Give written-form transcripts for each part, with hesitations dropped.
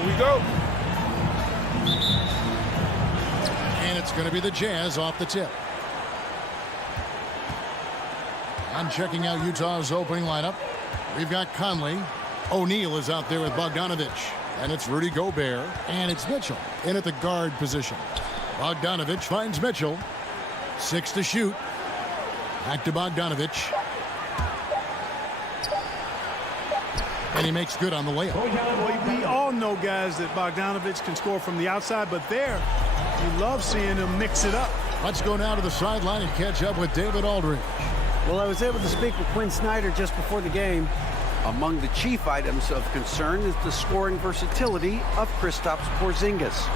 Here we go. And it's going to be the Jazz off the tip. I'm checking out Utah's opening lineup. We've got Conley. O'Neal is out there with Bogdanovich. And it's Rudy Gobert. And it's Mitchell in at the guard position. Bogdanovich finds Mitchell. 6 to shoot. Back to Bogdanovich. And he makes good on the layup. We all know, guys, that Bogdanovich can score from the outside, but there, you love seeing him mix it up. Let's go now to the sideline and catch up with David Aldridge. Well, I was able to speak with Quinn Snyder just before the game. Among the chief items of concern is the scoring versatility of Kristaps Porzingis.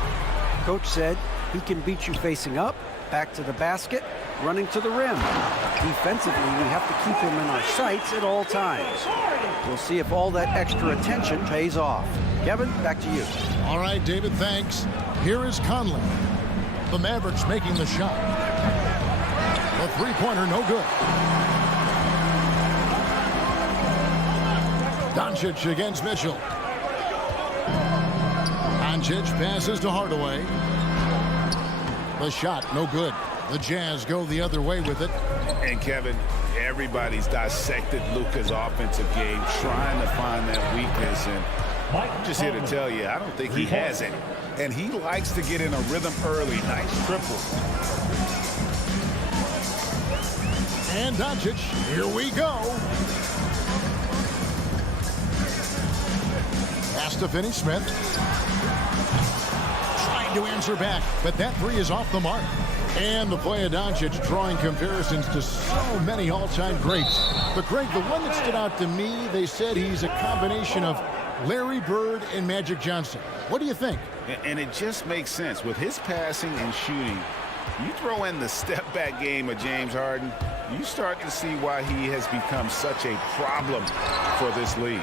Coach said he can beat you facing up, back to the basket, running to the rim. Defensively, we have to keep him in our sights at all times. We'll see if all that extra attention pays off. Kevin, back to you. All right, David, thanks. Here is Conley. The Mavericks making the shot. The three-pointer, no good. Doncic against Mitchell. Doncic passes to Hardaway. The shot, no good. The Jazz go the other way with it. And Kevin, everybody's dissected Luka's offensive game, trying to find that weakness. And I'm just here to tell you, I don't think he has it. And he likes to get in a rhythm early. Nice triple. And Doncic, here we go. Pass to Finney-Smith. Trying to answer back, but that three is off the mark. And the play of Doncic drawing comparisons to so many all-time greats. But Greg, the one that stood out to me, they said he's a combination of Larry Bird and Magic Johnson. What do you think? And it just makes sense. With his passing and shooting, you throw in the step-back game of James Harden, you start to see why he has become such a problem for this league.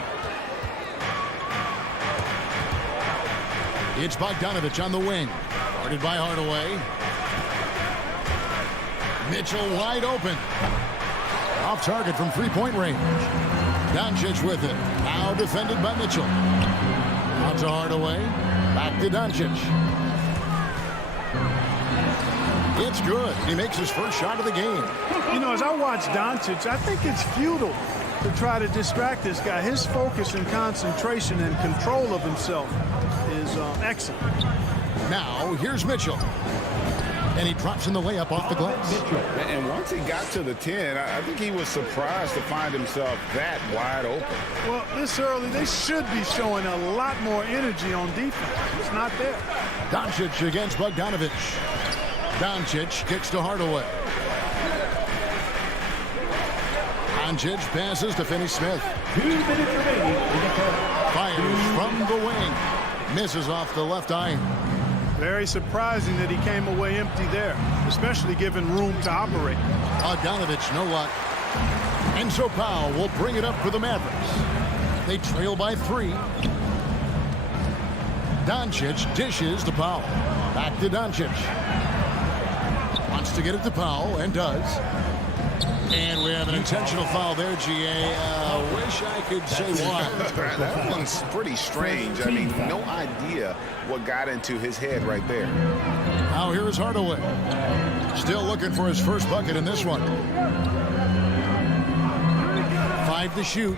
It's Bogdanovich on the wing. Guarded by Hardaway. Mitchell wide open. Off target from three-point range. Doncic with it. Now defended by Mitchell. Out to Hardaway. Back to Doncic. It's good. He makes his first shot of the game. You know, as I watch Doncic, I think it's futile to try to distract this guy. His focus and concentration and control of himself is excellent. Now, here's Mitchell. And he drops in the layup off the glass. And once he got to the 10, I think he was surprised to find himself that wide open. Well, this early, they should be showing a lot more energy on defense. It's not there. Doncic against Bogdanovich. Doncic kicks to Hardaway. Doncic passes to Finney-Smith. 2 minutes remaining in the third. Fires from the wing. Misses off the left iron. Very surprising that he came away empty there, especially given room to operate. Bogdanovich, no luck. And so Powell will bring it up for the Mavericks. They trail by 3. Doncic dishes to Powell. Back to Doncic. Wants to get it to Powell, and does. And we have an intentional foul there, GA. Wish I could say why. That one's pretty strange. I mean, no idea what got into his head right there. Now here is Hardaway. Still looking for his first bucket in this one. 5 to shoot.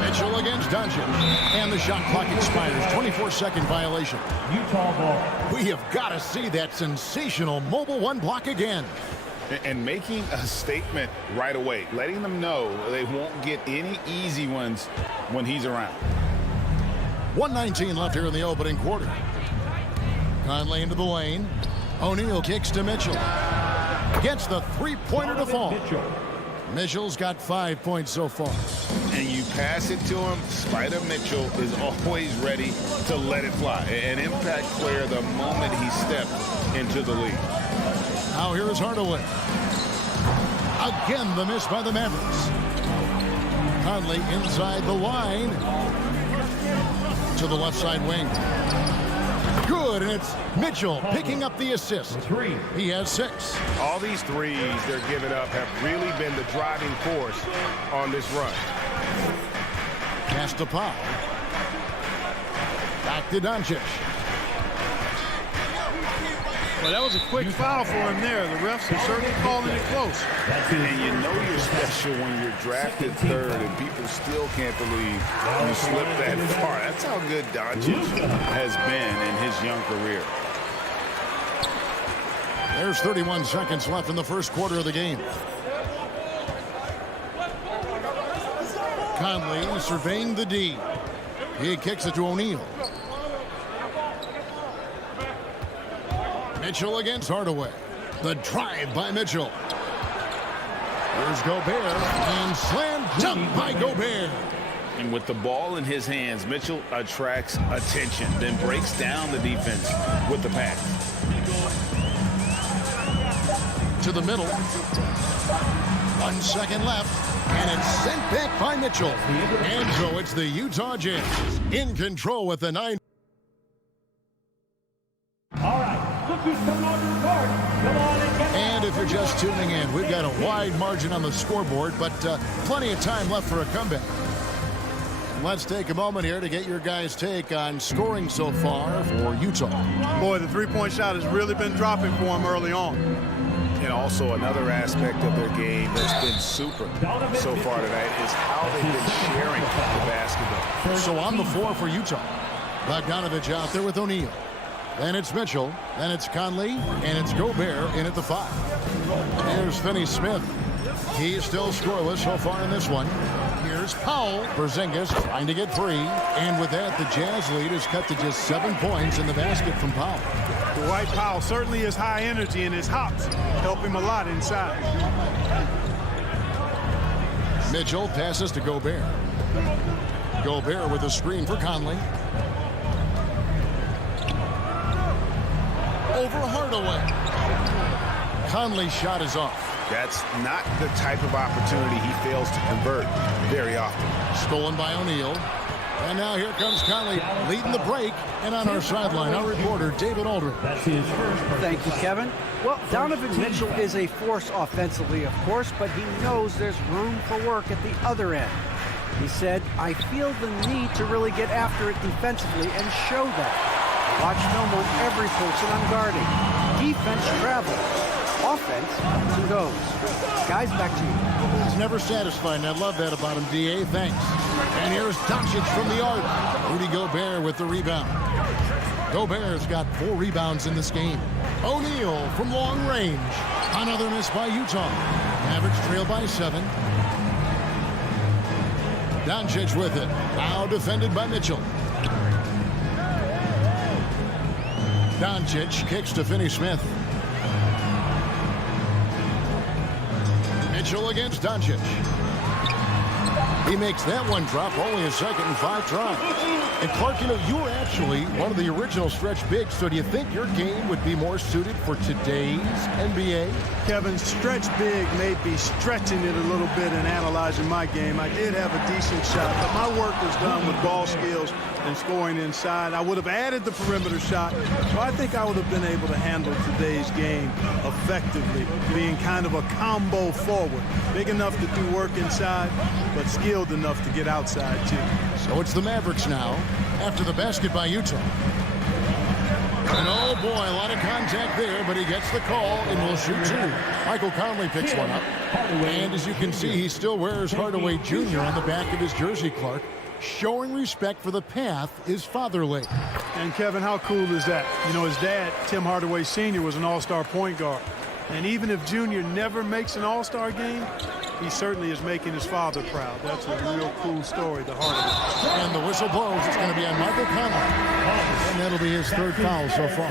Mitchell against Doncic. And the shot clock expires. 24-second violation. Utah ball. We have got to see that sensational Mobile One block again. And making a statement right away, letting them know they won't get any easy ones when he's around. 1:19 left here in the opening quarter. Conley into the lane. O'Neal kicks to Mitchell. Gets the three-pointer to fall. Mitchell's got 5 points so far. And you pass it to him, Spider Mitchell is always ready to let it fly. An impact player the moment he stepped into the league. Now here is Hardaway. Again, the miss by the Mavericks. Conley inside the line. To the left side wing. Good, and it's Mitchell picking up the assist. He has 6. All these threes they're giving up have really been the driving force on this run. Pass to Powell. Back to Doncic. Well, that was a quick foul for him there. The refs are certainly calling it close. And you know you're special when you're drafted third and people still can't believe you slipped that far. That's how good Doncic has been in his young career. There's 31 seconds left in the first quarter of the game. Conley surveying the D. He kicks it to O'Neal. Mitchell against Hardaway. The drive by Mitchell. Here's Gobert. And slam dunk by Gobert. And with the ball in his hands, Mitchell attracts attention, then breaks down the defense with the pass. To the middle. 1 second left. And it's sent back by Mitchell. And so it's the Utah Jazz in control with the 9. All right. Cookies coming on your court. Come on and get And if you're just tuning in, we've got a wide margin on the scoreboard, but plenty of time left for a comeback. Let's take a moment here to get your guys' take on scoring so far for Utah. Boy, the three-point shot has really been dropping for him early on. And also another aspect of their game that's been super so far tonight is how they've been sharing the basketball. So on the floor for Utah, Bogdanovich out there with O'Neal. Then it's Mitchell, then it's Conley, and it's Gobert in at the 5. Here's Finney-Smith. He's still scoreless so far in this one. Here's Powell. Porzingis trying to get free. And with that, the Jazz lead is cut to just 7 points in the basket from Powell. Dwight Powell certainly is high energy, and his hops help him a lot inside. Mitchell passes to Gobert. Gobert with a screen for Conley. Over Hardaway. Conley's shot is off. That's not the type of opportunity he fails to convert very often. Stolen by O'Neal. And now here comes Conley leading the break. And on our sideline, our reporter, David Aldridge. That's his first. Thank you, Kevin. Well, Donovan Mitchell is a force offensively, of course, but he knows there's room for work at the other end. He said, I feel the need to really get after it defensively and show that. Watch film on every person I'm guarding. Defense travels. Offense comes and goes. Guys, back to you. He's never satisfied, and I love that about him, D.A. Thanks. And here's Doncic from the arc. Rudy Gobert with the rebound. Gobert's got 4 rebounds in this game. O'Neal from long range. Another miss by Utah. Mavericks trail by 7. Doncic with it. Now defended by Mitchell. Doncic kicks to Finney-Smith. Mitchell against Doncic. He makes that one drop, only a second and 5 tries. And Clark, you know, you were actually one of the original stretch bigs, so do you think your game would be more suited for today's NBA? Kevin, stretch big may be stretching it a little bit and analyzing my game. I did have a decent shot, but my work was done with ball skills and scoring inside. I would have added the perimeter shot, so I think I would have been able to handle today's game effectively, being kind of a combo forward. Big enough to do work inside, but skilled enough to get outside, too. So it's the Mavericks now, after the basket by Utah. And oh boy, a lot of contact there, but he gets the call and will shoot 2. Michael Conley picks one up. And as you can see, he still wears Hardaway Jr. on the back of his jersey, Clark. Showing respect for the path is fatherly. And Kevin, how cool is that? You know, his dad, Tim Hardaway Sr., was an all-star point guard. And even if Junior never makes an all-star game, he certainly is making his father proud. That's a real cool story to Hardaway. And the whistle blows. It's going to be on Michael Conley. And that'll be his 3rd foul so far.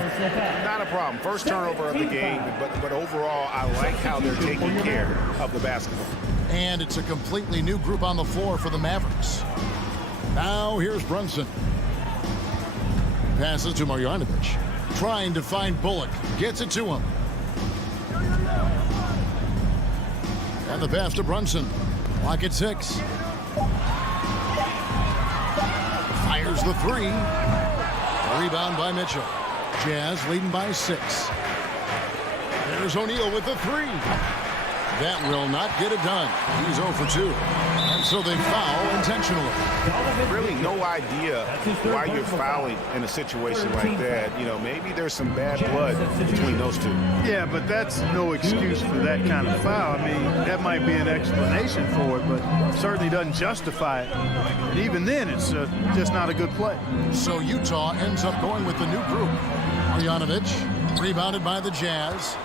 Not a problem. First turnover of the game, but overall, I like how they're taking care of the basketball. And it's a completely new group on the floor for the Mavericks. Now here's Brunson. Passes to Marjanovic. Trying to find Bullock. Gets it to him. And the pass to Brunson. Clock at 6. Fires the 3. Rebound by Mitchell. Jazz leading by 6. There's O'Neal with the 3. That will not get it done. He's 0 for 2. And So they foul intentionally. Really no idea why you're fouling in a situation like that. You know, maybe there's some bad blood between those two. Yeah, but that's no excuse for that kind of foul. I mean, that might be an explanation for it, but certainly doesn't justify it. And even then, it's just not a good play. So Utah ends up going with the new group. Marjanovic, rebounded by the Jazz.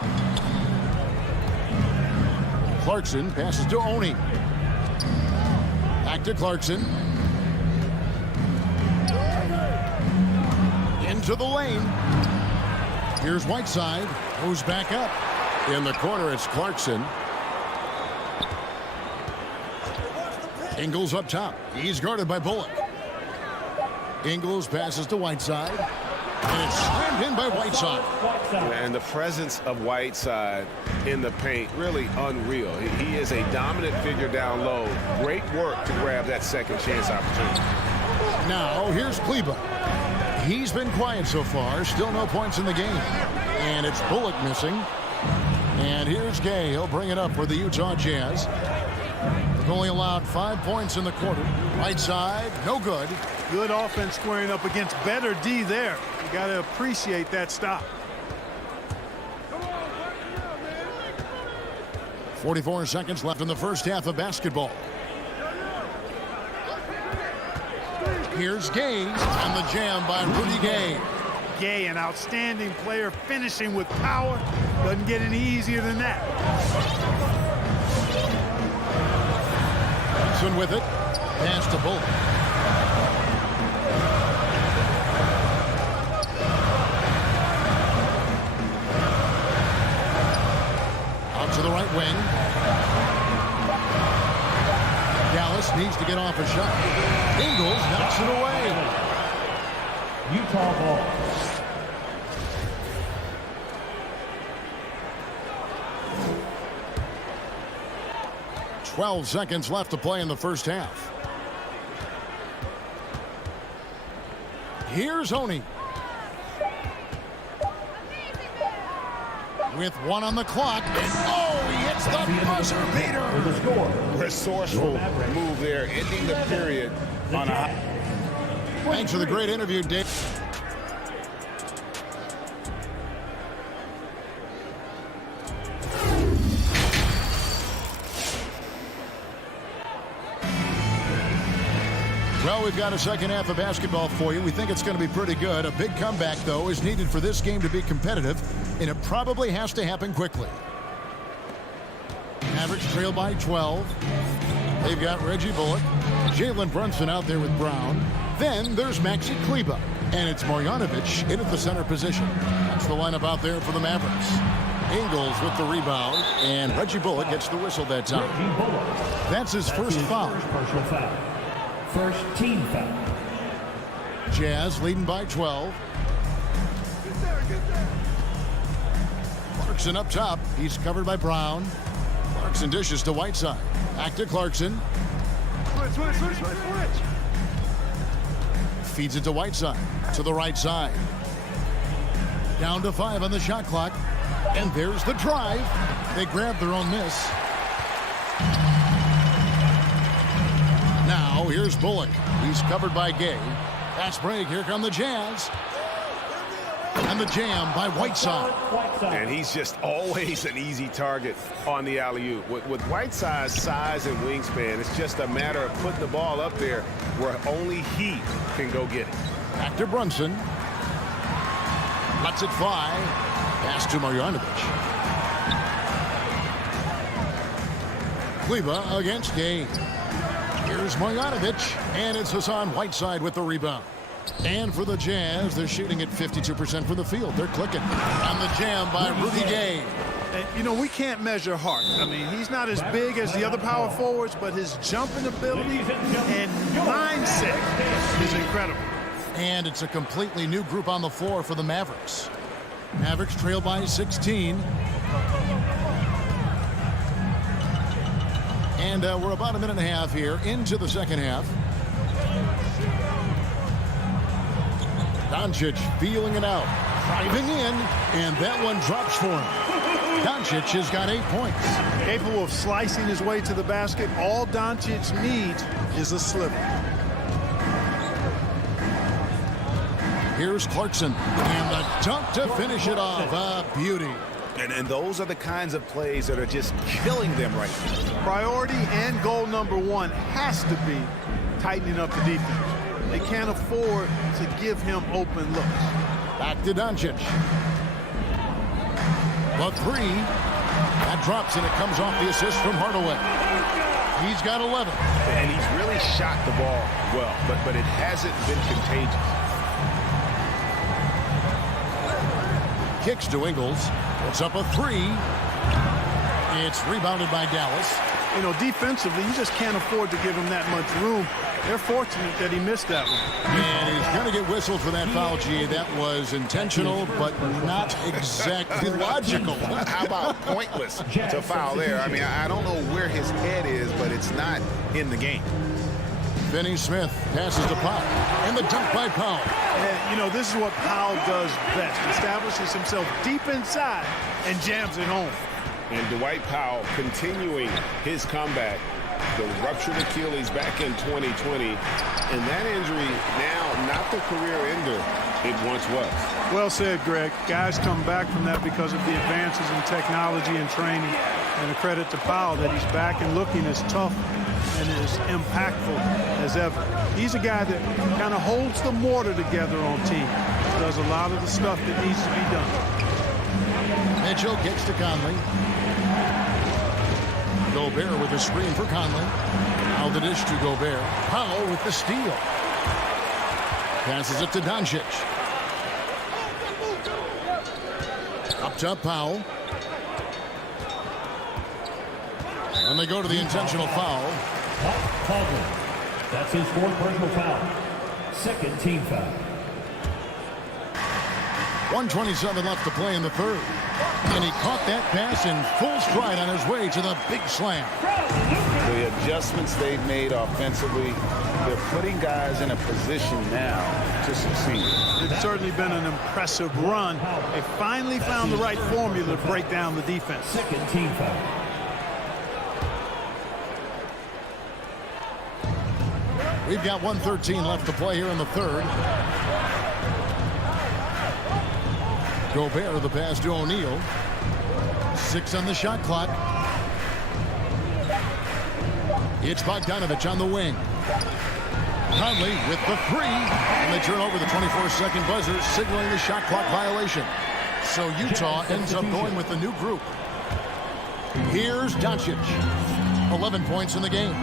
Clarkson passes to Oni. Back to Clarkson. Into the lane. Here's Whiteside. Goes back up. In the corner, it's Clarkson. Ingles up top. He's guarded by Bullock. Ingles passes to Whiteside. And it's slammed in by Whiteside. And the presence of Whiteside in the paint, really unreal. He is a dominant figure down low. Great work to grab that second chance opportunity. Now, here's Kleber. He's been quiet so far. Still no points in the game. And it's Bullock missing. And here's Gay. He'll bring it up for the Utah Jazz. They've only allowed 5 points in the quarter. Right side, no good. Good offense squaring up against better D there. You got to appreciate that stop. 44 seconds left in the first half of basketball. Here's Gay on the jam by Rudy Gay. Gay, an outstanding player, finishing with power. Doesn't get any easier than that. Johnson with it. Pass to Bullock. Out to the right wing. Dallas needs to get off a shot. Ingles knocks it away. Utah ball. 12 seconds left to play in the first half. Here's Oni. With 1 on the clock. And he hits the buzzer beater. For the score. Resourceful move there, ending the period on a high. Thanks for the great interview, Dave. Well, we've got a second half of basketball for you. We think it's going to be pretty good. A big comeback, though, is needed for this game to be competitive, and it probably has to happen quickly. Mavericks trail by 12. They've got Reggie Bullock, Jalen Brunson out there with Brown. Then there's Maxi Kleber, and it's Marjanovic in at the center position. That's the lineup out there for the Mavericks. Ingles with the rebound, and Reggie Bullock gets the whistle that time. Reggie Bullock. That's his first foul. First personal foul. First team foul. Jazz leading by 12. Clarkson up top. He's covered by Brown. Clarkson dishes to Whiteside. Back to Clarkson. Switch. Feeds it to Whiteside. To the right side. Down to 5 on the shot clock. And there's the drive. They grab their own miss. Now, here's Bullock. He's covered by Gay. Fast break. Here come the Jazz. And the jam by Whiteside. And he's just always an easy target on the alley-oop. With Whiteside's size and wingspan, it's just a matter of putting the ball up there where only he can go get it. Back to Brunson. Lets it fly. Pass to Marjanovic. Kleber against Gay. Here's Marjanovic, and it's Hassan Whiteside with the rebound. And for the Jazz, they're shooting at 52% from the field. They're clicking. On the jam by Rudy Gay. And, you know, we can't measure Hart. I mean, he's not as big as the other power forwards, but his jumping ability and mindset is incredible. And it's a completely new group on the floor for the Mavericks. Mavericks trail by 16. And we're about a minute and a half here into the second half. Doncic feeling it out. Driving in, and that one drops for him. Doncic has got 8 points. Capable of slicing his way to the basket. All Doncic needs is a sliver. Here's Clarkson. And the dunk to finish it off. A beauty. And those are the kinds of plays that are just killing them right now. Priority and goal number one has to be tightening up the defense. They can't afford to give him open looks. Back to Doncic. The three. That drops, and it comes off the assist from Hardaway. He's got 11. And he's really shot the ball well, but it hasn't been contagious. Kicks to Ingles. It's up a three. It's rebounded by Dallas. You know, defensively, you just can't afford to give him that much room. They're fortunate that he missed that one. And he's going to get whistled for that foul, G. That was intentional, but not exactly logical. How about pointless to foul there? I mean, I don't know where his head is, but it's not in the game. Finney Smith passes to Powell. And the dunk by Powell. And, you know, this is what Powell does best. Establishes himself deep inside and jams it home. And Dwight Powell continuing his comeback. The ruptured Achilles back in 2020. And that injury now not the career ender it once was. Well said, Greg. Guys come back from that because of the advances in technology and training. And a credit to Powell that he's back and looking as tough and as impactful as ever. He's a guy that kind of holds the mortar together on team. Does a lot of the stuff that needs to be done. Mitchell kicks to Conley. Gobert with the screen for Conley. Now the dish to Gobert. Powell with the steal. Passes it to Doncic. Up top, Powell. And they go to the intentional foul. Conley. That's his fourth personal foul. Second team foul. 1:27 left to play in the third. And he caught that pass in full stride on his way to the big slam. The adjustments they've made offensively, they're putting guys in a position now to succeed. It's certainly been an impressive run. They finally found the right formula to break down the defense. Second team foul. We've got 1:13 left to play here in the third. Gobert, the pass to O'Neal. 6 on the shot clock. It's Bogdanovich on the wing. Conley with the three. And they turn over the 24-second buzzer, signaling the shot clock violation. So Utah ends up going with the new group. Here's Doncic. 11 points in the game.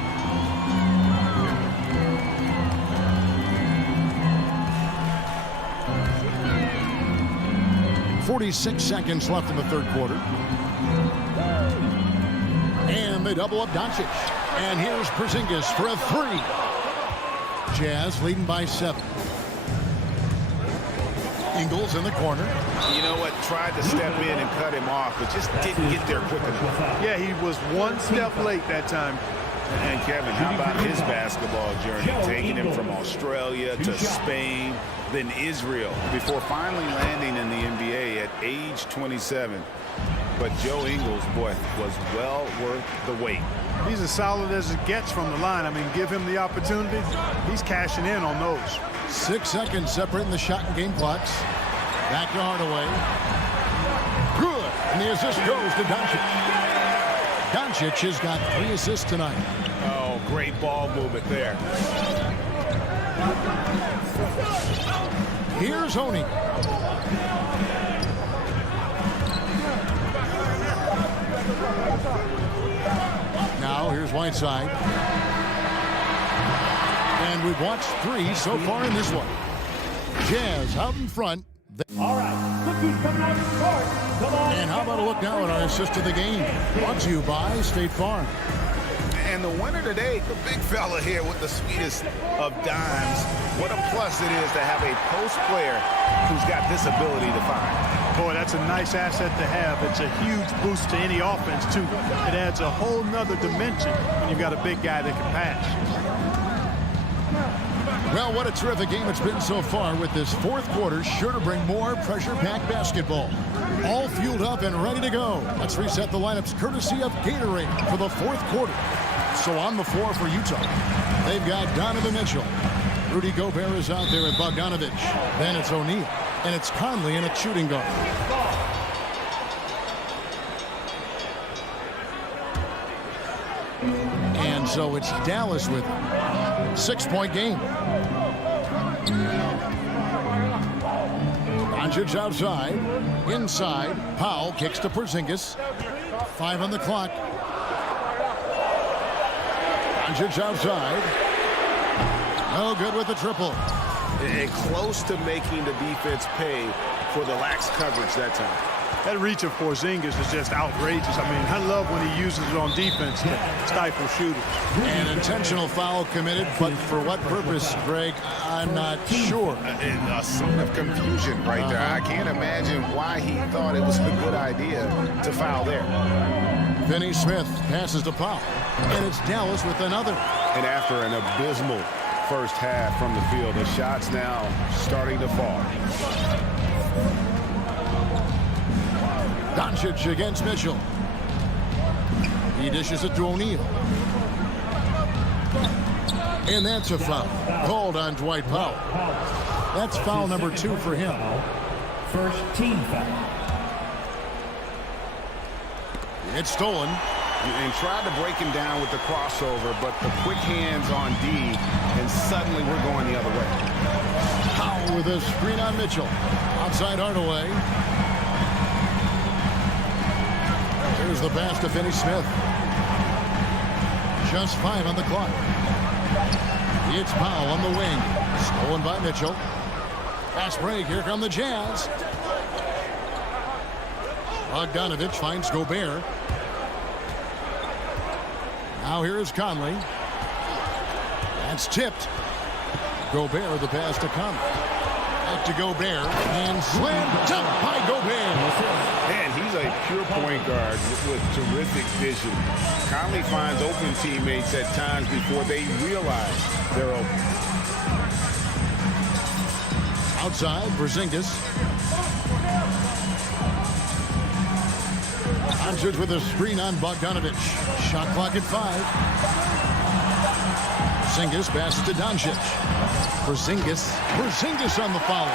.46 seconds left in the third quarter. And they double up Doncic. And here's Porzingis for a three. Jazz leading by 7. Ingles in the corner. You know what? Tried to step in and cut him off, but just didn't get there quick enough. Yeah, he was one step late that time. And Kevin, how about his basketball journey? Taking him from Australia to Spain, then Israel, before finally landing in the NBA at age 27. But Joe Ingles, boy, was well worth the wait. He's as solid as it gets from the line. I mean, give him the opportunity. He's cashing in on those. 6 seconds separating the shot and game clocks. Back to Hardaway. Good. And the assist goes to Doncic. Doncic has got 3 assists tonight. Oh, great ball movement there. Here's Honey. Now here's Whiteside. And we've watched 3 so far in this one. Jazz out in front. All right, look who's coming out of the court. Come on. And how about a look now at our assist of the game? Brought to you by State Farm. And the winner today, the big fella here with the sweetest of dimes. What a plus it is to have a post player who's got this ability to find. Boy, that's a nice asset to have. It's a huge boost to any offense, too. It adds a whole nother dimension when you've got a big guy that can pass. Well, what a terrific game it's been so far, with this fourth quarter sure to bring more pressure-packed basketball. All fueled up and ready to go. Let's reset the lineups courtesy of Gatorade for the fourth quarter. So on the floor for Utah, they've got Donovan Mitchell. Rudy Gobert is out there with Bogdanovich. Then it's O'Neal. And it's Conley in a shooting guard. And so it's Dallas with it. 6-point game. Doncic outside. Inside. Powell kicks to Porzingis. 5 on the clock. Doncic outside. No good with the triple. And close to making the defense pay for the lax coverage that time. That reach of Porzingis is just outrageous. I mean, I love when he uses it on defense to stifle shooters. An intentional foul committed, but for what purpose, Greg, I'm not sure. And a son of confusion right there. I can't imagine why he thought it was a good idea to foul there. Finney Smith passes to Powell, and it's Dallas with another. And after an abysmal first half from the field, the shots now starting to fall. Doncic against Mitchell. He dishes it to O'Neal. And that's a foul called on Dwight Powell. That's foul number 2 for him. First team foul. It's stolen. And tried to break him down with the crossover, but the quick hands on D, and suddenly we're going the other way. Powell with a screen on Mitchell. Outside Hardaway. Here's the pass to Finney Smith. Just 5 on the clock. It's Powell on the wing. Stolen by Mitchell. Fast break. Here come the Jazz. Bogdanovich finds Gobert. Now here is Conley. That's tipped. Gobert the pass to Conley. Back to Gobert. And slam dunk by Gobert. Man, he's a pure point guard with terrific vision. Conley finds open teammates at times before they realize they're open. Outside, Porzingis. Doncic with a screen on Bogdanovich. Shot clock at 5. Porzingis passes to Doncic. Porzingis on the foul.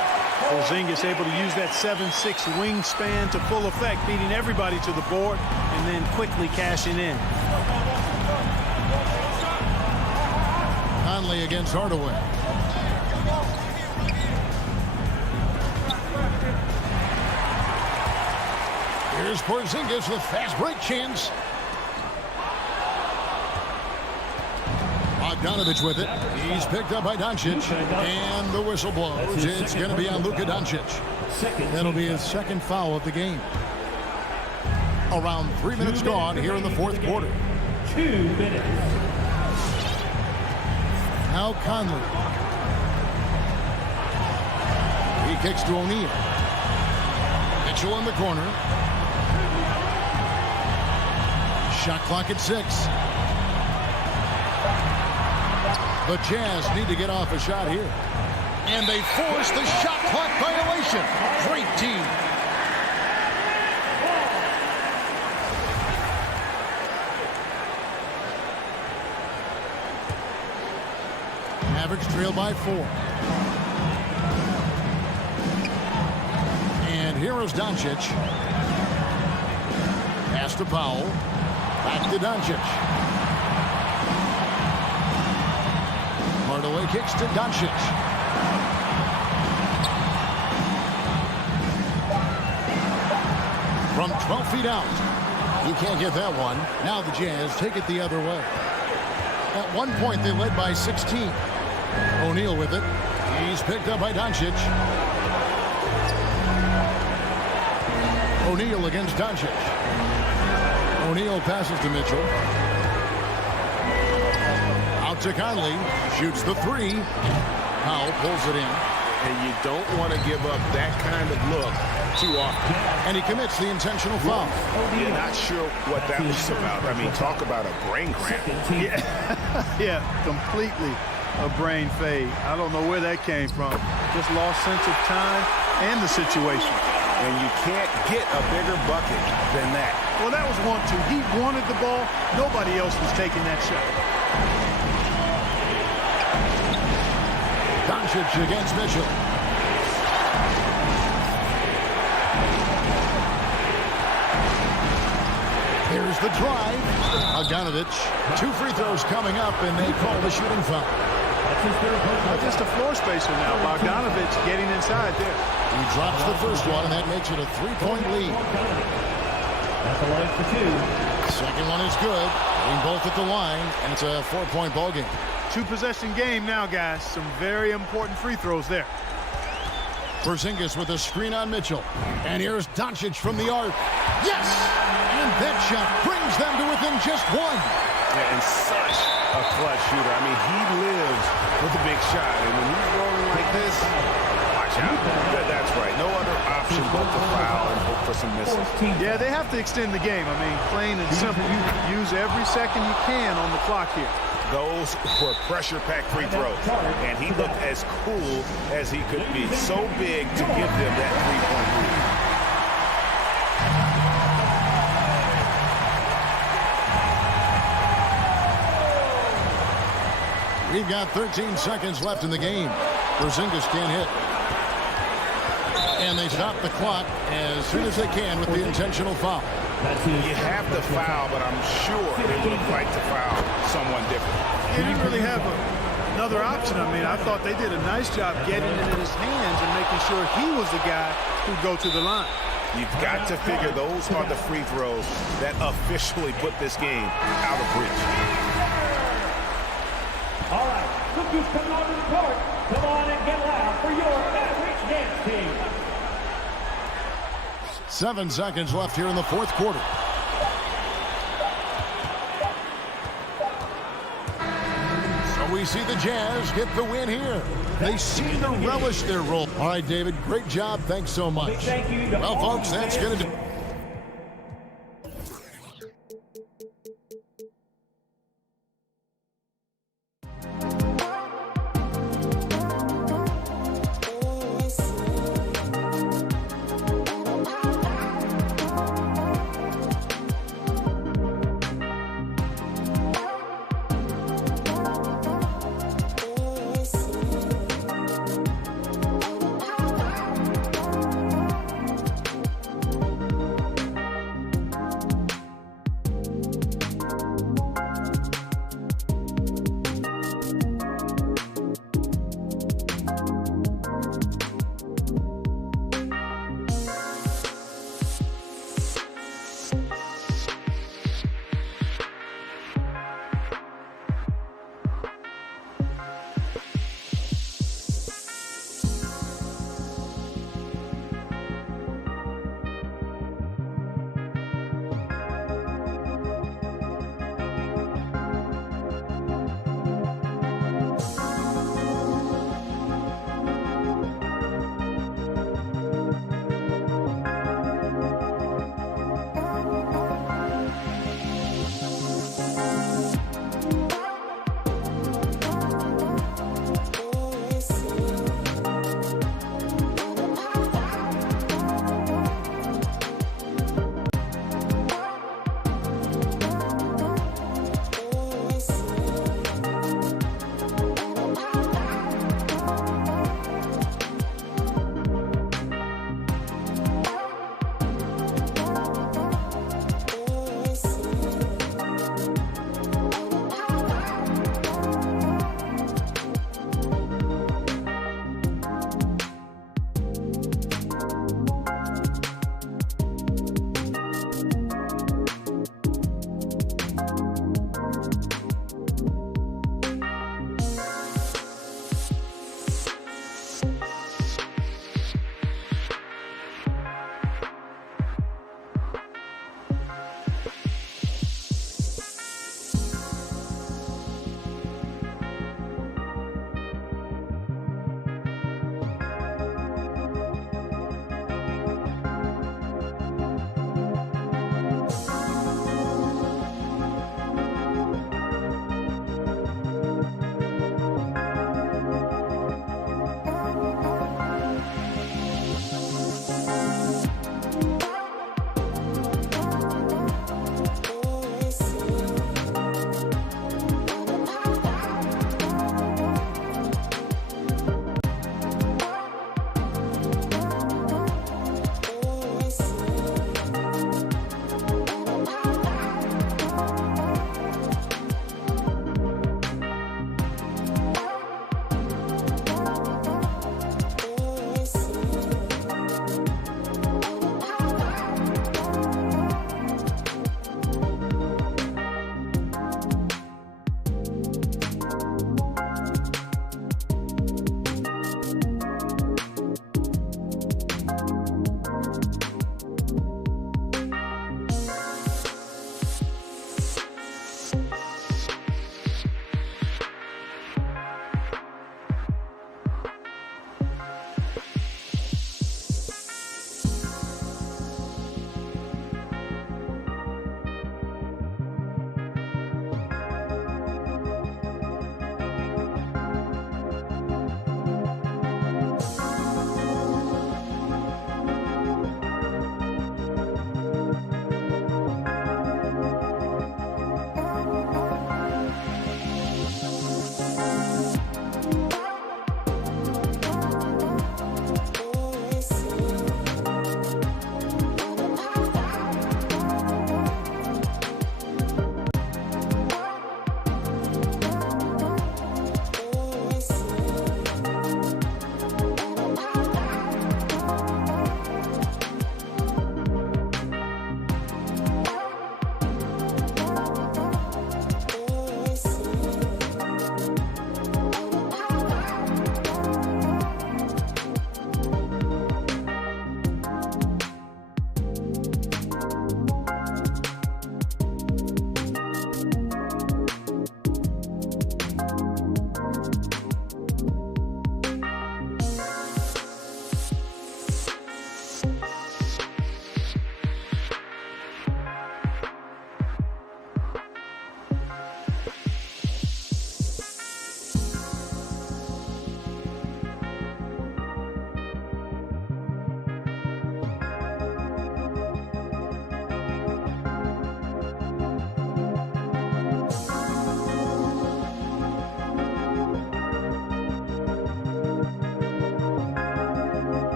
Porzingis able to use that 7'6" wingspan to full effect, beating everybody to the board and then quickly cashing in. Conley against Hardaway. Here's Porzingis with fast break chance. Bogdanovich with it. He's picked up by Doncic. And the whistle blows. It's going to be on Luka Doncic. That'll be his second foul of the game. Around 3 minutes gone here in the fourth quarter. 2 minutes. Now Conley. He kicks to O'Neal. Mitchell in the corner. Shot clock at 6. The Jazz need to get off a shot here. And they force the shot clock violation. Great team. Mavericks trail by 4. And here is Doncic. Pass to Powell. Back to Doncic. Hardaway kicks to Doncic. From 12 feet out. He can't get that one. Now the Jazz take it the other way. At one point, they led by 16. O'Neal with it. He's picked up by Doncic. O'Neal against Doncic. O'Neal passes to Mitchell. Out to Conley. Shoots the 3. Powell pulls it in. And you don't want to give up that kind of look too often. And he commits the intentional foul. You're not sure what that was about. I mean, talk about a brain cramp. Yeah, completely. a brain fade. I don't know where that came from. Just lost sense of time and the situation. And you can't get a bigger bucket than that. Well, that was 1-2. He wanted the ball. Nobody else was taking that shot. Doncic against Mitchell. Here's the drive. Bogdanovich. 2 free throws coming up, and they call the shooting foul. Just a floor spacer now. Bogdanovich getting inside there. He drops the first one, and that makes it a 3-point lead. That's the line for 2. Second one is good. Hitting both at the line, and it's a 4-point ball game. 2-possession game now, guys. Some very important free throws there. Porzingis with a screen on Mitchell. And here's Doncic from the arc. Yes! And that shot brings them to within just 1. Yeah, and such a clutch shooter. I mean, he lives with a big shot. And when he's rolling like this, watch out. That's right. No other option but to foul and hope for some misses. Yeah, they have to extend the game. I mean, plain and simple. You use every second you can on the clock here. Those were pressure-packed free throws. And he looked as cool as he could be. So big to give them that 3-point lead. We've got 13 seconds left in the game. Porzingis can't hit. And they stop the clock as soon as they can with the intentional foul. You have the foul, but I'm sure they would have liked to foul someone different. They didn't really have another option. I mean, I thought they did a nice job getting it in his hands and making sure he was the guy who'd go to the line. You've got to figure those are the free throws that officially put this game out of reach. All right, Cookies coming onto the court. Come on and get loud for your Mavericks dance team. 7 seconds left here in the fourth quarter. So we see the Jazz get the win here. They seem to relish their role. All right, David, great job. Thanks so much. Thank you. Well, folks, that's going to do.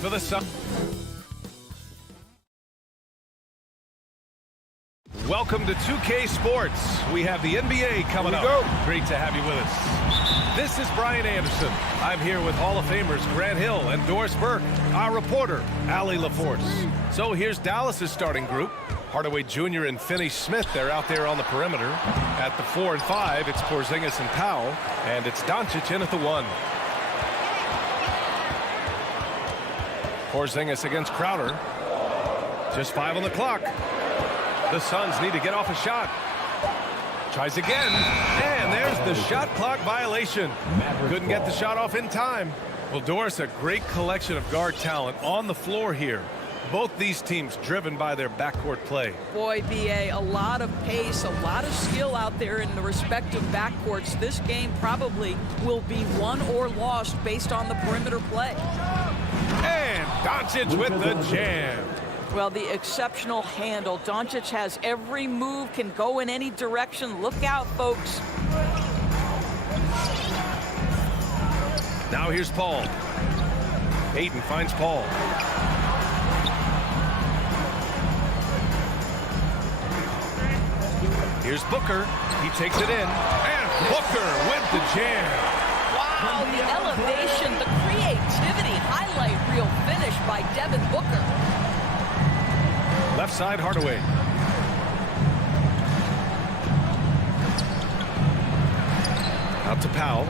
For the Sun. Welcome to 2K Sports. We have the NBA coming up. Great to have you with us. This is Brian Anderson. I'm here with Hall of Famers Grant Hill and Doris Burke, our reporter, Allie LaForce. So here's Dallas's starting group. Hardaway Jr. and Finney-Smith, they're out there on the perimeter. At the 4 and 5, it's Porzingis and Powell, and it's Doncic in at the 1. Porzingis against Crowder. Just 5 on the clock. The Suns need to get off a shot. Tries again, and there's the shot clock violation. Couldn't get the shot off in time. Well, Doris, a great collection of guard talent on the floor here. Both these teams driven by their backcourt play. Boy, B.A., a lot of pace, a lot of skill out there in the respective backcourts. This game probably will be won or lost based on the perimeter play. And Doncic with the jam. Well, the exceptional handle. Doncic has every move, can go in any direction. Look out, folks. Now here's Paul. Ayton finds Paul. Here's Booker. He takes it in. And Booker with the jam. Wow, the elevation, the creativity, highlight reel finish by Devin Booker. Left side, Hardaway. Out to Powell.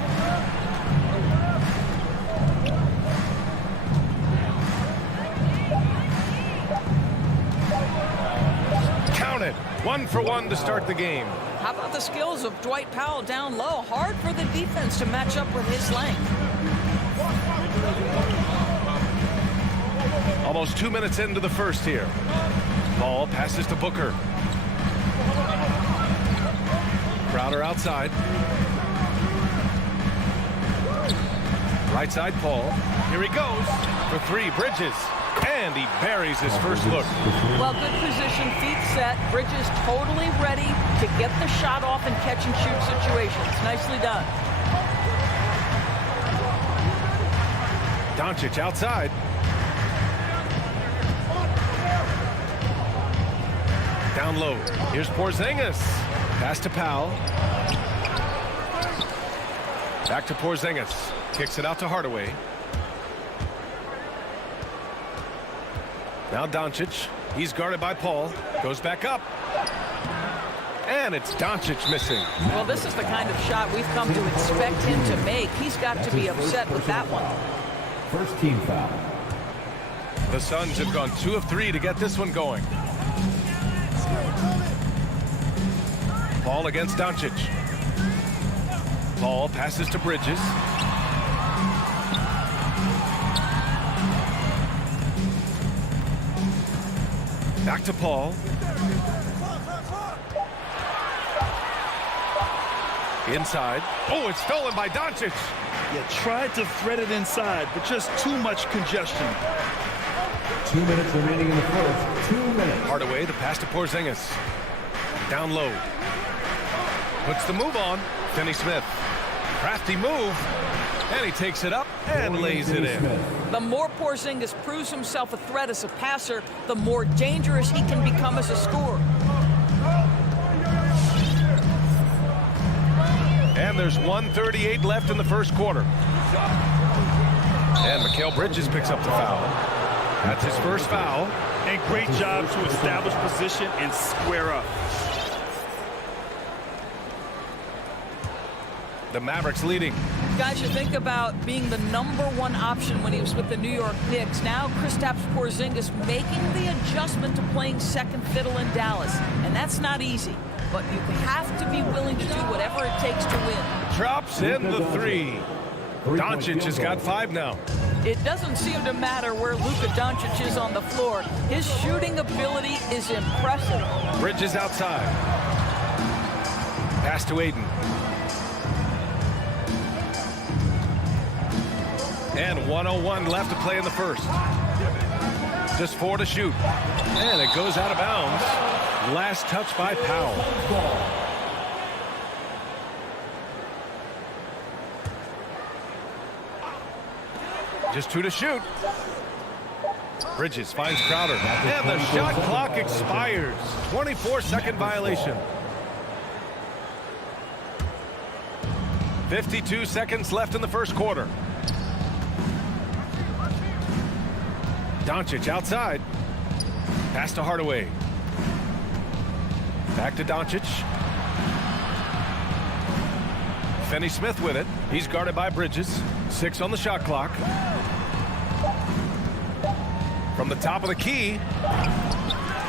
Count it. 1 for 1 to start the game. How about the skills of Dwight Powell down low? Hard for the defense to match up with his length. Almost 2 minutes into the first here. Ball passes to Booker. Crowder outside. Right side, Paul. Here he goes for 3. Bridges. And he buries his first look. Well, good position, feet set. Bridges totally ready to get the shot off in catch-and-shoot situations. Nicely done. Doncic outside. Down low. Here's Porzingis. Pass to Powell. Back to Porzingis. Kicks it out to Hardaway. Now Doncic. He's guarded by Paul. Goes back up. And it's Doncic missing. Well, this is the kind of shot we've come to expect him to make. He's got to be upset with that one. First team foul. The Suns have gone 2 of 3 to get this one going. Paul against Doncic. Paul passes to Bridges. Back to Paul. Inside. Oh, it's stolen by Doncic. You tried to thread it inside, but just too much congestion. 2 minutes remaining in the first. 2 minutes. Hardaway, the pass to Porzingis. Down low. Puts the move on. Finney-Smith. Crafty move. And he takes it up and lays it in. The more Porzingis proves himself a threat as a passer, the more dangerous he can become as a scorer. And there's 1:38 left in the first quarter. And Mikal Bridges picks up the foul. That's his first foul. And great job to establish position and square up. The Mavericks leading. Guys, you think about being the #1 option when he was with the New York Knicks. Now Kristaps Porzingis making the adjustment to playing second fiddle in Dallas. And that's not easy. But you have to be willing to do whatever it takes to win. Drops in the 3. Doncic has got 5 now. It doesn't seem to matter where Luka Doncic is on the floor. His shooting ability is impressive. Bridges outside. Pass to Ayton. And 1:01 left to play in the first. Just 4 to shoot. And it goes out of bounds. Last touch by Powell. Just 2 to shoot. Bridges finds Crowder. And the shot clock expires. 24-second violation. 52 seconds left in the first quarter. Doncic outside. Pass to Hardaway. Back to Doncic. Finney-Smith with it. He's guarded by Bridges. 6 on the shot clock. From the top of the key.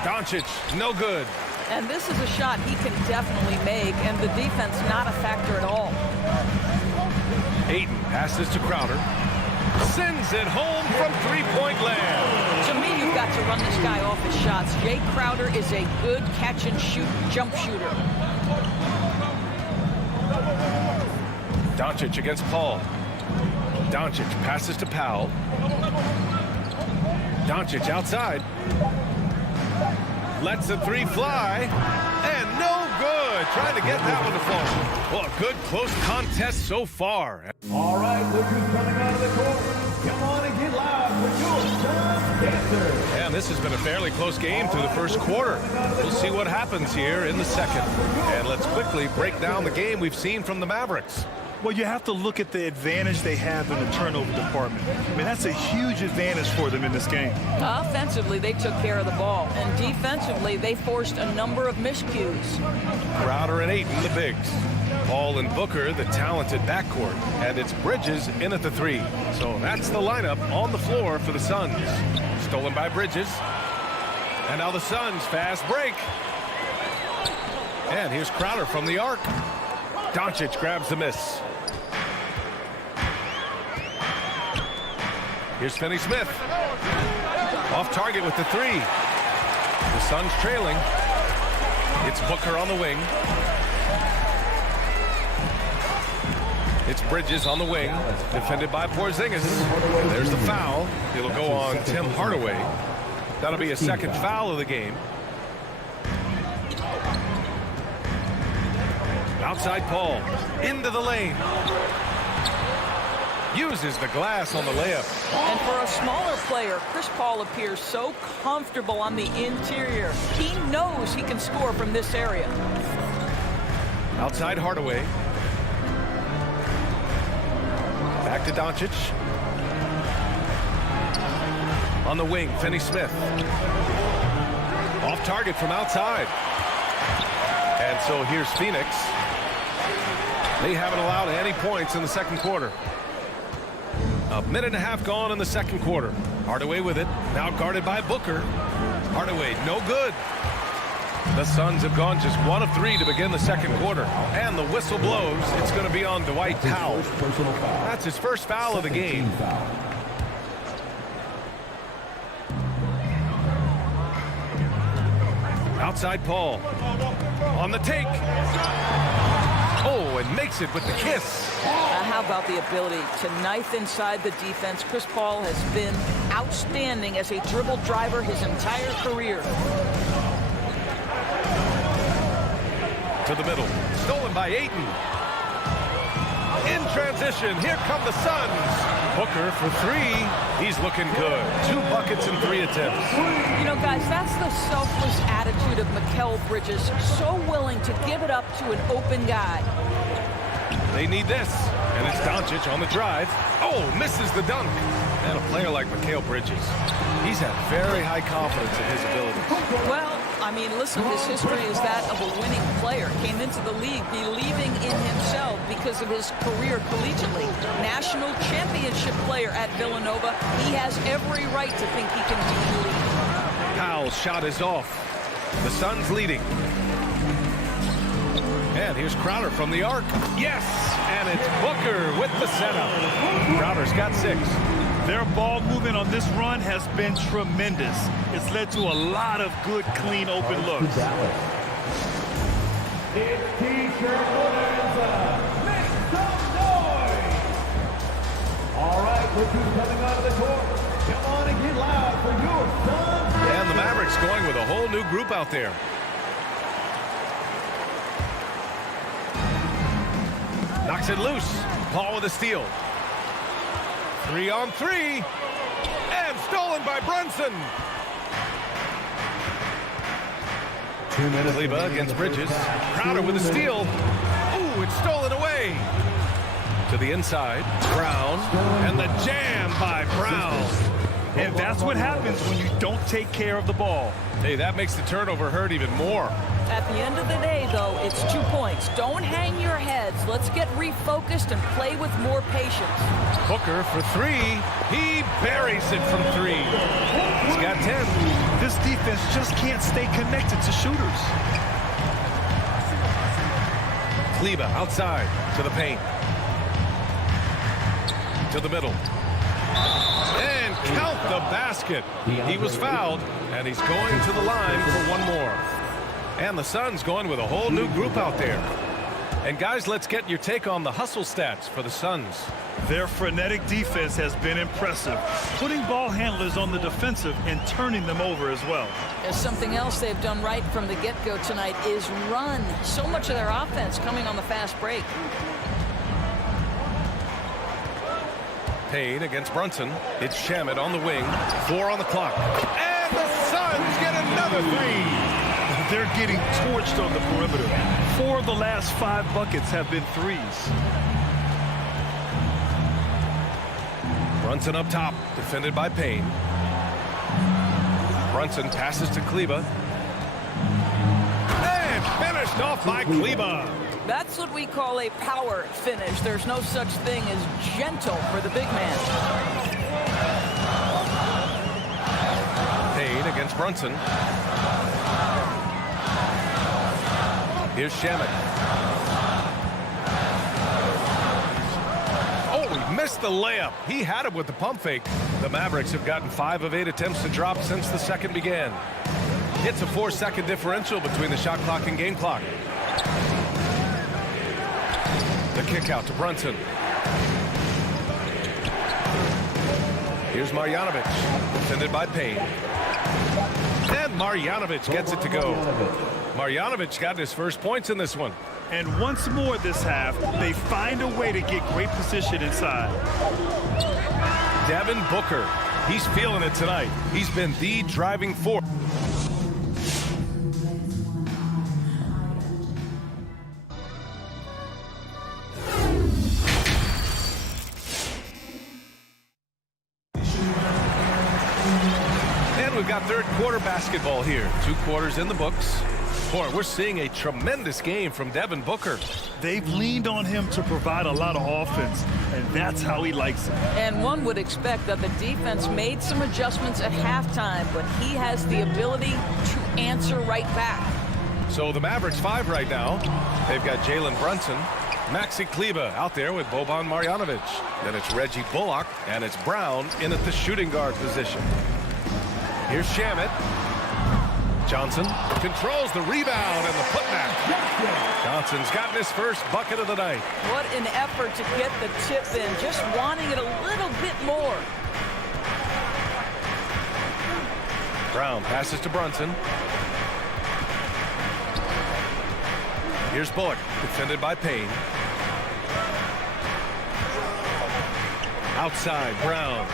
Doncic, no good. And this is a shot he can definitely make, and the defense not a factor at all. Ayton passes to Crowder. Sends it home from three-point land. To me, you've got to run this guy off his shots. Jay Crowder is a good catch-and-shoot jump shooter. Doncic against Paul. Doncic passes to Powell. Doncic outside. Lets the 3 fly. And no good. Trying to get that one to fall. Well, a good close contest so far. All right, look who's coming out of the court. Come on and get loud for your John Dancer. And this has been a fairly close game through the first quarter. We'll see what happens here in the second. And let's quickly break down the game we've seen from the Mavericks. Well, you have to look at the advantage they have in the turnover department. I mean, that's a huge advantage for them in this game. Offensively, they took care of the ball. And defensively, they forced a number of miscues. Crowder and Ayton, the bigs. Paul and Booker, the talented backcourt. And it's Bridges in at the 3. So that's the lineup on the floor for the Suns. Stolen by Bridges. And now the Suns fast break. And here's Crowder from the arc. Doncic grabs the miss. Here's Finney-Smith. Off target with the 3. The Suns trailing. It's Booker on the wing. It's Bridges on the wing, defended by Porzingis. And there's the foul. It'll go on Tim Hardaway. That'll be a second foul of the game. Outside Paul, into the lane. Uses the glass on the layup. And for a smaller player, Chris Paul appears so comfortable on the interior. He knows he can score from this area. Outside Hardaway. Back to Doncic. On the wing, Finney-Smith. Off target from outside. And so here's Phoenix. They haven't allowed any points in the second quarter. A minute and a half gone in the second quarter. Hardaway with it. Now guarded by Booker. Hardaway, no good. The Suns have gone just 1 of 3 to begin the second quarter. And the whistle blows. It's going to be on Dwight Powell. That's his first foul of the game. Outside Paul. On the take. Oh, and makes it with the kiss. How about the ability to knife inside the defense? Chris Paul has been outstanding as a dribble driver his entire career. To the middle. Stolen by Ayton. In transition. Here come the Suns. Booker for 3. He's looking good. 2 buckets in 3 attempts. You know, guys, that's the selfless attitude of Mikal Bridges. So willing to give it up to an open guy. They need this. And it's Doncic on the drive. Oh, misses the dunk. And a player like Mikal Bridges, he's had very high confidence in his abilities. Well, I mean, listen, his history is that of a winning player. Came into the league believing in himself because of his career collegiately. National championship player at Villanova. He has every right to think he can be in the league. Powell's shot is off. The Suns leading. And here's Crowder from the arc. Yes! And it's Booker with the setup. Crowder's got 6. Their ball movement on this run has been tremendous. It's led to a lot of good, clean, open looks. It's T-shirt Bonanza. Make some noise! All right, look who's coming out of the court. Come on and get loud for your Suns. And the Mavericks going with a whole new group out there. Knocks it loose. Paul with a steal. 3-on-3. And stolen by Brunson. 2 minutes. Kleber against Bridges. Crowder with a steal. Ooh, it's stolen away. To the inside. Brown. And the jam by Brown. And that's what happens when you don't take care of the ball. Hey, that makes the turnover hurt even more. At the end of the day, though, it's 2 points. Don't hang your heads. Let's get refocused and play with more patience. Booker for 3. He buries it from 3. He's got 10. This defense just can't stay connected to shooters. Kleber outside to the paint. To the middle. And count the basket. He was fouled, and he's going to the line for one more. And the Suns going with a whole new group out there. And guys, let's get your take on the hustle stats for the Suns. Their frenetic defense has been impressive, putting ball handlers on the defensive and turning them over as well. As something else they've done right from the get-go tonight is run. So much of their offense coming on the fast break. Payne against Brunson. It's Shamet on the wing. 4 on the clock. And the Suns get another 3. They're getting torched on the perimeter. 4 of the last 5 buckets have been threes. Brunson up top, defended by Payne. Brunson passes to Kleber. And finished off by Kleber. That's what we call a power finish. There's no such thing as gentle for the big man. Payne against Brunson. Here's Shamet. Oh, he missed the layup. He had it with the pump fake. The Mavericks have gotten 5 of 8 attempts to drop since the second began. It's a 4-second differential between the shot clock and game clock. The kick out to Brunson. Here's Marjanovic, defended by Payne. And Marjanovic gets it to go. Marjanovic got his first points in this one. And once more this half, they find a way to get great position inside. Devin Booker, he's feeling it tonight. He's been the driving force. And we've got third quarter basketball here. 2 quarters in the books. Boy, we're seeing a tremendous game from Devin Booker. They've leaned on him to provide a lot of offense, and that's how he likes it. And one would expect that the defense made some adjustments at halftime, but he has the ability to answer right back. So the Mavericks 5 right now. They've got Jalen Brunson, Maxi Kleber out there with Boban Marjanovic. Then it's Reggie Bullock, and it's Brown in at the shooting guard position. Here's Shamet. Johnson controls the rebound and the putback. Johnson's gotten his first bucket of the night. What an effort to get the tip in, just wanting it a little bit more. Brown passes to Brunson. Here's Bullock, defended by Payne. Outside, Brown.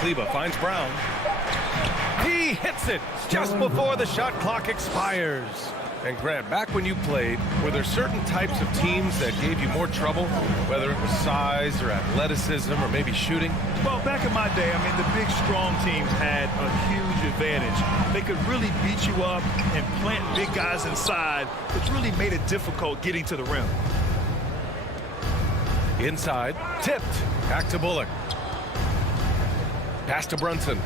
Kleber finds Brown. He hits it just before the shot clock expires. And Grant, back when you played, were there certain types of teams that gave you more trouble, whether it was size or athleticism or maybe shooting? Well, back in my day, I mean, the big, strong teams had a huge advantage. They could really beat you up and plant big guys inside, which really made it difficult getting to the rim. Inside, tipped, back to Bullock. Pass to Brunson.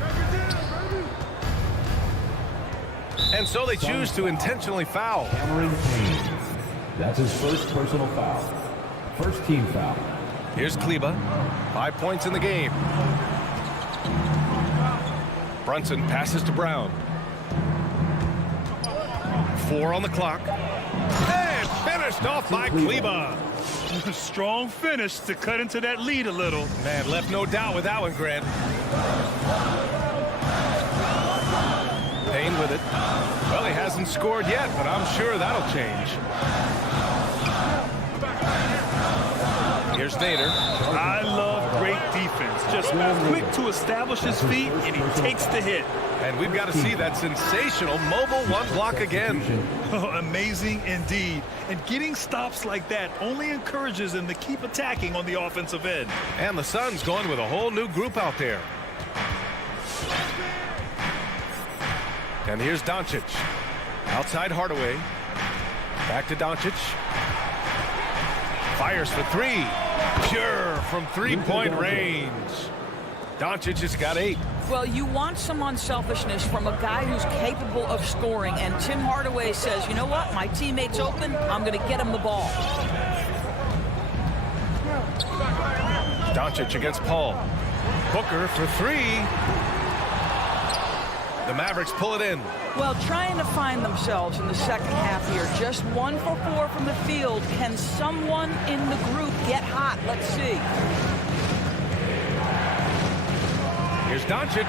And so they choose to intentionally foul. Cameron Payne. That's his first personal foul. First team foul. Here's Kleba. 5 points in the game. Brunson passes to Brown. 4 on the clock. And finished off by Kleba. Strong finish to cut into that lead a little. Man, left no doubt with that one, Grant. Payne with it. Well, he hasn't scored yet, but I'm sure that'll change. Here's Nader. I love great defense. Just quick to establish his feet, and he takes the hit. And we've got to see that sensational mobile one block again. Oh, amazing indeed. And getting stops like that only encourages him to keep attacking on the offensive end. And the Suns going with a whole new group out there. And here's Doncic. Outside Hardaway. Back to Doncic. Fires for 3. Pure from three-point range. Doncic has got 8. Well, you want some unselfishness from a guy who's capable of scoring, and Tim Hardaway says, you know what, my teammate's open, I'm going to get him the ball. Doncic against Paul. Booker for 3. The Mavericks pull it in. Well, trying to find themselves in the second half here. Just 1 for 4 from the field. Can someone in the group get hot? Let's see. Here's Doncic.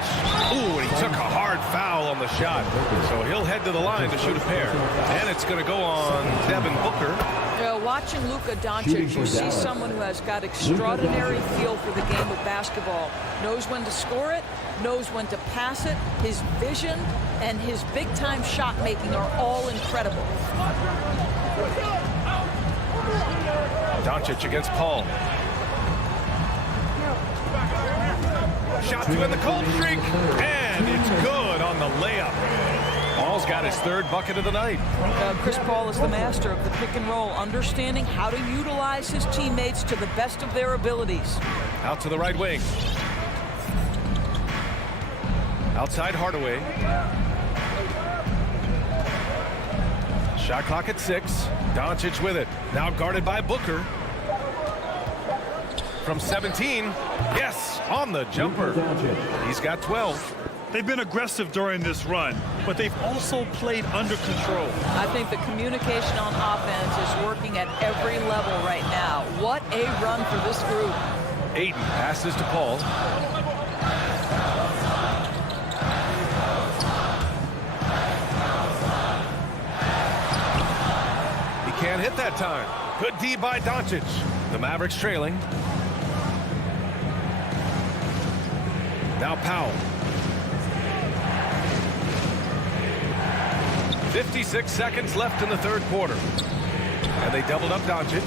Ooh, and he took a hard foul on the shot. So he'll head to the line to shoot a pair. And it's going to go on Devin Booker. Watching Luka Doncic, you see someone who has got extraordinary feel for the game of basketball. Knows when to score it, knows when to pass it. His vision and his big-time shot making are all incredible. Doncic against Paul. Shot to end the cold streak, and it's good on the layup. Paul's got his 3rd bucket of the night. Chris Paul is the master of the pick and roll, understanding how to utilize his teammates to the best of their abilities. Out to the right wing. Outside Hardaway. Shot clock at 6. Doncic with it. Now guarded by Booker. From 17. Yes, on the jumper. He's got 12. They've been aggressive during this run, but they've also played under control. I think the communication on offense is working at every level right now. What a run for this group. Ayton passes to Paul. He can't hit that time. Good D by Doncic. The Mavericks trailing. Now Powell. 56 seconds left in the 3rd quarter. And they doubled up Doncic.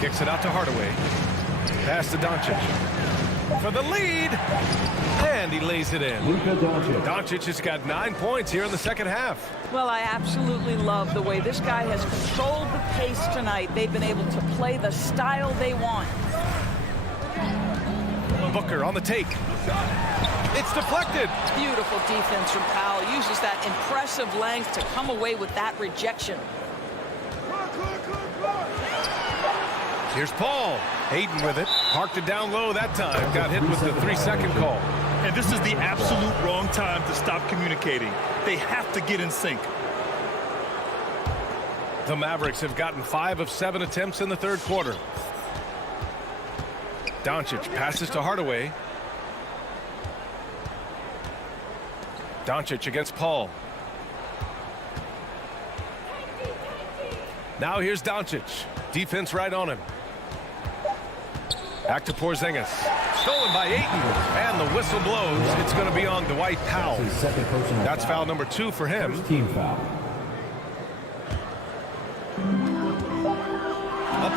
Kicks it out to Hardaway. Pass to Doncic. For the lead. And he lays it in. Doncic has got 9 points here in the second half. Well, I absolutely love the way this guy has controlled the pace tonight. They've been able to play the style they want. Booker on the take. It's deflected. Beautiful defense from Powell. Uses that impressive length to come away with that rejection. Here's Paul. Ayton with it. Parked it down low that time. Got hit with the 3-second call. And this is the absolute wrong time to stop communicating. They have to get in sync. The Mavericks have gotten 5 of 7 attempts in the 3rd quarter. Doncic passes to Hardaway. Doncic against Paul. Now here's Doncic. Defense right on him. Back to Porzingis. Stolen by Ayton. And the whistle blows. It's going to be on Dwight Powell. That's foul number 2 for him. Team foul.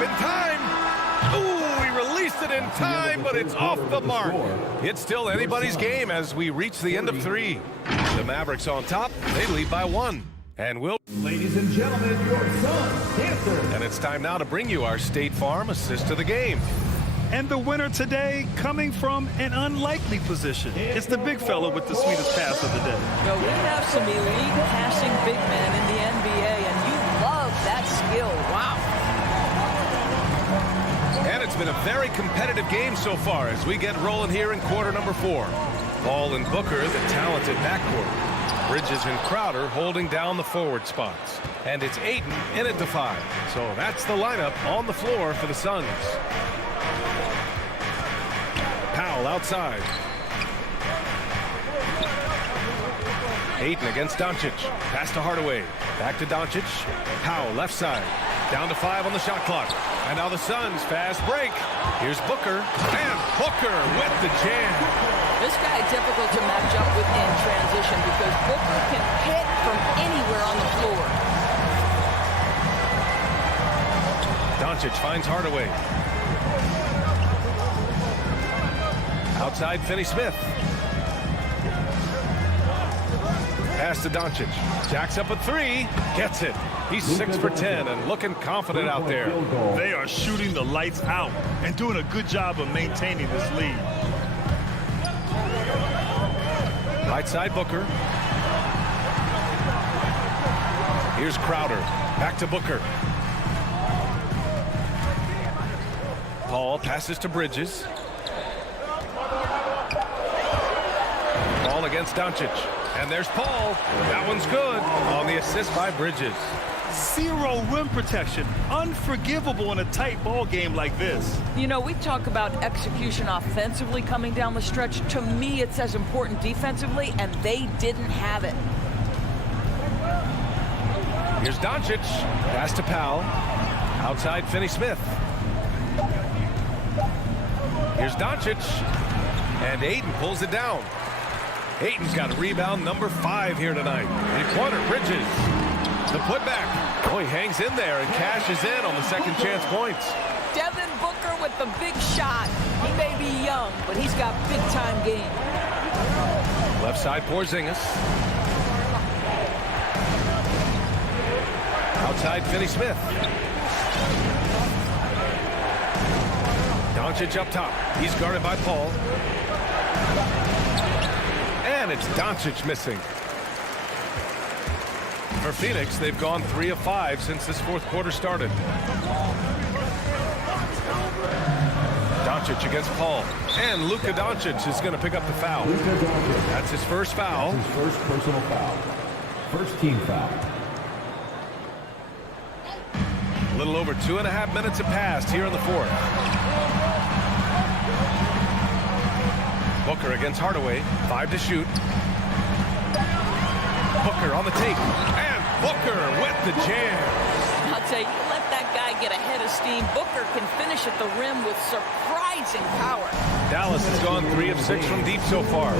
in time. Ooh, he released it in time, but it's off the mark. It's still anybody's game as we reach the end of 3. The Mavericks on top. They lead by 1. And we'll... Ladies and gentlemen, your Suns dancer. And it's time now to bring you our State Farm assist of the game. And the winner today coming from an unlikely position. It's the big fella with the sweetest pass of the day. No, we have some elite passing big men in the NBA, and you love that skill. Wow. And it's been a very competitive game so far as we get rolling here in quarter number 4. Paul and Booker, the talented backcourt. Bridges and Crowder holding down the forward spots. And it's Ayton in at the 5. So that's the lineup on the floor for the Suns. Powell outside. Ayton against Doncic. Pass to Hardaway. Back to Doncic. Powell left side. Down to 5 on the shot clock. And now the Suns fast break. Here's Booker. And Booker with the jam. This guy is difficult to match up with in transition because Booker can hit from anywhere on the floor. Doncic finds Hardaway. Outside Finney-Smith. Pass to Doncic. Jacks up a 3. Gets it. He's 6 for 10 and looking confident out there. They are shooting the lights out and doing a good job of maintaining this lead. Right side Booker. Here's Crowder. Back to Booker. Paul passes to Bridges. Paul against Doncic. And there's Paul. That one's good on the assist by Bridges. 0 rim protection. Unforgivable in a tight ball game like this. You know, we talk about execution offensively coming down the stretch. To me, it's as important defensively, and they didn't have it. Here's Doncic. Pass to Powell. Outside Finney-Smith. Here's Doncic. And Ayton pulls it down. Ayton's got a rebound number 5 here tonight. Three-pointer, Bridges. The putback. Oh, he hangs in there and cashes in on the second chance points. Devin Booker with the big shot. He may be young, but he's got big-time game. Left side, Porzingis. Outside, Finney-Smith. Doncic up top. He's guarded by Paul. And it's Doncic missing. For Phoenix, they've gone 3 of 5 since this fourth quarter started. Doncic against Paul. And Luka Doncic is going to pick up the foul. That's his first foul. His first personal foul. First team foul. A little over 2.5 minutes have passed here in the fourth. Booker against Hardaway. 5 to shoot. Booker on the take. And Booker with the jam. I'll tell you, let that guy get a head of steam. Booker can finish at the rim with surprising power. Dallas has gone 3 of 6 from deep so far.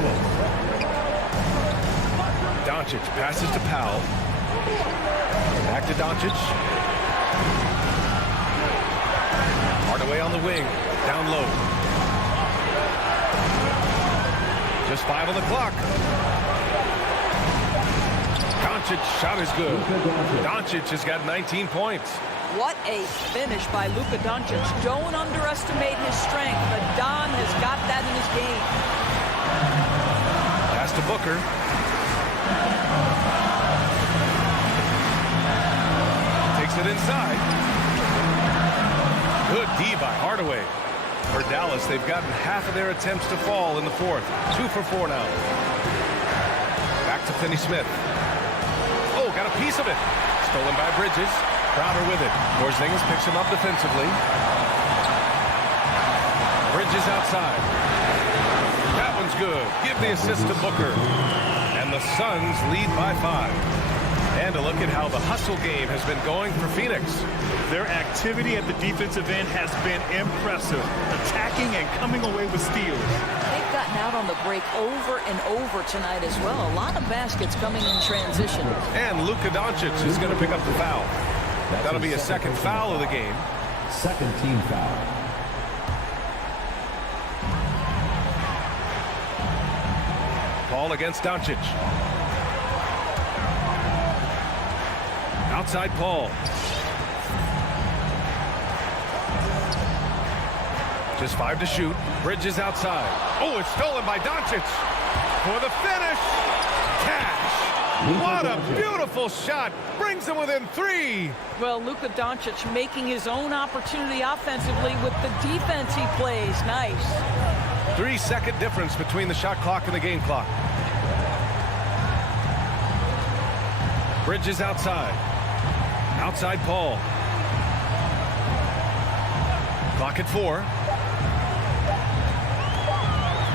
Doncic passes to Powell. Back to Doncic. Hardaway on the wing. Down low. Just 5 on the clock. Doncic shot is good. Doncic has got 19 points. What a finish by Luka Doncic. Don't underestimate his strength, but Don has got that in his game. Pass to Booker. Takes it inside. Good D by Hardaway. For Dallas, they've gotten half of their attempts to fall in the fourth. 2 for 4 now. Back to Finney-Smith. Oh, got a piece of it. Stolen by Bridges. Crowder with it. Porzingis picks him up defensively. Bridges outside. That one's good. Give the assist to Booker. And the Suns lead by 5. And a look at how the hustle game has been going for Phoenix. Their activity at the defensive end has been impressive. Attacking and coming away with steals. They've gotten out on the break over and over tonight as well. A lot of baskets coming in transition. And Luka Doncic is going to pick up the foul. That'll be a second foul of the game. Second team foul. Paul against Doncic. Outside Paul. Just 5 to shoot. Bridges outside. Oh, it's stolen by Doncic. For the finish. Cash. What a beautiful shot. Brings him within 3. Well, Luka Doncic making his own opportunity offensively with the defense he plays. Nice. 3-second difference between the shot clock and the game clock. Bridges outside. Outside Paul. Clock at 4.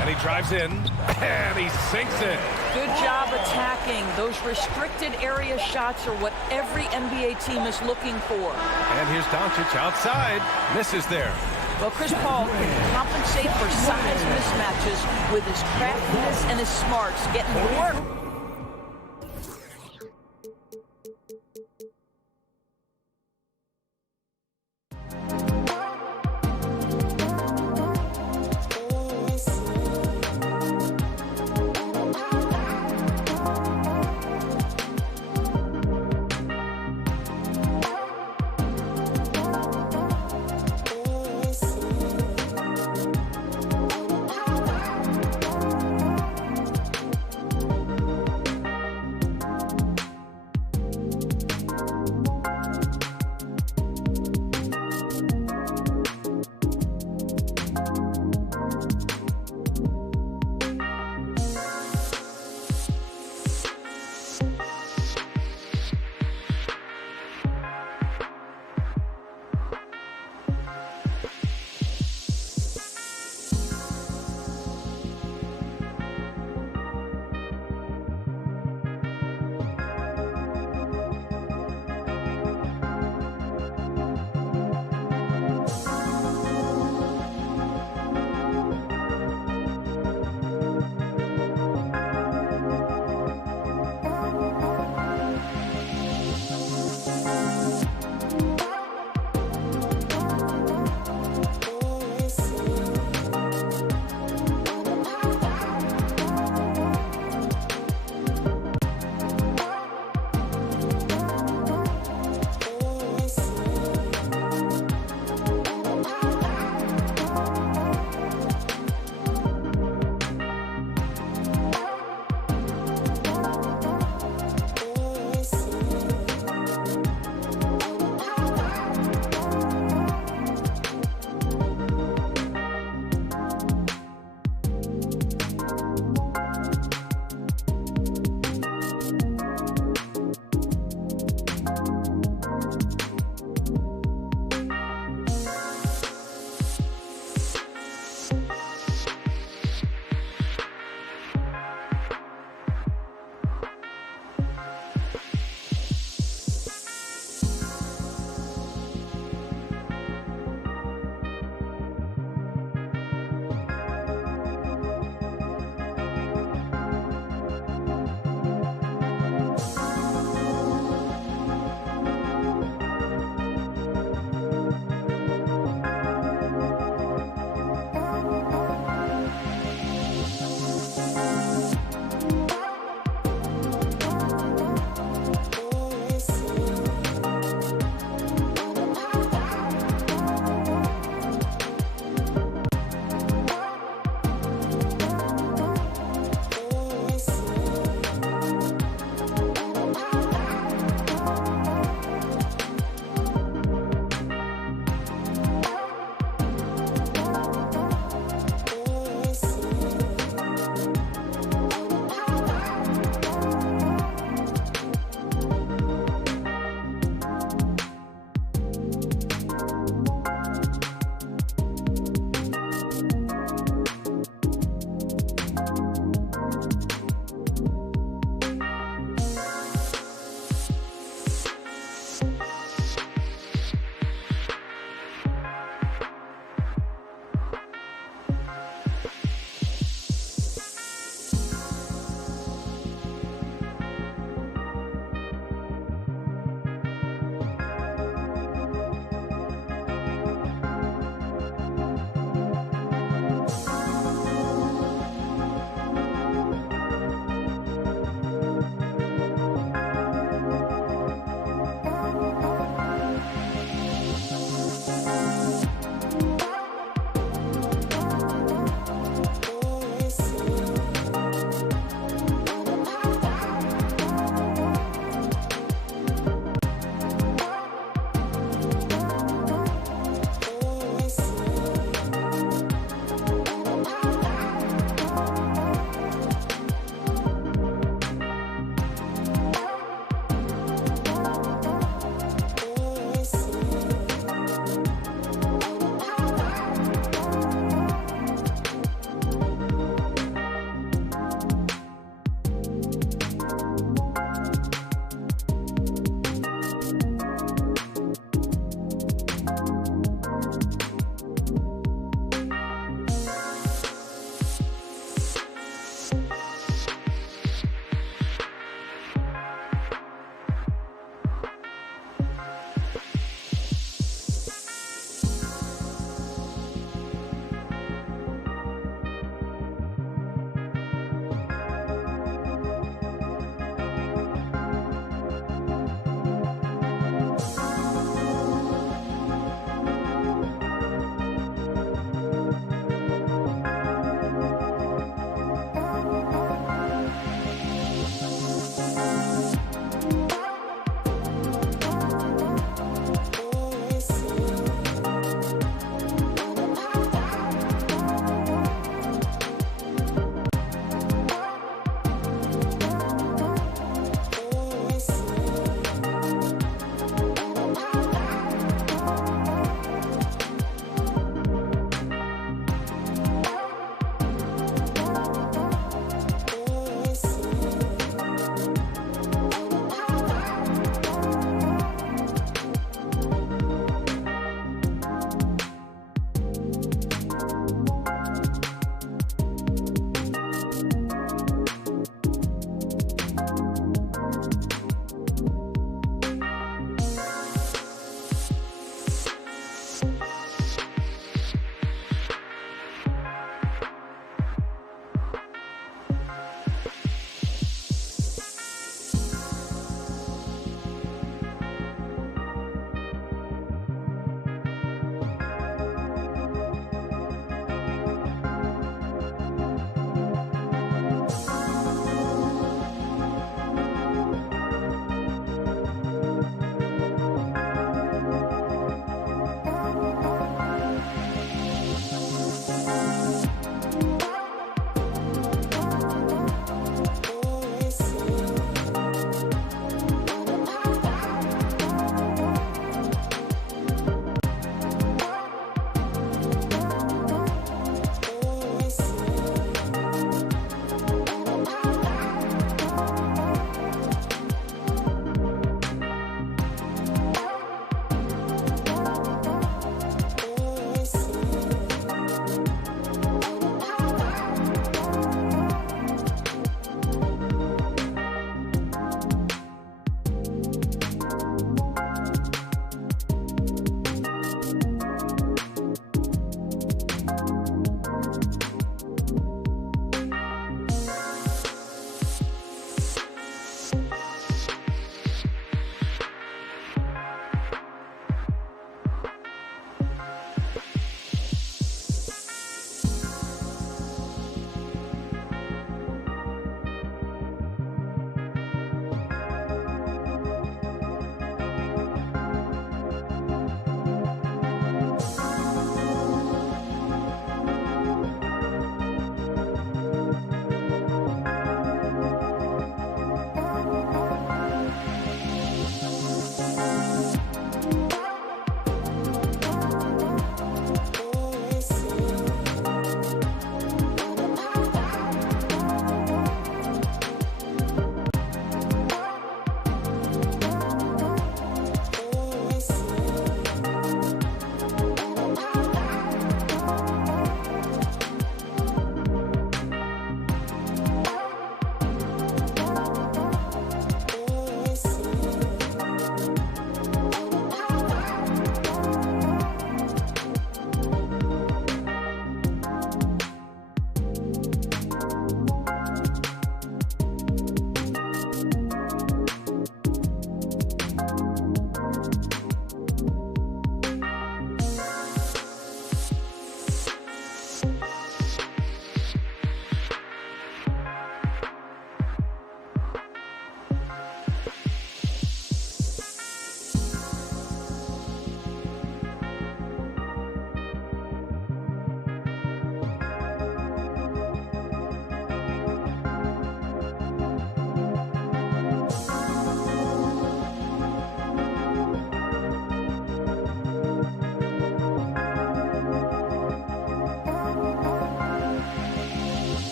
And he drives in. And he sinks it. Good job attacking. Those restricted area shots are what every NBA team is looking for. And here's Doncic outside. Misses there. Well, Chris Paul can compensate for size mismatches with his craftiness and his smarts, getting more.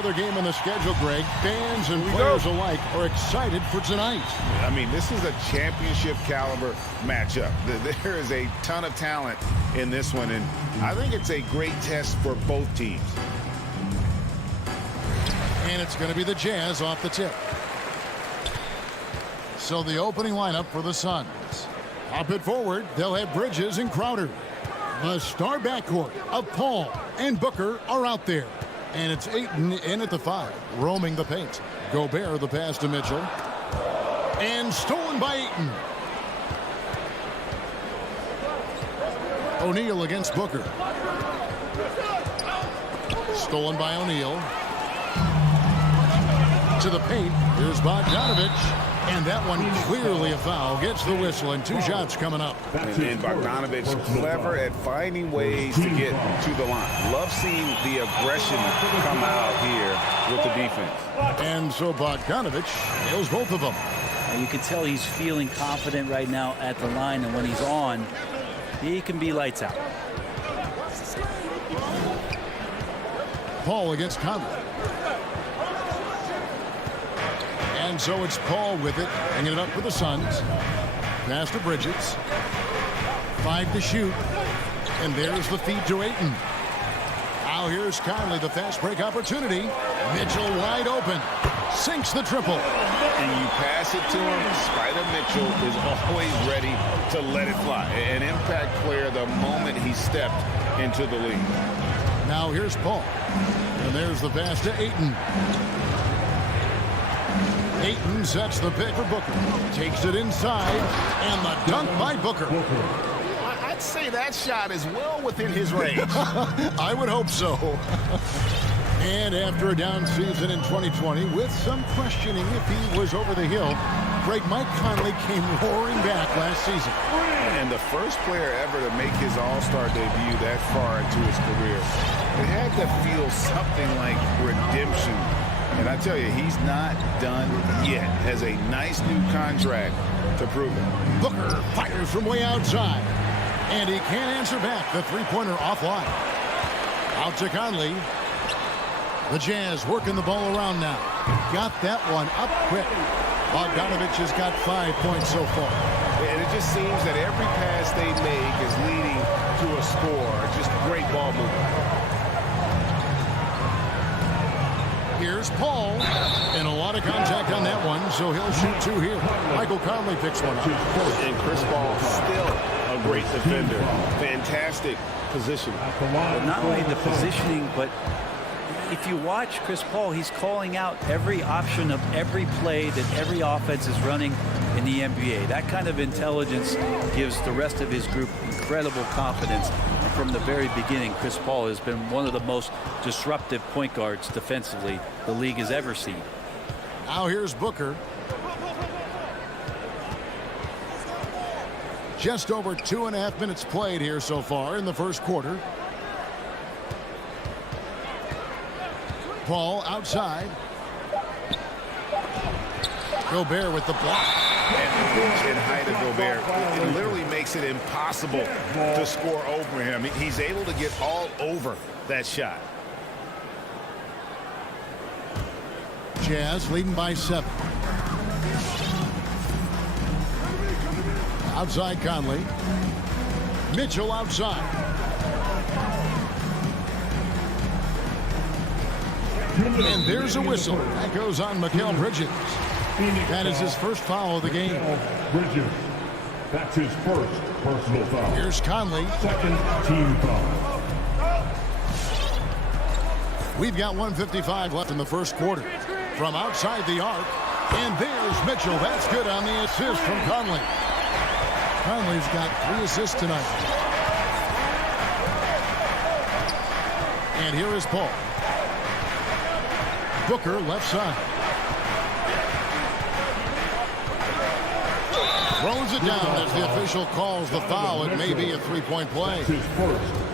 another game on the schedule, Greg. Fans and players alike are excited for tonight. I mean, this is a championship caliber matchup. There is a ton of talent in this one, and I think it's a great test for both teams. And it's going to be the Jazz off the tip. So the opening lineup for the Suns. Up it forward, they'll have Bridges and Crowder. The star backcourt of Paul and Booker are out there. And it's Ayton in at the 5, roaming the paint. Gobert the pass to Mitchell. And stolen by Ayton. O'Neal against Booker. Stolen by O'Neal. To the paint. Here's Bogdanovich. And that one clearly a foul. Gets the whistle, and 2 shots coming up. And Bogdanovich clever at finding ways to get to the line. Love seeing the aggression come out here with the defense. And so Bogdanovich nails both of them. And you can tell he's feeling confident right now at the line, and when he's on, he can be lights out. Paul against Conley. And so it's Paul with it, hanging it up for the Suns. Pass to Bridges. 5 to shoot. And there's the feed to Ayton. Now here's Conley, the fast break opportunity. Mitchell wide open. Sinks the triple. And you pass it to him. Spider Mitchell is always ready to let it fly. An impact player the moment he stepped into the league. Now here's Paul. And there's the pass to Ayton. Ayton sets the pick for Booker. Takes it inside. And the dunk by Booker. I'd say that shot is well within his range. I would hope so. And after a down season in 2020, with some questioning if he was over the hill, Mike Conley came roaring back last season. And the first player ever to make his All-Star debut that far into his career. It had to feel something like redemption. And I tell you, he's not done yet. Has a nice new contract to prove it. Booker fires from way outside. And he can't answer back. The three-pointer offline. Out to Conley. The Jazz working the ball around now. Got that one up quick. Bogdanovich has got 5 points so far. And it just seems that every pass they make is leading to a score. Just great ball movement. Here's Paul. And a lot of contact on that one, so he'll shoot 2 here. Michael Conley picks one up. And Chris Paul still a great defender. Fantastic position. But not only the positioning, but if you watch Chris Paul, he's calling out every option of every play that every offense is running in the NBA. That kind of intelligence gives the rest of his group incredible confidence. And from the very beginning, Chris Paul has been one of the most disruptive point guards defensively the league has ever seen. Now here's Booker. Just over 2.5 minutes played here so far in the first quarter. Paul outside. Gobert with the block. And the reach and height of Gobert, it literally makes it impossible to score over him. He's able to get all over that shot. Jazz leading by 7. Outside Conley. Mitchell outside. And there's a whistle. That goes on Mikal Bridges. That is his first foul of the game. Bridges. That's his first personal foul. Here's Conley. Second team foul. We've got 1:55 left in the first quarter. From outside the arc. And there's Mitchell. That's good on the assist from Conley. Conley's got 3 assists tonight. And here is Paul. Booker left side. Throws it down as the official calls the foul. It may be a 3-point play.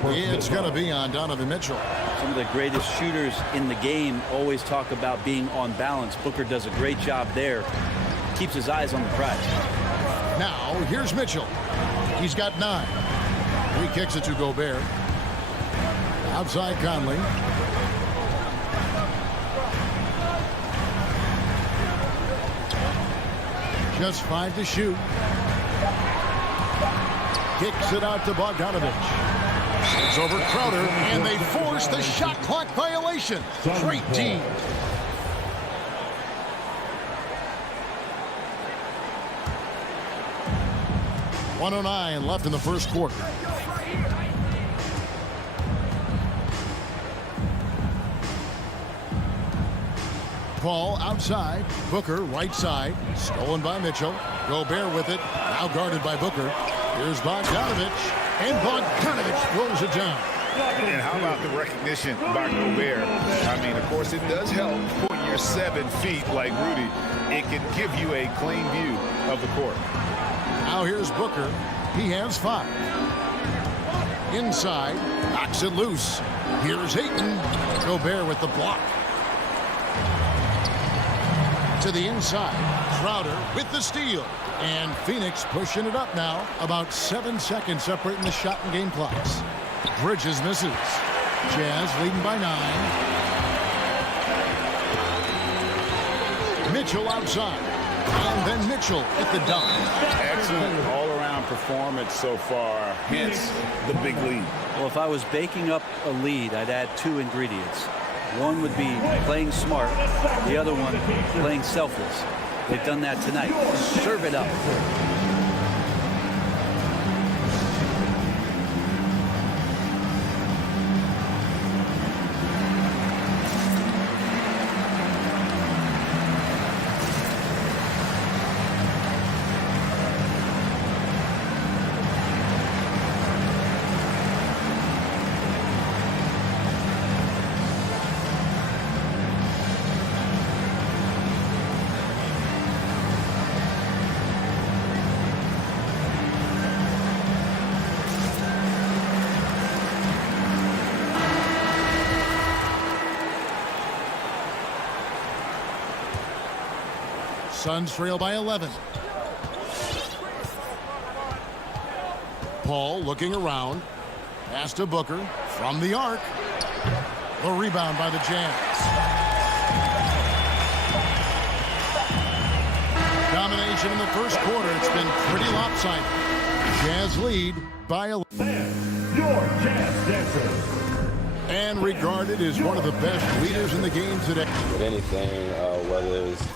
It's going to be on Donovan Mitchell. Some of the greatest shooters in the game always talk about being on balance. Booker does a great job there. Keeps his eyes on the prize. Now, here's Mitchell. He's got 9. He kicks it to Gobert. Outside Conley. Just 5 to shoot. Kicks it out to Bogdanovich. It's over Crowder, and they force the shot clock violation. Great team. .109 left in the first quarter. Paul outside. Booker right side. Stolen by Mitchell. Gobert with it. Now guarded by Booker. Here's Bogdanovich. And Bogdanovich throws it down. And how about the recognition by Gobert? I mean, of course, it does help when you're 7 feet like Rudy. It can give you a clean view of the court. Now here's Booker. He has 5. Inside. Knocks it loose. Here's Ayton. Gobert with the block. To the inside. Crowder with the steal. And Phoenix pushing it up now. About 7 seconds separating the shot and game clocks. Bridges misses. Jazz leading by 9. Mitchell outside. And then Mitchell at the dunk. Excellent all-around performance so far. Hence the big lead. Well, if I was baking up a lead, I'd add 2 ingredients. One would be playing smart. The other one, playing selfless. They've done that tonight. Serve it up. Suns trail by 11. Paul looking around. Pass to Booker from the arc. The rebound by the Jazz. Domination in the first quarter. It's been pretty lopsided. Jazz lead by 11. Your Jazz Dancer. And regarded as one of the best leaders in the game today. With anything, whether it's...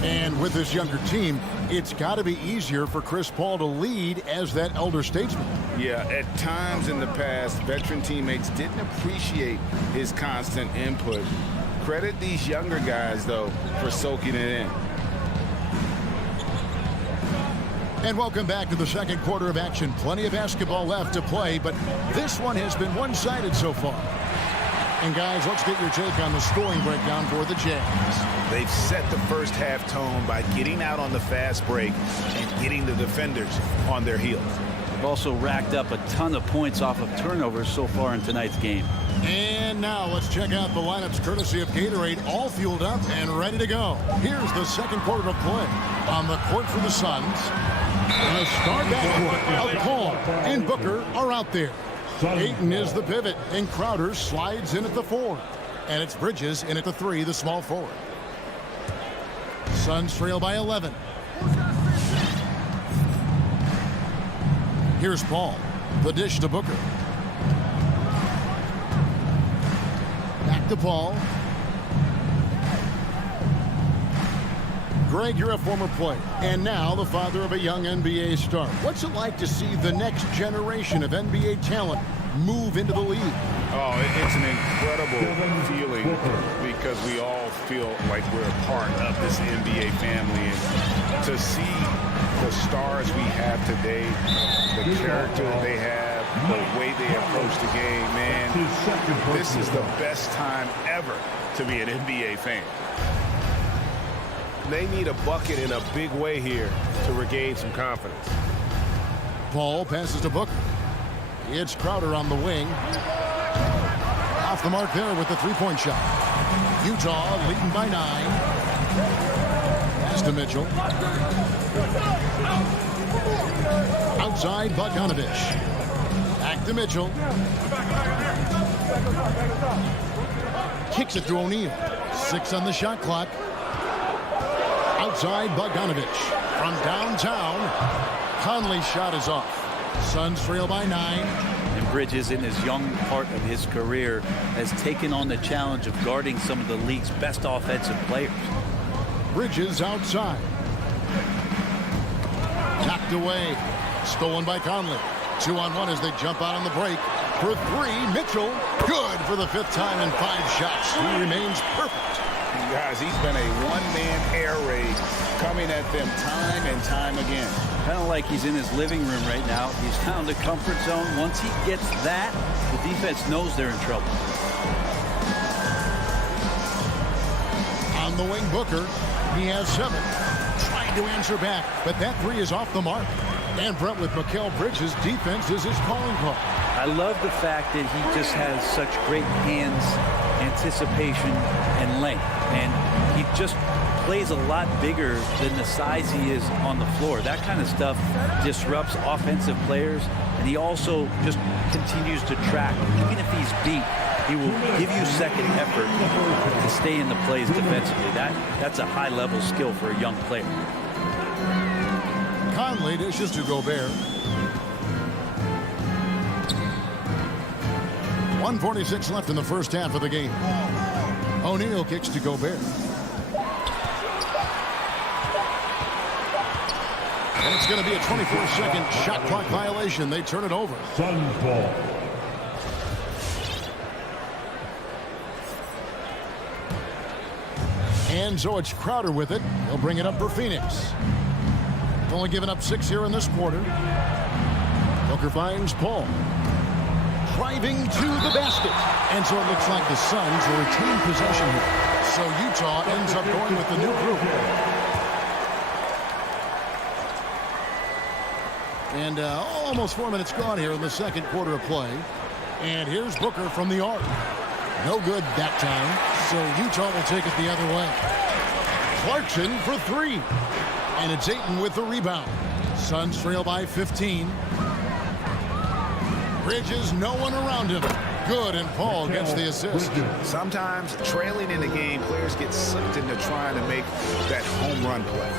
And with this younger team, it's got to be easier for Chris Paul to lead as that elder statesman. Yeah, at times in the past, veteran teammates didn't appreciate his constant input. Credit these younger guys, though, for soaking it in. And welcome back to the second quarter of action. Plenty of basketball left to play, but this one has been one-sided so far. And guys, let's get your take on the scoring breakdown for the Jazz. They've set the first half tone by getting out on the fast break and getting the defenders on their heels. They've also racked up a ton of points off of turnovers so far in tonight's game. And now let's check out the lineups courtesy of Gatorade, all fueled up and ready to go. Here's the second quarter of play. On the court for the Suns, the star backcourt of Paul and Booker are out there. Ayton is the pivot, and Crowder slides in at the 4. And it's Bridges in at the 3, the small forward. Suns trail by 11. Here's Paul. The dish to Booker. Back to Paul. Greg, you're a former player, and now the father of a young NBA star. What's it like to see the next generation of NBA talent move into the league? Oh, it's an incredible feeling because we all feel like we're a part of this NBA family. And to see the stars we have today, the character they have, the way they approach the game, man, this is the best time ever to be an NBA fan. They need a bucket in a big way here to regain some confidence. Paul passes to Booker. It's Crowder on the wing. Off the mark there with the three-point shot. Utah leading by 9. Pass to Mitchell. Outside, Bogdanovich. Back to Mitchell. Kicks it to O'Neal. 6 on the shot clock. Outside, Bogdanovich. From downtown, Conley's shot is off. Suns trail by 9. And Bridges, in his young part of his career, has taken on the challenge of guarding some of the league's best offensive players. Bridges outside. Knocked away. Stolen by Conley. 2-on-1 as they jump out on the break. For 3, Mitchell. Good for the 5th time in 5 shots. He remains perfect. Guys, he's been a one-man air raid coming at them time and time again. Kind of like he's in his living room right now. He's found a comfort zone. Once he gets that, the defense knows they're in trouble. On the wing, Booker. He has 7. Trying to answer back, but that 3 is off the mark. And Brent, with Mikal Bridges, defense is his calling card. I love the fact that he just has such great hands, anticipation, and length. And he just plays a lot bigger than the size he is on the floor. That kind of stuff disrupts offensive players. And he also just continues to track. Even if he's beat, he will give you second effort to stay in the plays defensively. That's a high-level skill for a young player. Conley dishes to Gobert. 1:46 left in the first half of the game. O'Neal kicks to Gobert. And it's going to be a 24-second shot clock violation. They turn it over. Suns ball. And so it's Crowder with it. He'll bring it up for Phoenix. Only given up 6 here in this quarter. Booker finds Paul. Driving to the basket. And so it looks like the Suns will retain possession here. So Utah ends up going with the new group. And almost 4 minutes gone here in the second quarter of play. And here's Booker from the arc. No good that time. So Utah will take it the other way. Clarkson for 3. And it's Ayton with the rebound. Suns trail by 15. Bridges, no one around him. Good, and Paul gets the assist. Sometimes trailing in the game, players get sucked into trying to make that home run play.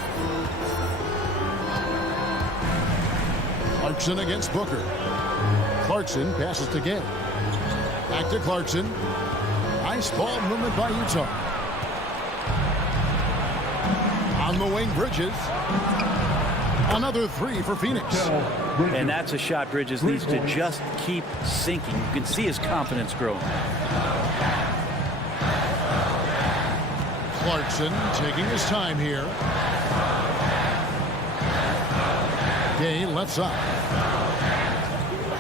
Clarkson against Booker. Clarkson passes to Gay. Back to Clarkson. Nice ball movement by Utah. On the wing, Bridges. Another 3 for Phoenix. And that's a shot Bridges needs to just keep sinking. You can see his confidence growing. Clarkson taking his time here. Gay left side.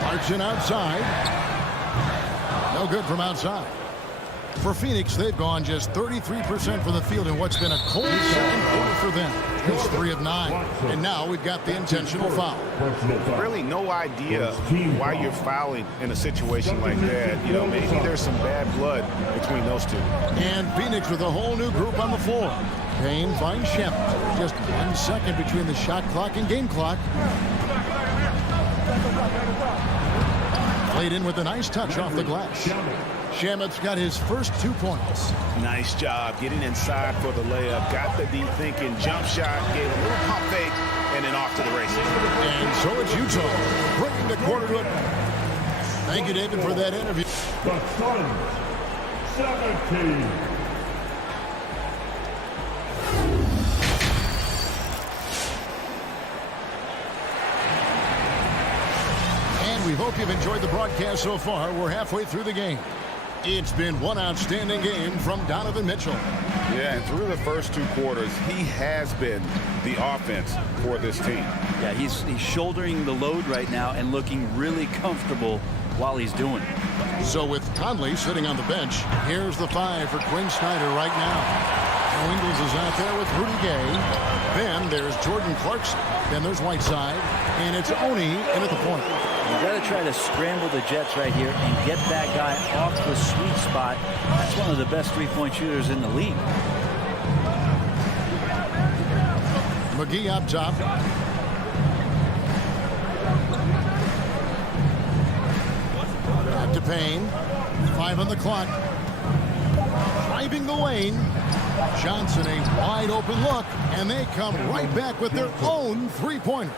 Clarkson outside. No good from outside. For Phoenix, they've gone just 33% from the field in what's been a cold second quarter for them. It's 3 of 9. And now we've got the intentional foul. Really no idea why you're fouling in a situation like that. You know, maybe there's some bad blood between those two. And Phoenix with a whole new group on the floor. Payne finds Shamet. Just 1 second between the shot clock and game clock. Played in with a nice touch off the glass. Shamet's got his first 2 points. Nice job getting inside for the layup. Got the deep thinking jump shot, gave a little pump fake, and then off to the races. And so it's Utah bringing the quarter to it. Thank you, David, for that interview. The Suns, 17. We hope you've enjoyed the broadcast so far. We're halfway through the game. It's been one outstanding game from Donovan Mitchell. Yeah, and through the first 2 quarters, he has been the offense for this team. Yeah, he's shouldering the load right now and looking really comfortable while he's doing it. So with Conley sitting on the bench, here's the 5 for Quinn Snyder right now. Joe Ingles is out there with Rudy Gay. Then there's Jordan Clarkson. Then there's Whiteside. And it's Oni in at the point. You've got to try to scramble the Jets right here and get that guy off the sweet spot. That's one of the best three-point shooters in the league. McGee up top. Back to Payne. 5 on the clock. Driving the lane. Johnson, a wide open look, and they come right back with their own three-pointer.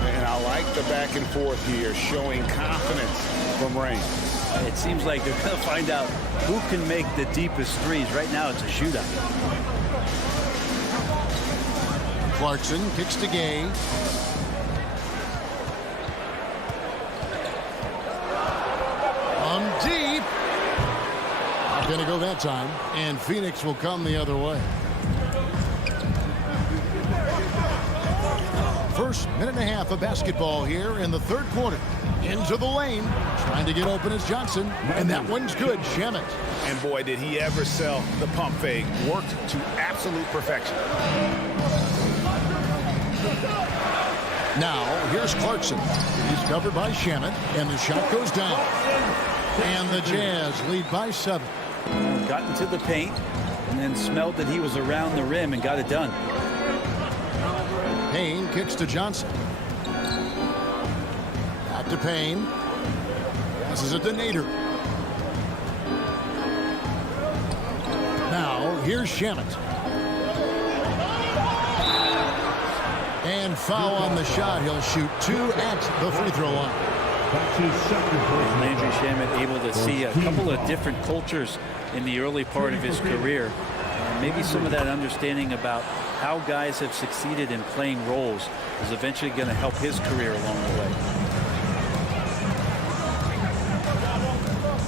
And I like the back and forth here, showing confidence from Rain. It seems like they're going to find out who can make the deepest threes. Right now, it's a shootout. Clarkson kicks to Gay. Deep. Not going to go that time. And Phoenix will come the other way. First minute and a half of basketball here in the third quarter. Into the lane. Trying to get open is Johnson. And that one's good. Shamet. And boy, did he ever sell the pump fake. Worked to absolute perfection. Now, here's Clarkson. He's covered by Shamet. And the shot goes down. And the Jazz lead by 7. Got into the paint and then smelled that he was around the rim and got it done. Payne kicks to Johnson. Back to Payne. Passes it to Nader. Now, here's Shamet. And foul on the shot. He'll shoot 2 at the free throw line. Landry Shamet able to see a couple of different cultures in the early part of his career. Maybe some of that understanding about how guys have succeeded in playing roles is eventually going to help his career along the way.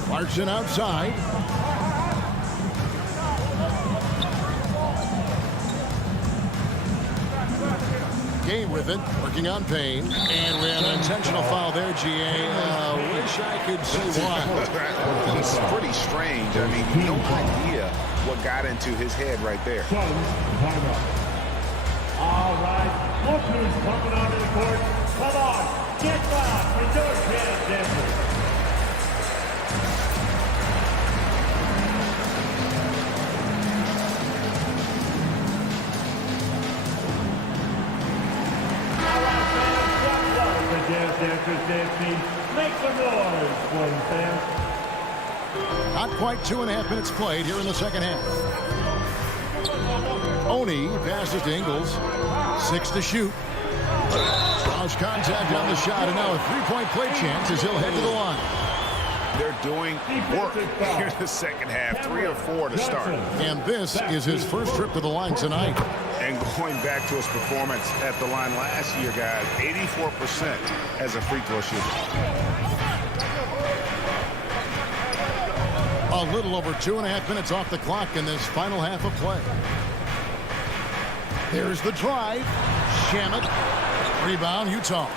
Clarkson outside. Gay with it, working on Payne. And we have an intentional foul there, G.A. Wish I could say why. It's pretty strange. I mean, no idea what got into his head right there. All right, look who's coming onto the court. Come on, get back for your chance, Denver. Jazz Dancers dance team. Make some noise for them, fans. Not quite 2.5 minutes played here in the second half. Oni passes to Ingles. 6 to shoot. Draws contact on the shot, and now a three-point play chance as he'll head to the line. They're doing work here in the second half. 3 or 4 to start. And this is his first trip to the line tonight. And going back to his performance at the line last year, guys, 84% as a free throw shooter. A little over 2.5 minutes off the clock in this final half of play. There's the drive. Shamet. Rebound, Utah.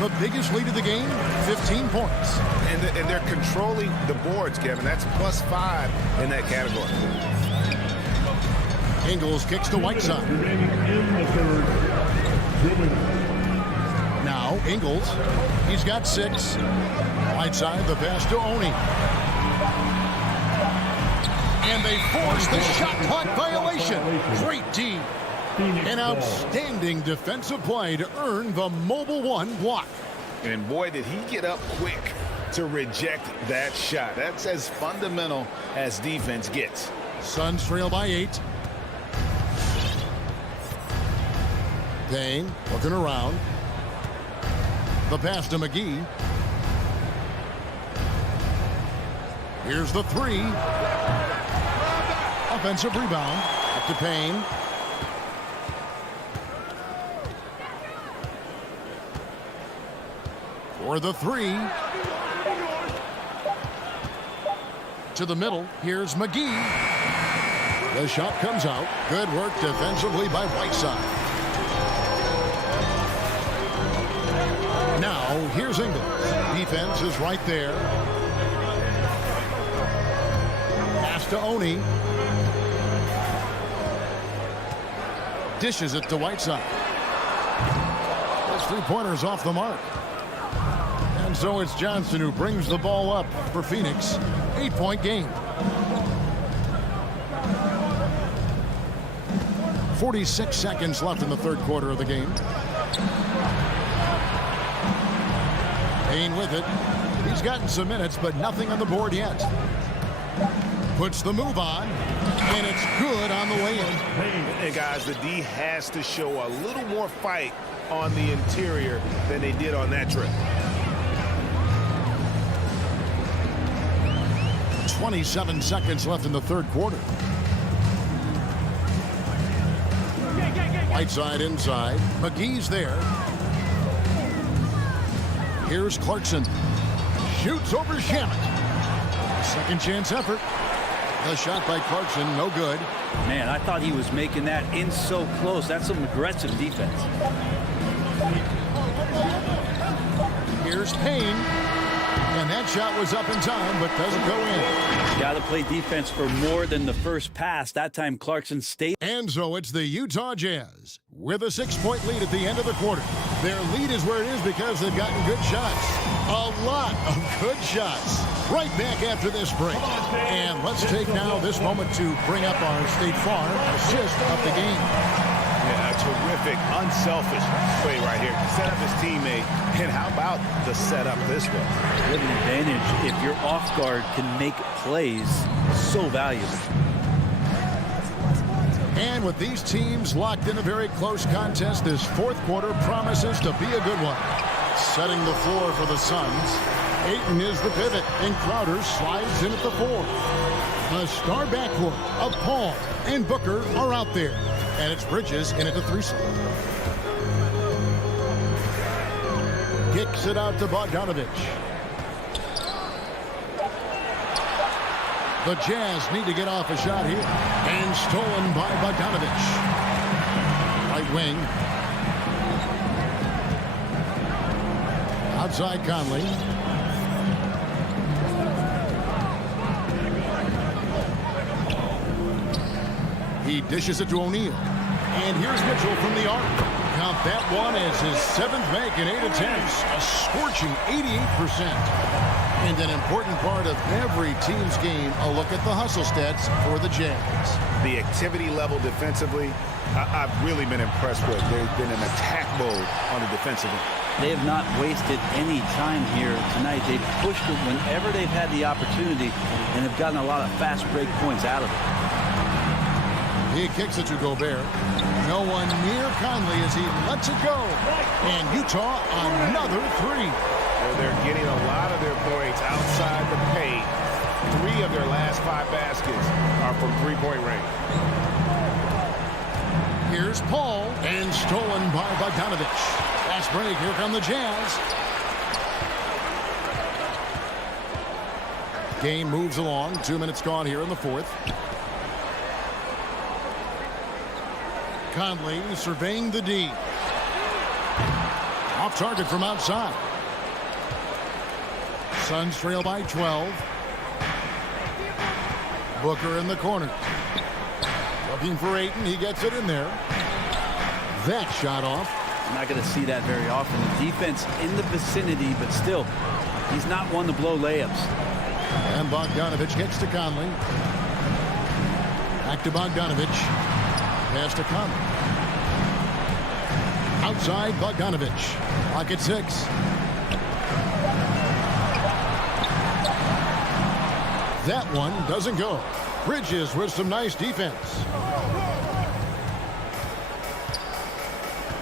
The biggest lead of the game, 15 points. And they're controlling the boards, Kevin. That's +5 in that category. Ingles kicks to Whiteside. Now Ingles. He's got 6. Whiteside, the pass to Oni. And they force the shot clock violation. Great D. An outstanding defensive play to earn the Mobile One block. And boy, did he get up quick to reject that shot. That's as fundamental as defense gets. Suns trail by 8. Payne looking around. The pass to McGee. Here's the 3. Offensive rebound. Up to Payne. For the 3. To the middle. Here's McGee. The shot comes out. Good work defensively by Whiteside. Now, here's Ingles. Defense is right there. Pass to Oni. Dishes it to Whiteside. Those three-pointers off the mark. And so it's Johnson who brings the ball up for Phoenix. 8-point game. 46 seconds left in the third quarter of the game. Payne with it. He's gotten some minutes, but nothing on the board yet. puts the move on, and it's good on the way in. And guys, the D has to show a little more fight on the interior than they did on that trip. 27 seconds left in the third quarter. Right side inside. McGee's there. Here's Clarkson. Shoots over Shamet. Second chance effort. The shot by Clarkson, no good. Man, I thought he was making that in so close. That's some aggressive defense. Here's Payne. And that shot was up in time, but doesn't go in. Got to play defense for more than the first pass. That time Clarkson stayed. And so it's the Utah Jazz with a 6-point lead at the end of the quarter. Their lead is where it is because they've gotten good shots. A lot of good shots. Right back after this break. And let's take now this moment to bring up our State Farm assist of the game. Yeah, a terrific, unselfish play right here. Set up his teammate. And how about the setup this way? What an advantage if your off guard can make plays. So valuable. And with these teams locked in a very close contest, this fourth quarter promises to be a good one. Setting the floor for the Suns. Ayton is the pivot, and Crowder slides in at the 4. The star backcourt of Paul and Booker are out there. And it's Bridges in at the 3 slot. Kicks it out to Bogdanovich. The Jazz need to get off a shot here. And stolen by Bogdanovich. Right wing. Outside Conley. He dishes it to O'Neal. And here's Mitchell from the arc. Count that one as his 7th make in 8 attempts. A scorching 88%. And an important part of every team's game, a look at the hustle stats for the Jazz. The activity level defensively, I've really been impressed with. They've been in attack mode on the defensive end. They have not wasted any time here tonight. They've pushed it whenever they've had the opportunity and have gotten a lot of fast break points out of it. He kicks it to Gobert. No one near Conley as he lets it go. And Utah another 3. They're getting a lot of their points outside the paint. 3 of their last 5 baskets are from three-point range. Here's Paul, and stolen by Bogdanovich. Fast break, here come the Jazz. Game moves along, 2 minutes gone here in the fourth. Conley surveying the D. Off target from outside. Suns trail by 12. Booker in the corner. Looking for Ayton. He gets it in there. That shot off. I'm not going to see that very often. The defense in the vicinity, but still, he's not one to blow layups. And Bogdanovich gets to Conley. Back to Bogdanovich. Pass to Conley. Outside Bogdanovich. Clock at 6. That one doesn't go. Bridges with some nice defense.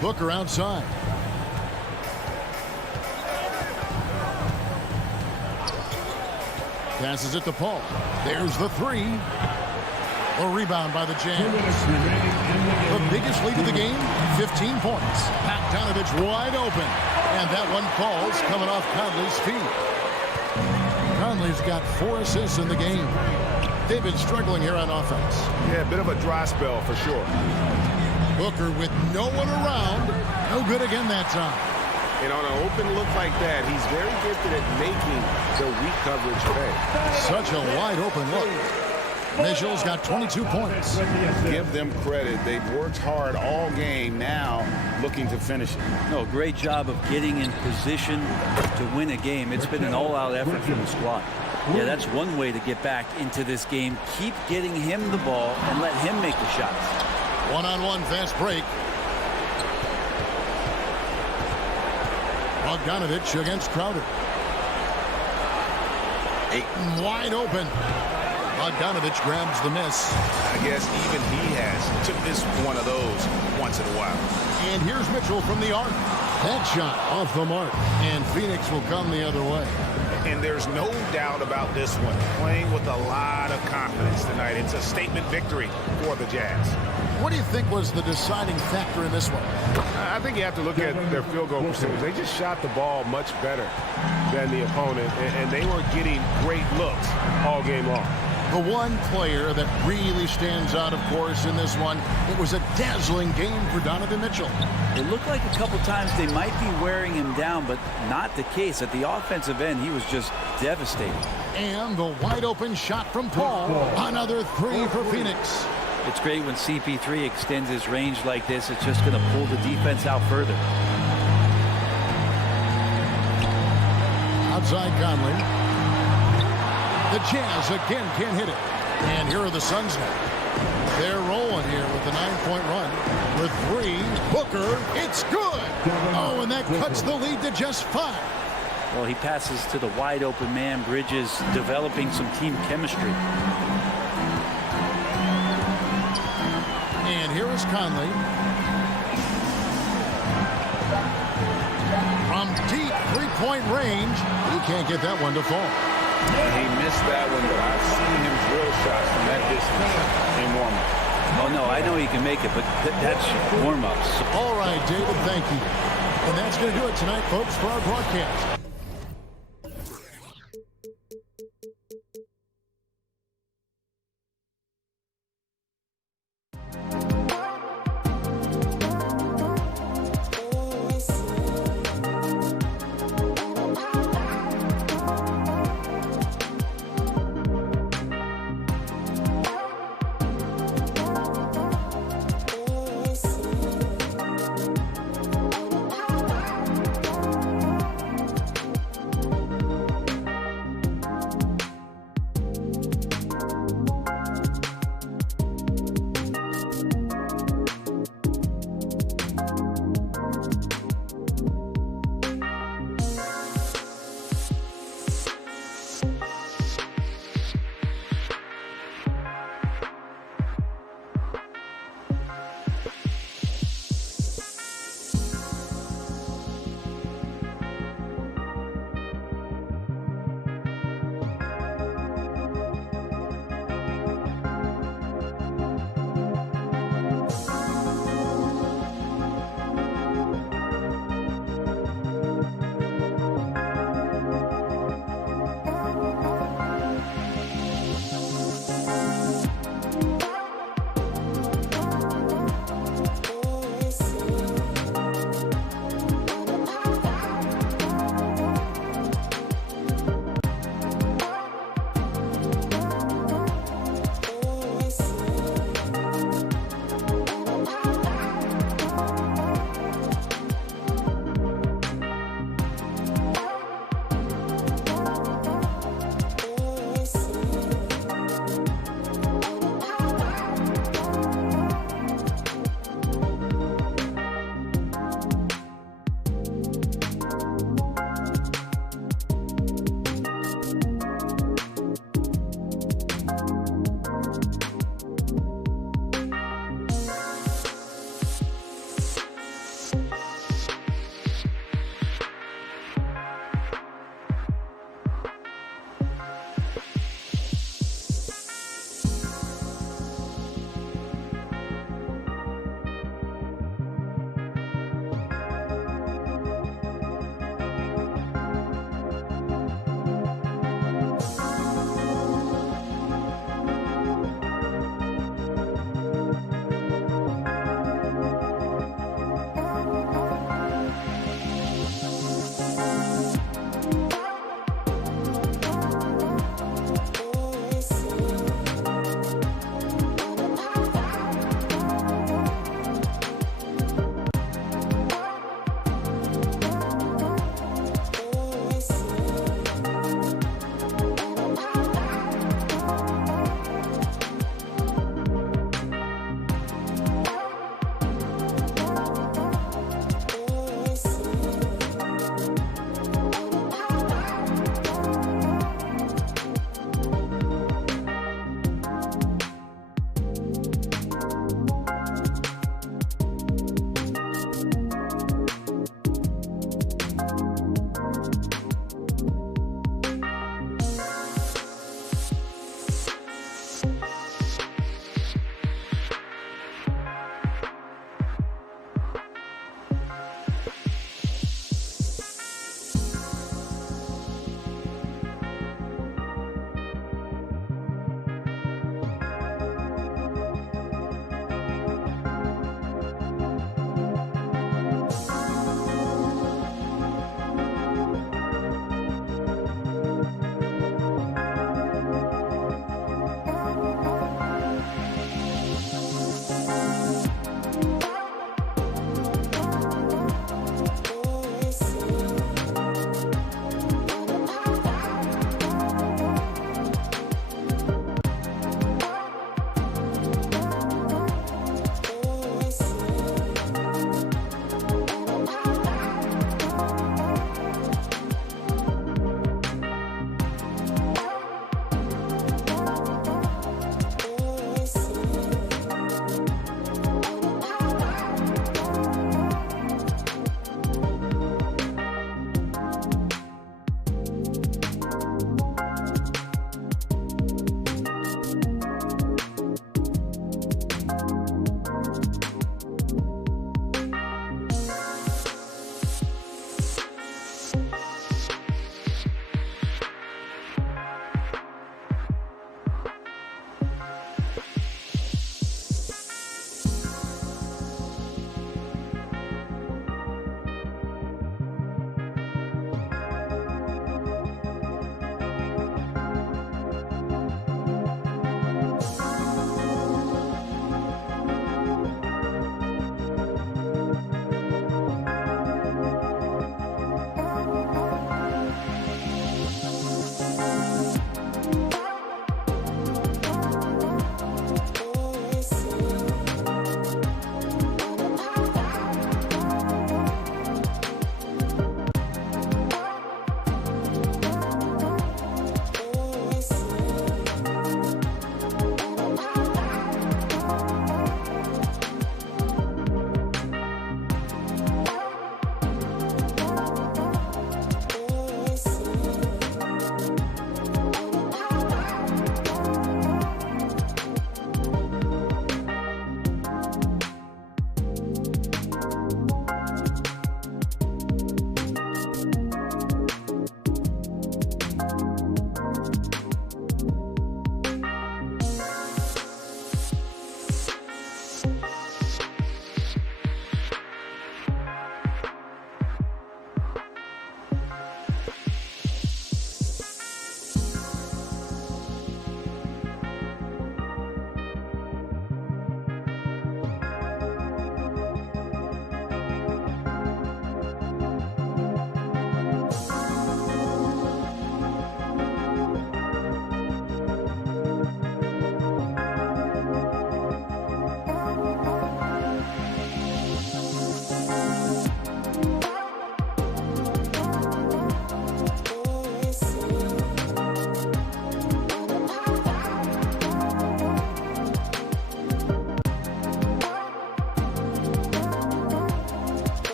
Booker outside. Passes it to Paul. There's the 3. A rebound by the Jazz. The biggest lead of the game, 15 points. Bogdanovich wide open. And that one falls coming off Conley's feet. Conley's got 4 assists in the game. They've been struggling here on offense. Yeah, a bit of a dry spell for sure. Booker with no one around. No good again that time. And on an open look like that, he's very gifted at making the weak coverage pay. Such a wide open look. Mitchell's got 22 points. Give them credit. They've worked hard all game, now looking to finish it. No, great job of getting in position to win a game. It's been an all-out effort from the squad. Yeah, that's one way to get back into this game. Keep getting him the ball and let him make the shots. One-on-one fast break. Bogdanovich against Crowder. Ayton wide open. Bogdanovich grabs the miss. I guess even he has to miss one of those once in a while. And here's Mitchell from the arc. That shot off the mark. And Phoenix will come the other way. And there's no doubt about this one. Playing with a lot of confidence tonight. It's a statement victory for the Jazz. What do you think was the deciding factor in this one? I think you have to look at their field goal percentage. They just shot the ball much better than the opponent, and they were getting great looks all game long. The one player that really stands out, of course, in this one, it was a dazzling game for Donovan Mitchell. It looked like a couple times they might be wearing him down, but not the case. At the offensive end, he was just devastating. And the wide-open shot from Paul. Another three for Phoenix. It's great when CP3 extends his range like this. It's just going to pull the defense out further. Outside Conley. The Jazz again can't hit it. And here are the Suns now. They're rolling here with a 9-point run. With three, Booker, it's good. Oh, and that cuts the lead to just 5. Well, he passes to the wide open man. Bridges developing some team chemistry. And here is Conley. From deep three-point range, he can't get that one to fall. He missed that one, but I've seen him drill shots from that distance in warm-up. Oh, no, I know he can make it, but that's warm-ups. All right, David, thank you. And that's going to do it tonight, folks, for our broadcast.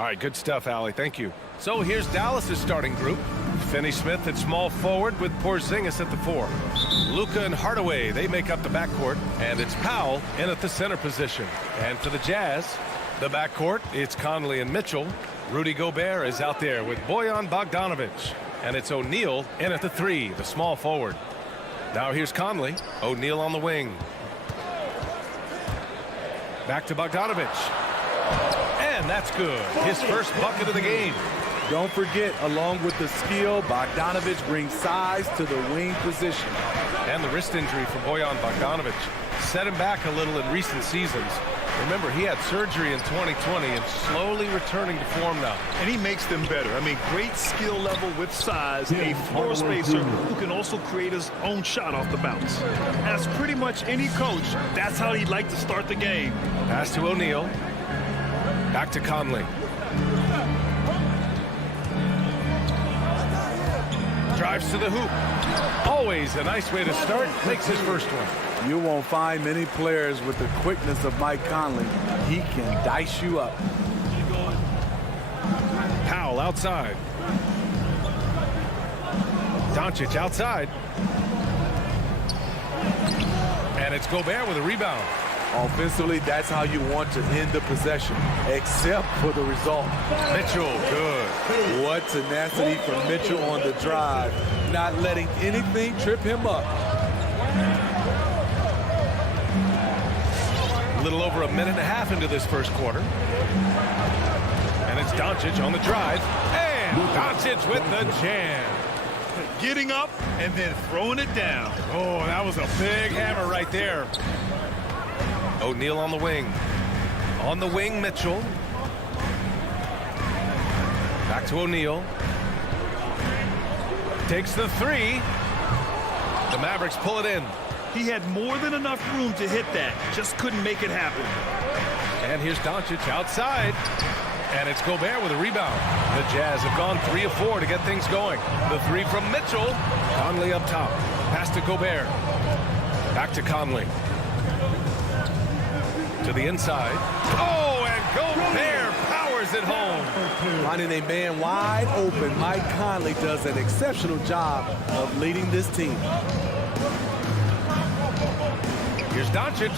All right, good stuff, Allie. Thank you. So here's Dallas's starting group. Finney-Smith at small forward with Porzingis at the 4. Luka and Hardaway, they make up the backcourt. And it's Powell in at the center position. And for the Jazz, the backcourt, it's Conley and Mitchell. Rudy Gobert is out there with Bojan Bogdanovic. And it's O'Neal in at the 3, the small forward. Now here's Conley. O'Neal on the wing. Back to Bogdanovic. And that's good. His first bucket of the game. Don't forget, along with the skill, Bogdanovic brings size to the wing position. And the wrist injury for Bojan Bogdanovic set him back a little in recent seasons. Remember, he had surgery in 2020 and slowly returning to form now. And he makes them better. I mean, great skill level with size, a floor spacer who can also create his own shot off the bounce. As pretty much any coach, that's how he'd like to start the game. Pass to O'Neal. Back to Conley. Drives to the hoop. Always a nice way to start. Makes his first one. You won't find many players with the quickness of Mike Conley. He can dice you up. Powell outside. Doncic outside. And it's Gobert with a rebound. Offensively, that's how you want to end the possession, except for the result. Mitchell, good. What tenacity from Mitchell on the drive, not letting anything trip him up. A little over a minute and a half into this first quarter. And it's Doncic on the drive. And Doncic with the jam. Getting up and then throwing it down. Oh, that was a big hammer right there. O'Neal on the wing. On the wing, Mitchell. Back to O'Neal. Takes the 3. The Mavericks pull it in. He had more than enough room to hit that. Just couldn't make it happen. And here's Doncic outside. And it's Gobert with a rebound. The Jazz have gone 3 of 4 to get things going. The 3 from Mitchell. Conley up top. Pass to Gobert. Back to Conley. To the inside. Oh, and Gobert powers it home. Finding a man wide open, Mike Conley does an exceptional job of leading this team. Here's Doncic.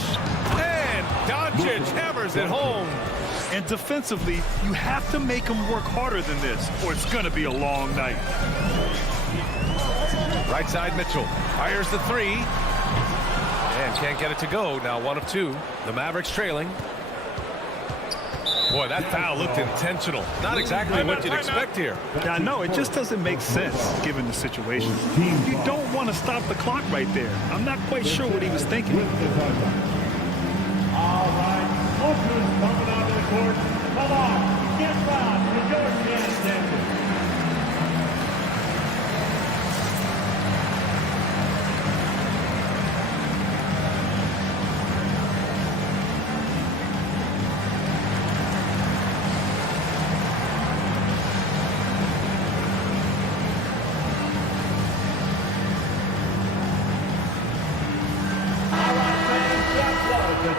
And Doncic hammers it home. And defensively, you have to make him work harder than this, or it's going to be a long night. Right side, Mitchell. Fires the 3. And can't get it to go. Now 1 of 2. The Mavericks trailing. Boy, that foul looked intentional. Not exactly what you'd expect here. I know, it just doesn't make sense given the situation. You don't want to stop the clock right there. I'm not quite sure what he was thinking. All right, Ultras coming onto the court. Come on, get loud for your chance, Denver.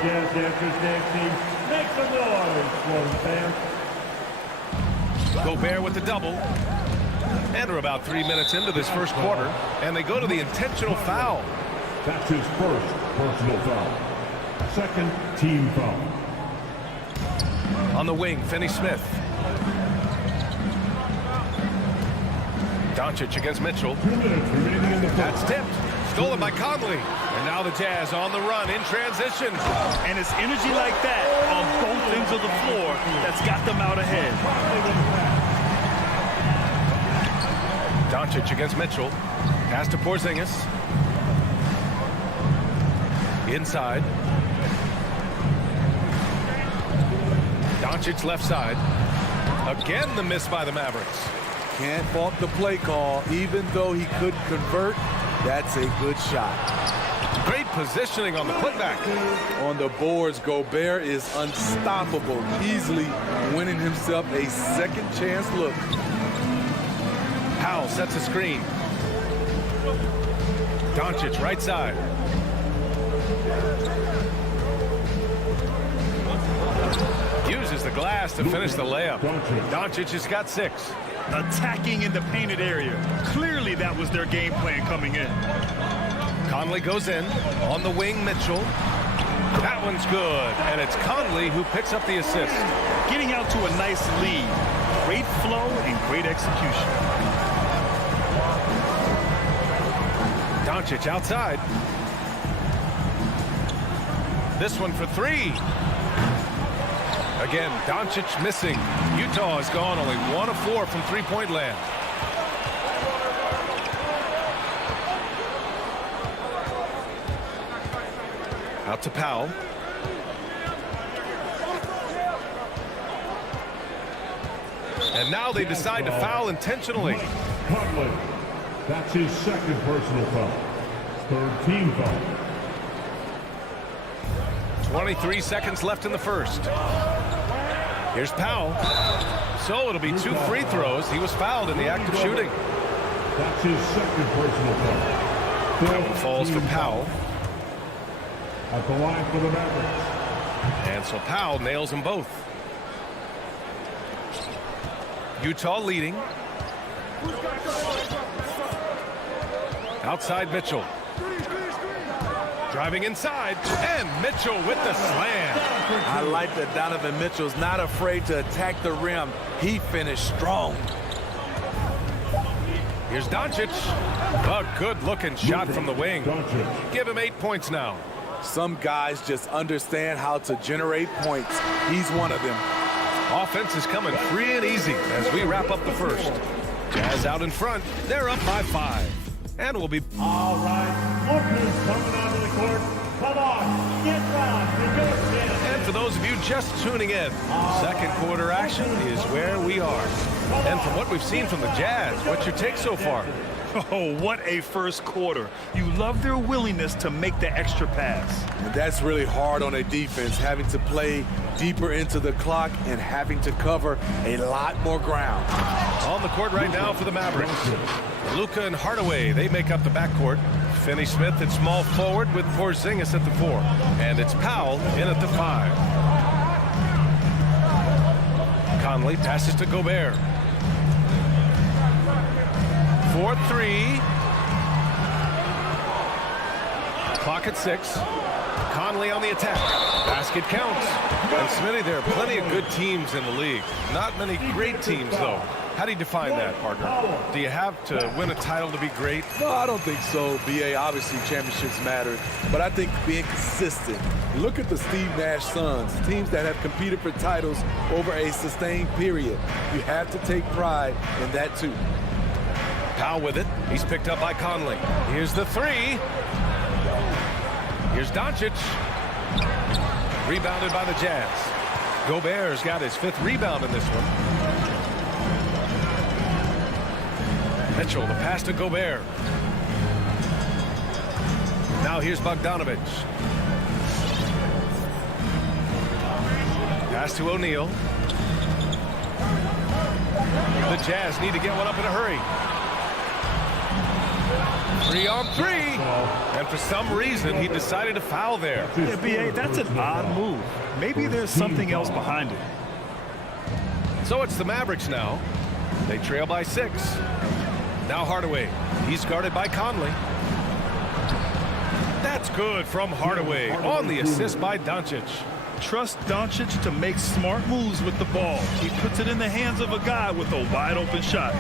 Jazz Dancers dance team, make some noise for them, fans. Gobert with the double. And we're about 3 minutes into this first quarter. And they go to the intentional foul. That's his first personal foul. Second team foul. On the wing, Finney-Smith. Doncic against Mitchell. 2 minutes remaining in the That's tipped. Stolen by Conley. And now the Jazz on the run in transition. And it's energy like that on both ends of the floor that's got them out ahead. Doncic against Mitchell. Pass to Porzingis. Inside. Doncic left side. Again the miss by the Mavericks. Can't fault the play call. Even though he couldn't convert, that's a good shot. Great positioning on the putback. On the boards, Gobert is unstoppable, easily winning himself a second chance look. Powell sets a screen. Doncic right side. Uses the glass to finish the layup. Doncic has got 6. Attacking in the painted area. Clearly that was their game plan coming in. Conley goes in. On the wing, Mitchell. That one's good. And it's Conley who picks up the assist. Getting out to a nice lead. Great flow and great execution. Doncic outside. This one for 3. Again, Doncic missing. Utah has gone only 1 of 4 from three-point land. Out to Powell. And now they decide to foul intentionally. Conley. That's his second personal foul. Third team foul. 23 seconds left in the first. Here's Powell. So it'll be 2 free throws. He was fouled in the act of shooting. That's his second personal foul. Powell falls for Powell. At the line for the Mavericks. And so Powell nails them both. Utah leading. Outside Mitchell. Driving inside, and Mitchell with the slam. I like that Donovan Mitchell's not afraid to attack the rim. He finished strong. Here's Doncic. A good-looking shot from the wing. Give him 8 points now. Some guys just understand how to generate points. He's one of them. Offense is coming free and easy as we wrap up the first. Jazz out in front. They're up by 5. And we'll be... All right, Lookers coming onto the court. Come on, get down to your chin. And for those of you just tuning in, second quarter action is where we are. And from what we've seen from the Jazz, what's your take so far? Oh, what a first quarter. You love their willingness to make the extra pass. And that's really hard on a defense, having to play deeper into the clock and having to cover a lot more ground. On the court right now for the Mavericks. Luka and Hardaway, they make up the backcourt. Finney-Smith at small forward with Porzingis at the 4. And it's Powell in at the 5. Conley passes to Gobert. 4-3. Clock at 6. Conley on the attack. Basket counts. And Smitty, there are plenty of good teams in the league. Not many great teams, though. How do you define that, partner? Do you have to win a title to be great? No, I don't think so, B.A. Obviously, championships matter. But I think being consistent. Look at the Steve Nash Suns, teams that have competed for titles over a sustained period. You have to take pride in that, too. Powell with it. He's picked up by Conley. Here's the 3. Here's Doncic. Rebounded by the Jazz. Gobert's got his 5th rebound in this one. Mitchell, the pass to Gobert. Now here's Bogdanovic. Pass to O'Neal. The Jazz need to get one up in a hurry. 3 on 3. And for some reason, he decided to foul there. Yeah, B.A., that's an odd move. Maybe there's something else behind it. So it's the Mavericks now. They trail by 6. Now Hardaway. He's guarded by Conley. That's good from Hardaway on the assist by Doncic. Trust Doncic to make smart moves with the ball. He puts it in the hands of a guy with a wide-open shot.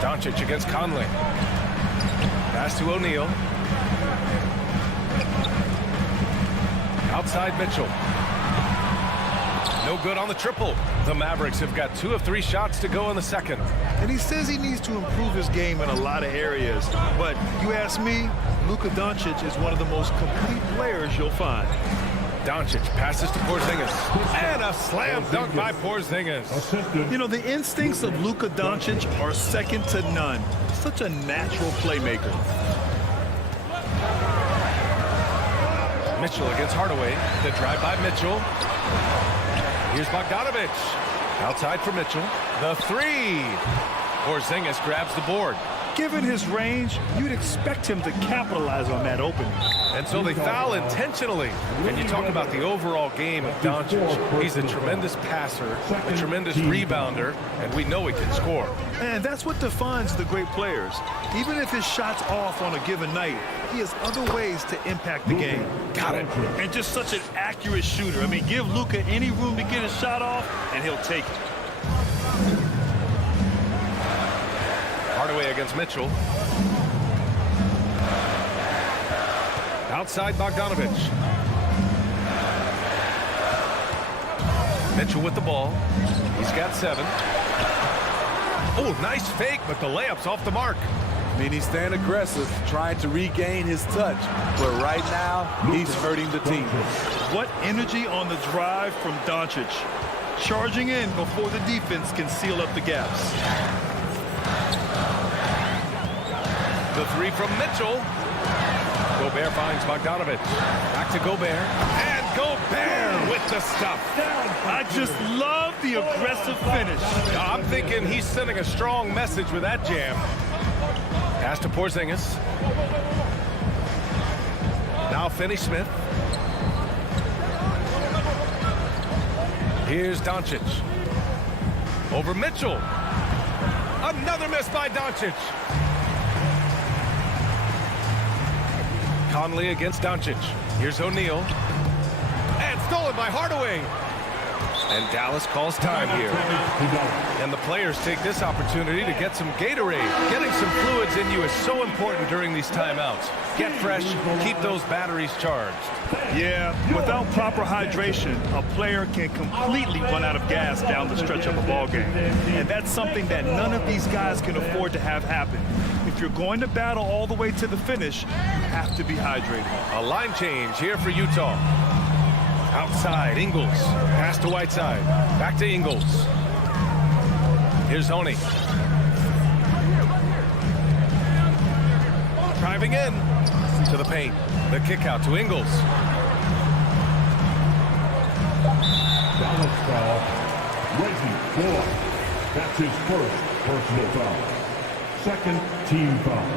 Doncic against Conley. Pass to O'Neal. Outside Mitchell. No good on the triple. The Mavericks have got 2 of 3 shots to go in the second. And he says he needs to improve his game in a lot of areas. But you ask me, Luka Doncic is one of the most complete players you'll find. Doncic passes to Porzingis. And a slam dunk by Porzingis. You know, the instincts of Luka Doncic are second to none. Such a natural playmaker. Mitchell against Hardaway. The drive by Mitchell. Here's Bogdanovic. Outside for Mitchell. The 3. Porzingis grabs the board. Given his range, you'd expect him to capitalize on that opening. And so they foul intentionally. And you talk about the overall game of Doncic. He's a tremendous passer, a tremendous rebounder, and we know he can score. And that's what defines the great players. Even if his shot's off on a given night, he has other ways to impact the game. Got it. And just such an accurate shooter. I mean, give Luka any room to get his shot off, and he'll take it. Hardaway against Mitchell. Outside Bogdanovic. Mitchell with the ball. He's got 7. Oh, nice fake, but the layup's off the mark. I mean, he's staying aggressive, trying to regain his touch. But right now, he's hurting the team. What energy on the drive from Doncic. Charging in before the defense can seal up the gaps. The 3 from Mitchell. Gobert finds Bogdanovic. Back to Gobert. And Gobert with the stuff. I just love the aggressive finish. I'm thinking he's sending a strong message with that jam. Pass to Porzingis. Now Finney-Smith. Here's Doncic. Over Mitchell. Another miss by Doncic. Conley against Doncic. Here's O'Neal. And stolen by Hardaway. And Dallas calls time here. And the players take this opportunity to get some Gatorade. Getting some fluids in you is so important during these timeouts. Get fresh, keep those batteries charged. Yeah, without proper hydration, a player can completely run out of gas down the stretch of a ball game. And that's something that none of these guys can afford to have happen. If you're going to battle all the way to the finish, you have to be hydrated. A line change here for Utah. Outside, Ingles. Pass to Whiteside. Back to Ingles. Here's Honey. Driving in to the paint. The kick out to Ingles. Dallas foul. Reggie Bullock. That's his first personal foul. Second team foul.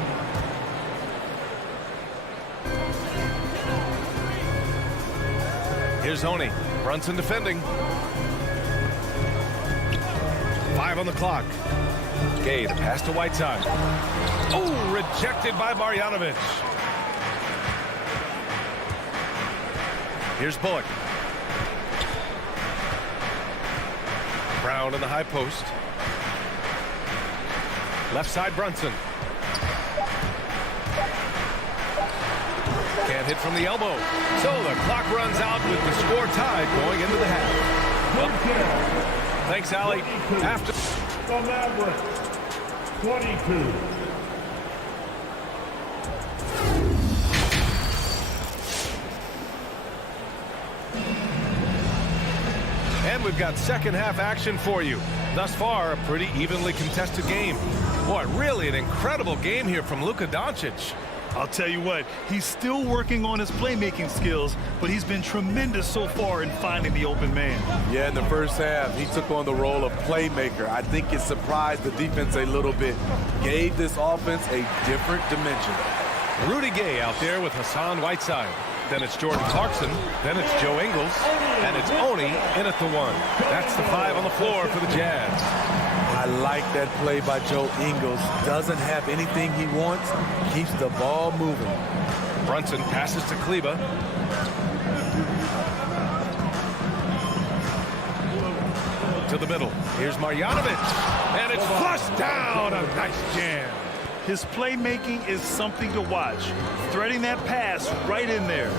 Here's Honey. Brunson defending. 5 on the clock. Gay, the pass to Whiteside. Oh, rejected by Marjanovic. Here's Bullock. Brown in the high post. Left side, Brunson. Can't hit from the elbow. So the clock runs out with the score tied going into the half. Well, thanks, Allie. After the Mavericks, 22. And we've got second half action for you. Thus far, a pretty evenly contested game. Boy, really an incredible game here from Luka Doncic. I'll tell you what, he's still working on his playmaking skills, but he's been tremendous so far in finding the open man. Yeah, in the first half, he took on the role of playmaker. I think it surprised the defense a little bit. Gave this offense a different dimension. Rudy Gay out there with Hassan Whiteside. Then it's Jordan Clarkson. Then it's Joe Ingles. And it's Oni in at the 1. That's the 5 on the floor for the Jazz. I like that play by Joe Ingles. Doesn't have anything he wants. Keeps the ball moving. Brunson passes to Kleba. To the middle. Here's Marjanovic. And it's flushed down. A nice jam. His playmaking is something to watch. Threading that pass right in there.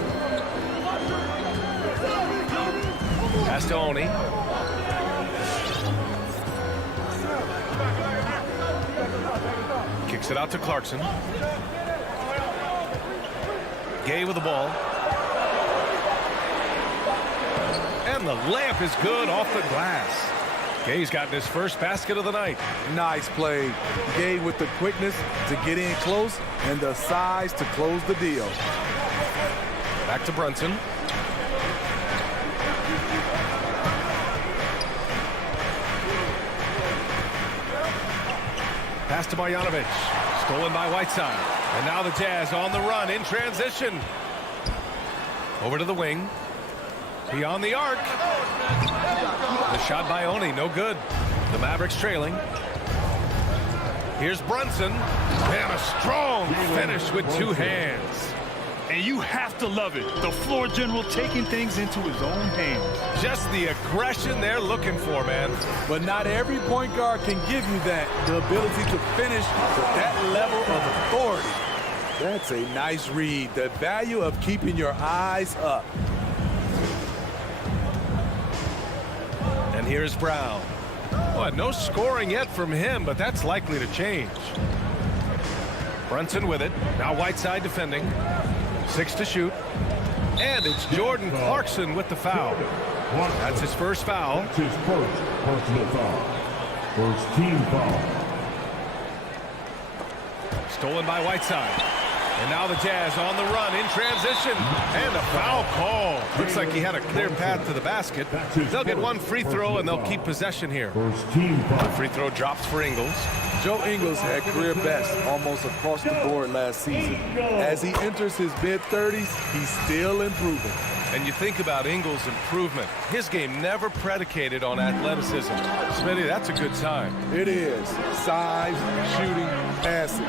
Pass to Oni. Kicks it out to Clarkson. Gay with the ball. And the layup is good off the glass. Gay's gotten his first basket of the night. Nice play. Gay with the quickness to get in close and the size to close the deal. Back to Brunson. Pass to Marjanovic. Stolen by Whiteside. And now the Jazz on the run in transition. Over to the wing. Beyond the arc. The shot by Oni, no good. The Mavericks trailing. Here's Brunson. And a strong finish with two hands. And you have to love it. The floor general taking things into his own hands. Just the aggression they're looking for, man. But not every point guard can give you that. The ability to finish with that level of authority. That's a nice read. The value of keeping your eyes up. And here's Brown. Well, no scoring yet from him, but that's likely to change. Brunson with it. Now Whiteside defending. 6 to shoot. And it's Jordan Clarkson with the foul. That's his first foul. That's his first personal foul. First team foul. Stolen by Whiteside. And now the Jazz on the run in transition. And a foul call. Looks like he had a clear path to the basket. They'll get one free throw and they'll keep possession here. First team foul. The free throw drops for Ingles. Joe Ingles had career best almost across the board last season. As he enters his mid-30s, he's still improving. And you think about Ingles' improvement. His game never predicated on athleticism. Smitty, that's a good sign. It is. Size, shooting, passing.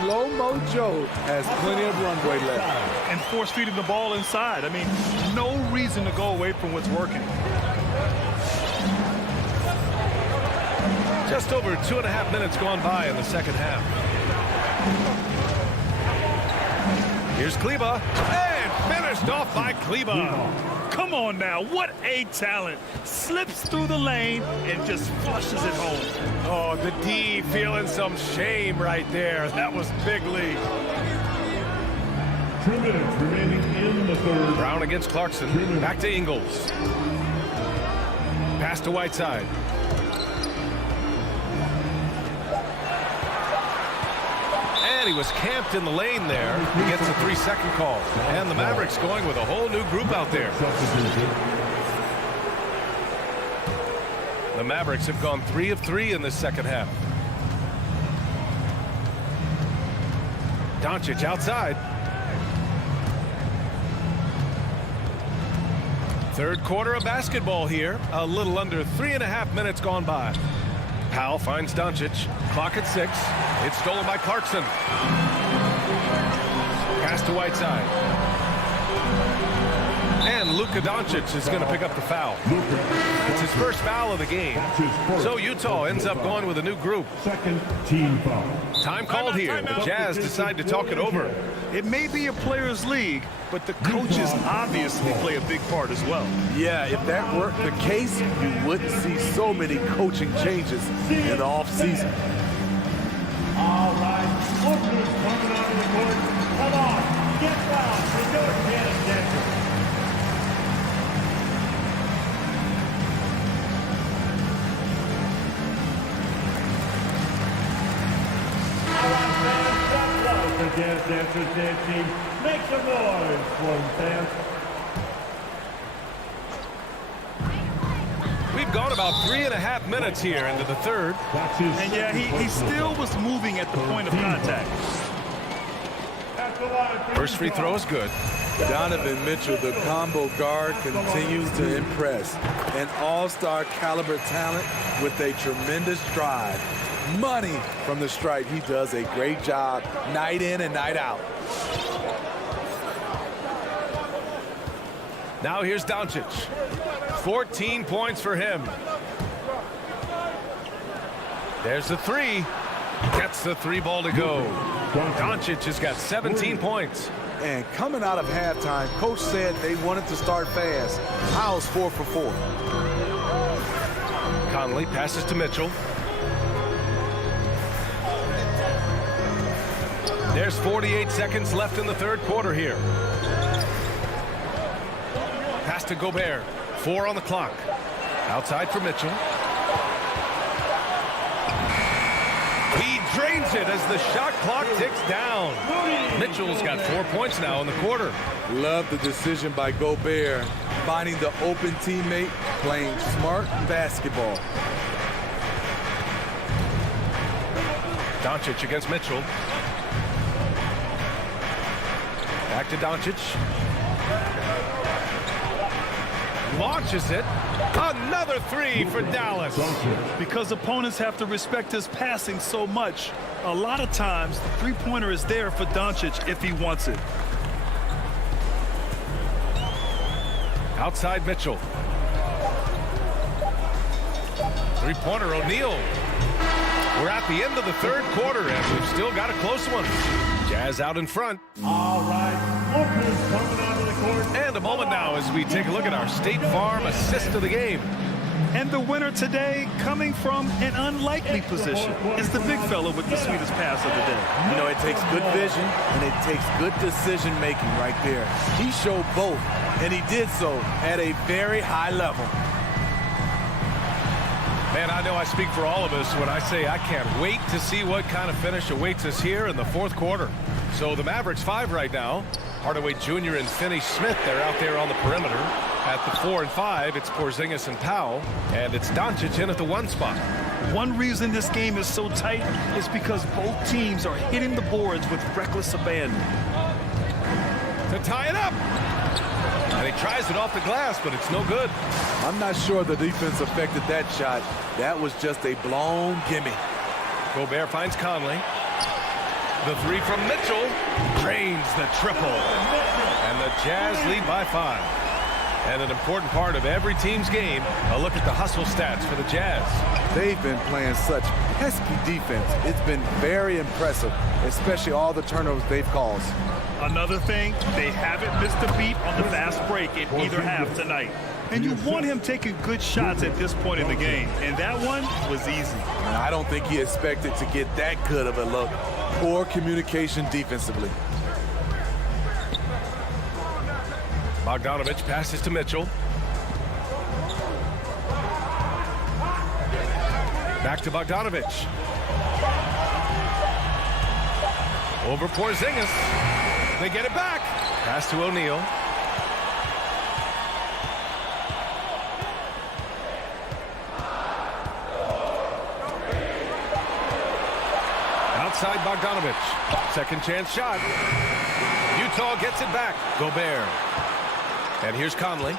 Slow-mo Joe has plenty of runway left. And force feeding the ball inside. I mean, no reason to go away from what's working. Just over 2.5 minutes gone by in the second half. Here's Kleber. And finished off by Kleber. Come on now, what a talent. Slips through the lane and just flushes it home. Oh, the D feeling some shame right there. That was big league. 2 minutes remaining in the third. Brown against Clarkson. Back to Ingles. Pass to Whiteside. And he was camped in the lane there. He gets a 3-second call. And the Mavericks going with a whole new group out there. The Mavericks have gone 3 of 3 in this second half. Doncic outside. Third quarter of basketball here. A little under 3.5 minutes gone by. Powell finds Doncic. Clock at 6. It's stolen by Clarkson. Pass to Whiteside. And Luka Doncic is going to pick up the foul. It's his first foul of the game. So Utah ends up going with a new group. Second team foul. Time called here. The Jazz decide to talk it over. It may be a players' league, but the coaches obviously play a big part as well. Yeah, if that weren't the case, you wouldn't see so many coaching changes in the offseason. All right, Oakland coming onto the court. Come on, get fouled for North Carolina. The Jazz Dancers dance team, make some noise for them, fans. We've gone about 3.5 minutes here into the third. And yeah, he still was moving at the point of contact. First free throw is good. Donovan Mitchell, the combo guard, continues to impress. An all-star caliber talent with a tremendous drive. Money from the stripe. He does a great job night in and night out. Now here's Doncic. 14 points for him. There's the three. Gets the 3 ball to go. Doncic has got 17 points. And coming out of halftime, coach said they wanted to start fast. Howell's 4 for 4. Conley passes to Mitchell. There's 48 seconds left in the third quarter here. Pass to Gobert. 4 on the clock. Outside for Mitchell. He drains it as the shot clock ticks down. Mitchell's got 4 points now in the quarter. Love the decision by Gobert, finding the open teammate, playing smart basketball. Doncic against Mitchell. Back to Doncic. Launches it. Another three for Dallas. Because opponents have to respect his passing so much, a lot of times the three-pointer is there for Doncic if he wants it. Outside Mitchell. Three-pointer O'Neal. We're at the end of the third quarter, and we've still got a close one. Jazz out in front. All right, Lucas coming onto the court. And a moment now as we take a look at our State Farm assist of the game. And the winner today, coming from an unlikely position, is the big fella with the sweetest pass of the day. You know, it takes good vision and it takes good decision making right there. He showed both, and he did so at a very high level. Man, I know I speak for all of us when I say I can't wait to see what kind of finish awaits us here in the fourth quarter. So the Mavericks 5 right now. Hardaway Jr. and Finney-Smith, they're out there on the perimeter. At the 4 and 5, it's Porzingis and Powell, and it's Doncic in at the 1 spot. One reason this game is so tight is because both teams are hitting the boards with reckless abandon. To tie it up. And he tries it off the glass, but it's no good. I'm not sure the defense affected that shot. That was just a blown gimme. Gobert finds Conley. The three from Mitchell drains the triple. And the Jazz lead by 5. And an important part of every team's game, a look at the hustle stats for the Jazz. They've been playing such pesky defense. It's been very impressive, especially all the turnovers they've caused. Another thing, they haven't missed a beat on the fast break in either half tonight. And you want him taking good shots at this point in the game. And that one was easy. I don't think he expected to get that good of a look. Poor communication defensively. Bogdanovich passes to Mitchell. Back to Bogdanovich. Over Porzingis. They get it back. Pass to O'Neal. Outside Bogdanovich. Second chance shot. Utah gets it back. Gobert. And here's Conley.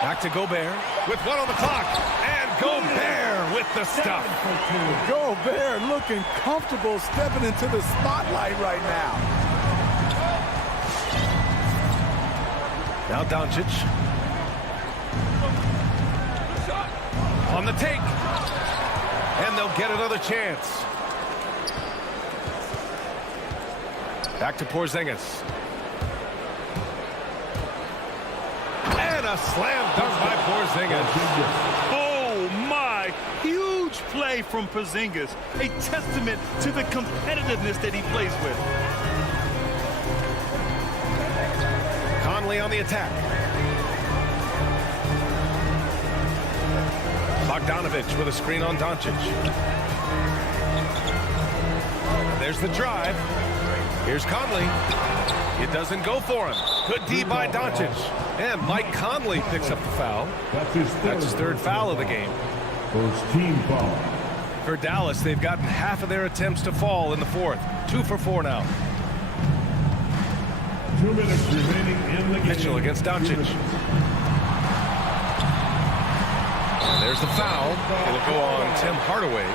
Back to Gobert with 1 on the clock. And Gobert with the stuff. Gobert looking comfortable stepping into the spotlight right now. Now Doncic. On the take. And they'll get another chance. Back to Porzingis. And a slam dunk by Porzingis. Oh, my. Huge play from Porzingis. A testament to the competitiveness that he plays with. Conley on the attack. Bogdanovich with a screen on Doncic. There's the drive. Here's Conley. It doesn't go for him. Good D by Doncic. And Mike Conley picks up the foul. That's his third foul of the game. First team foul. For Dallas, they've gotten half of their attempts to fall in the fourth. 2 for 4 now. 2 minutes remaining in the game. Mitchell against Doncic. And there's the foul. It'll go on Tim Hardaway.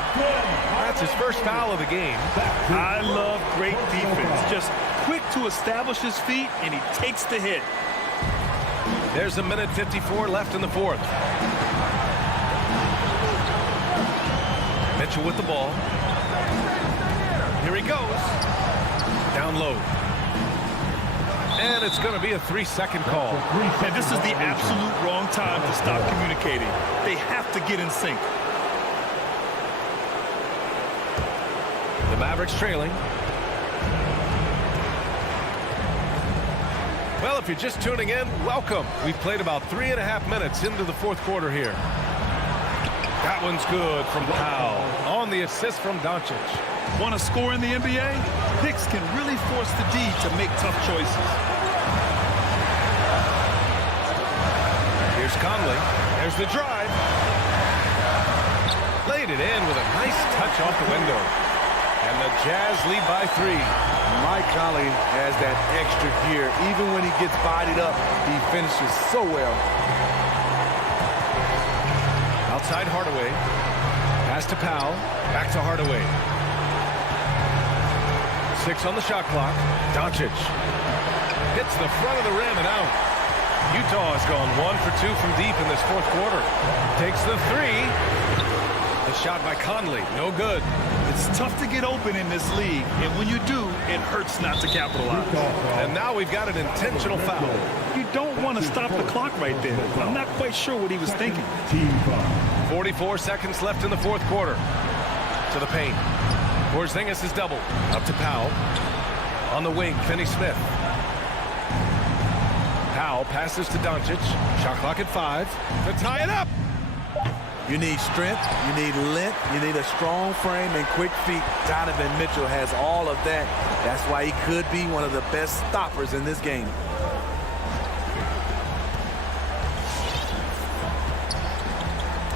That's his first foul of the game. I love great defense. Just quick to establish his feet, and he takes the hit. There's 1:54 left in the fourth. Mitchell with the ball. Here he goes. Down low. And it's going to be a 3-second call. And this is the absolute wrong time to stop communicating. They have to get in sync. The Mavericks trailing. Well, if you're just tuning in, welcome. We've played about 3.5 minutes into the fourth quarter here. That one's good from Powell. On the assist from Doncic. Want to score in the NBA? Picks can really force the D to make tough choices. Here's Conley. There's the drive. Laid it in with a nice touch off the window. And the Jazz lead by 3. Mike Conley has that extra gear. Even when he gets bodied up, he finishes so well. Outside Hardaway. Pass to Powell. Back to Hardaway. 6 on the shot clock. Doncic hits the front of the rim and out. Utah has gone 1 for 2 from deep in this fourth quarter. Takes the 3. The shot by Conley, no good. It's tough to get open in this league, and when you do, it hurts not to capitalize. And now we've got an intentional foul. You don't want to stop the clock right there. I'm not quite sure what he was thinking. 44 seconds left in the fourth quarter. To the paint. Porzingis is double. Up to Powell. On the wing, Finney-Smith. Powell passes to Doncic. Shot clock at 5. To tie it up. You need strength, you need length, you need a strong frame and quick feet. Donovan Mitchell has all of that. That's why he could be one of the best stoppers in this game.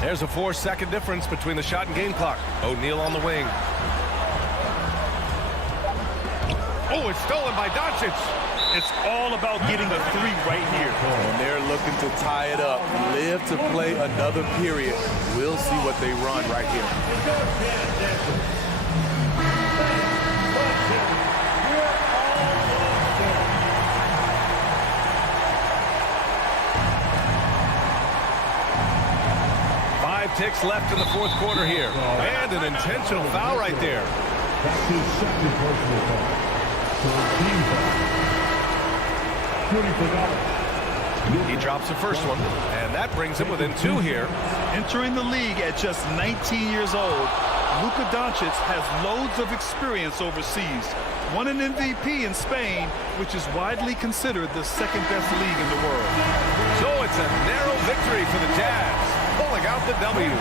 There's a 4-second difference between the shot and game clock. O'Neal on the wing. Oh, it's stolen by Doncic. It's all about getting a 3 right here. And they're looking to tie it up. Live to play another period. We'll see what they run right here. Five ticks left in the fourth quarter here. And an intentional foul right there. That's his second personal foul. He drops the first one, and that brings him within 2 here. Entering the league at just 19 years old, Luka Doncic has loads of experience overseas. Won an MVP in Spain, which is widely considered the second-best league in the world. So it's a narrow victory for the Jazz, pulling out the W.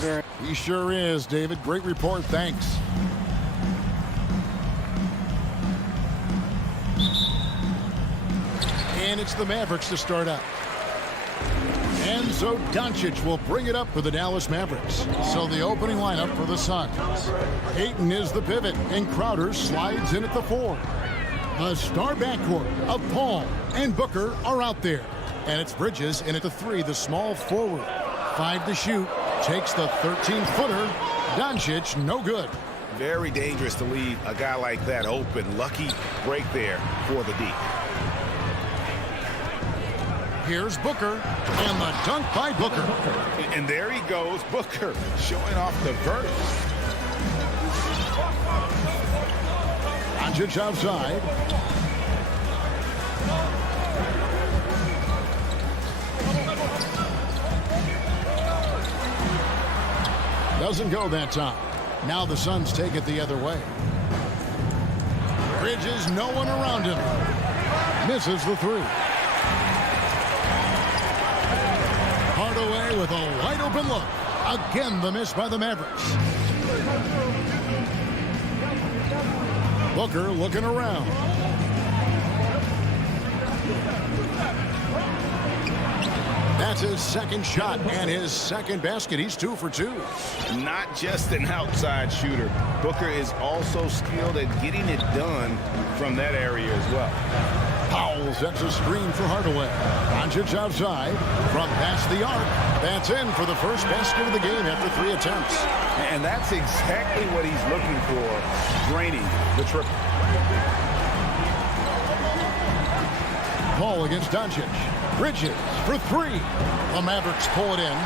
very... He sure is, David. Great report. Thanks. And it's the Mavericks to start out. And so Doncic will bring it up for the Dallas Mavericks. So the opening lineup for the Suns. Ayton is the pivot, and Crowder slides in at the 4. The star backcourt of Paul and Booker are out there. And it's Bridges in at the 3, the small forward. 5 to shoot. Takes the 13-footer. Doncic, no good. Very dangerous to leave a guy like that open. Lucky break there for the D. Here's Booker, and the dunk by Booker. And there he goes, Booker, showing off the vert. Doncic outside. Doesn't go that time. Now the Suns take it the other way. Bridges, no one around him. Misses the 3. Hardaway with a wide open look. Again, the miss by the Mavericks. Booker looking around. That's his second shot and his second basket. He's 2 for 2. Not just an outside shooter. Booker is also skilled at getting it done from that area as well. Powell sets a screen for Hardaway. Doncic outside from past the arc. That's in for the first basket of the game after 3 attempts. And that's exactly what he's looking for, draining the triple. Paul against Doncic. Bridges for 3. The Mavericks pull it in.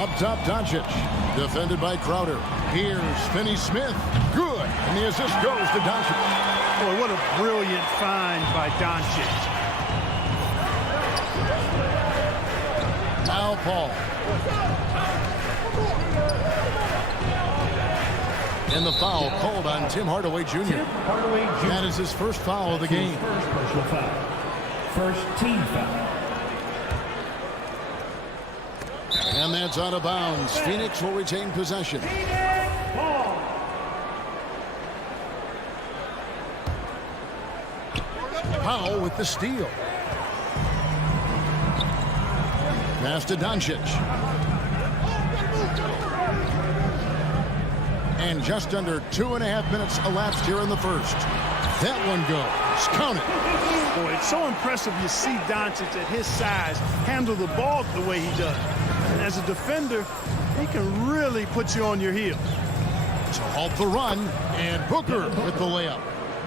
Up top, Doncic. Defended by Crowder. Here's Finney-Smith. Good. And the assist goes to Doncic. Boy, what a brilliant find by Doncic. Now Paul. And the foul called on Tim Hardaway Jr. That is his first foul of the game. First personal foul. First team foul. And that's out of bounds. Phoenix will retain possession. Powell with the steal. Pass to Doncic. And just under 2.5 minutes elapsed here in the first. That one goes. Count it. Boy, it's so impressive you see Doncic at his size handle the ball the way he does. And as a defender, he can really put you on your heel. To halt the run, and Booker with the layup.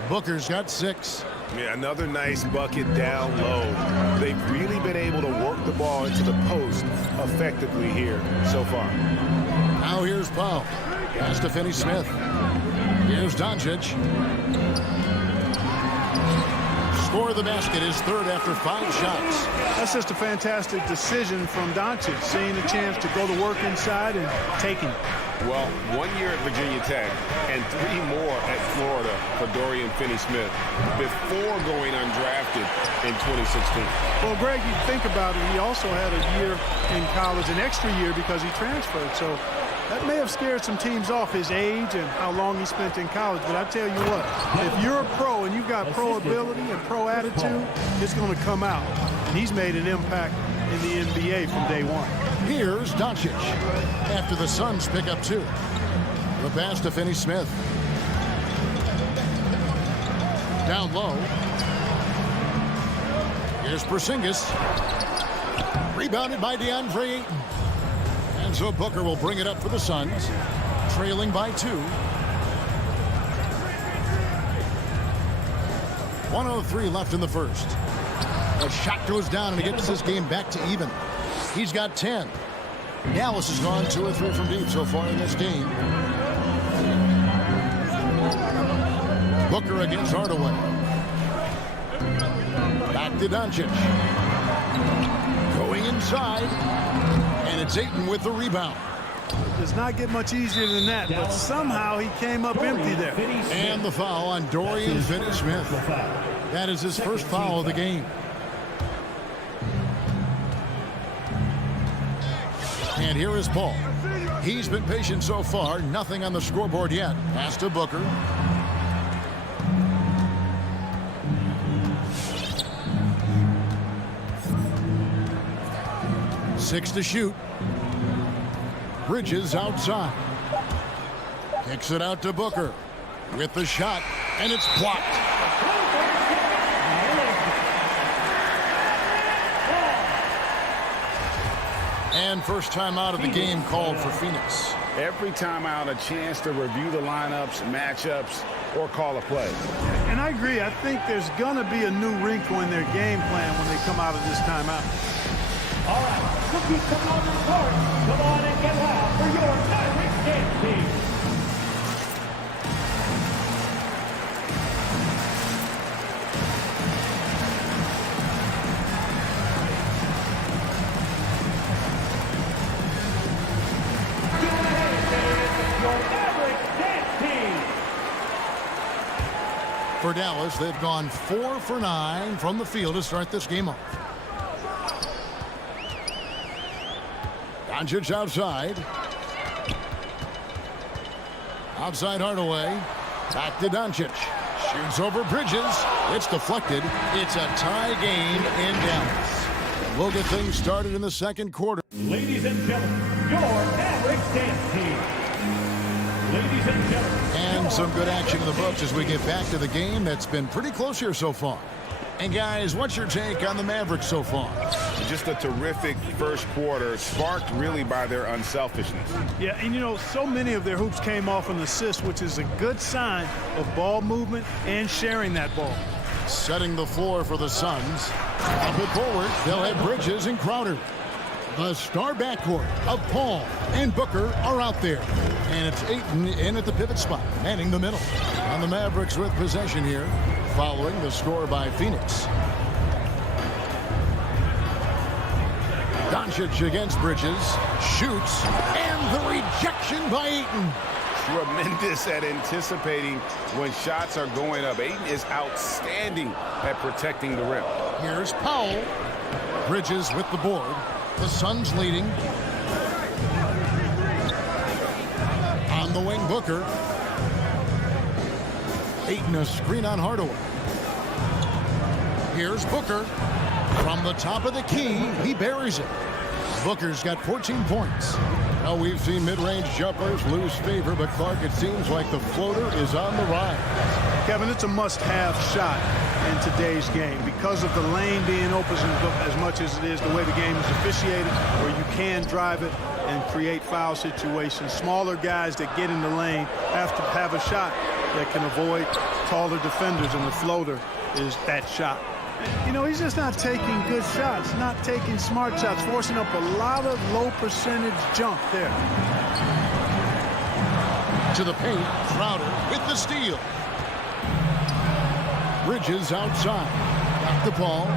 Booker's got 6. Yeah, another nice bucket down low. They've really been able to work the ball into the post effectively here so far. Now here's Powell. Pass to Finney-Smith. Here's Doncic. Score of the basket is third after 5 shots. That's just a fantastic decision from Doncic, seeing a chance to go to work inside and taking it. Well, 1 year at Virginia Tech and 3 more at Florida for Dorian Finney-Smith before going undrafted in 2016. Well, Greg, you think about it, he also had a year in college, an extra year because he transferred. So that may have scared some teams off, his age and how long he spent in college. But I tell you what, if you're a pro and you've got pro ability and pro attitude, it's going to come out. And he's made an impact in the NBA from day one. Here's Doncic after the Suns pick up 2. The pass to Finney-Smith. Down low. Here's Porzingis. Rebounded by DeAndre Ayton. And so Booker will bring it up for the Suns, trailing by 2. 1:03 left in the first. The shot goes down and he gets this game back to even. He's got 10. Dallas has gone 2 or 3 from deep so far in this game. Booker against Hardaway. Back to Doncic. Going inside. And it's Ayton with the rebound. It does not get much easier than that, but somehow he came up empty there. And the foul on Dorian Finney-Smith. That is his first foul of the game. And here is Paul. He's been patient so far. Nothing on the scoreboard yet. Pass to Booker. Six to shoot. Bridges outside. Kicks it out to Booker. With the shot, and it's blocked. And first time out of the game called for Phoenix. Every time out, a chance to review the lineups, matchups, or call a play. And I agree. I think there's going to be a new wrinkle in their game plan when they come out of this timeout. All right, rookies come on the court. Come on and get loud for your Mavericks dance team. For Dallas, they've gone 4 for 9 from the field to start this game off. Doncic outside. Outside Hardaway. Back to Doncic. Shoots over Bridges. It's deflected. It's a tie game in Dallas. We'll get things started in the second quarter. Ladies and gentlemen, your Mavericks dance team. Ladies and gentlemen. And some good action in the books as we get back to the game that's been pretty close here so far. And guys, what's your take on the Mavericks so far? Just a terrific first quarter, sparked really by their unselfishness. Yeah, and you know, so many of their hoops came off an assist, which is a good sign of ball movement and sharing that ball. Setting the floor for the Suns. Up it forward, they'll have Bridges and Crowder. The star backcourt of Paul and Booker are out there. And it's Ayton in at the pivot spot, manning the middle. And the Mavericks with possession here, following the score by Phoenix. Doncic against Bridges, shoots, and the rejection by Ayton. Tremendous at anticipating when shots are going up. Ayton is outstanding at protecting the rim. Here's Powell. Bridges with the board. The Suns leading. On the wing, Booker. Ayton a screen on Hardaway. Here's Booker. From the top of the key, he buries it. Booker's got 14 points. Now we've seen mid-range jumpers lose favor, but Clark, it seems like the floater is on the rise. Kevin, it's a must-have shot in today's game because of the lane being open as much as it is, the way the game is officiated, where you can drive it and create foul situations. Smaller guys that get in the lane have to have a shot that can avoid taller defenders, and the floater is that shot. You know, he's just not taking good shots, not taking smart shots, forcing up a lot of low percentage jump there. To the paint, Crowder with the steal. Bridges outside. Got the ball.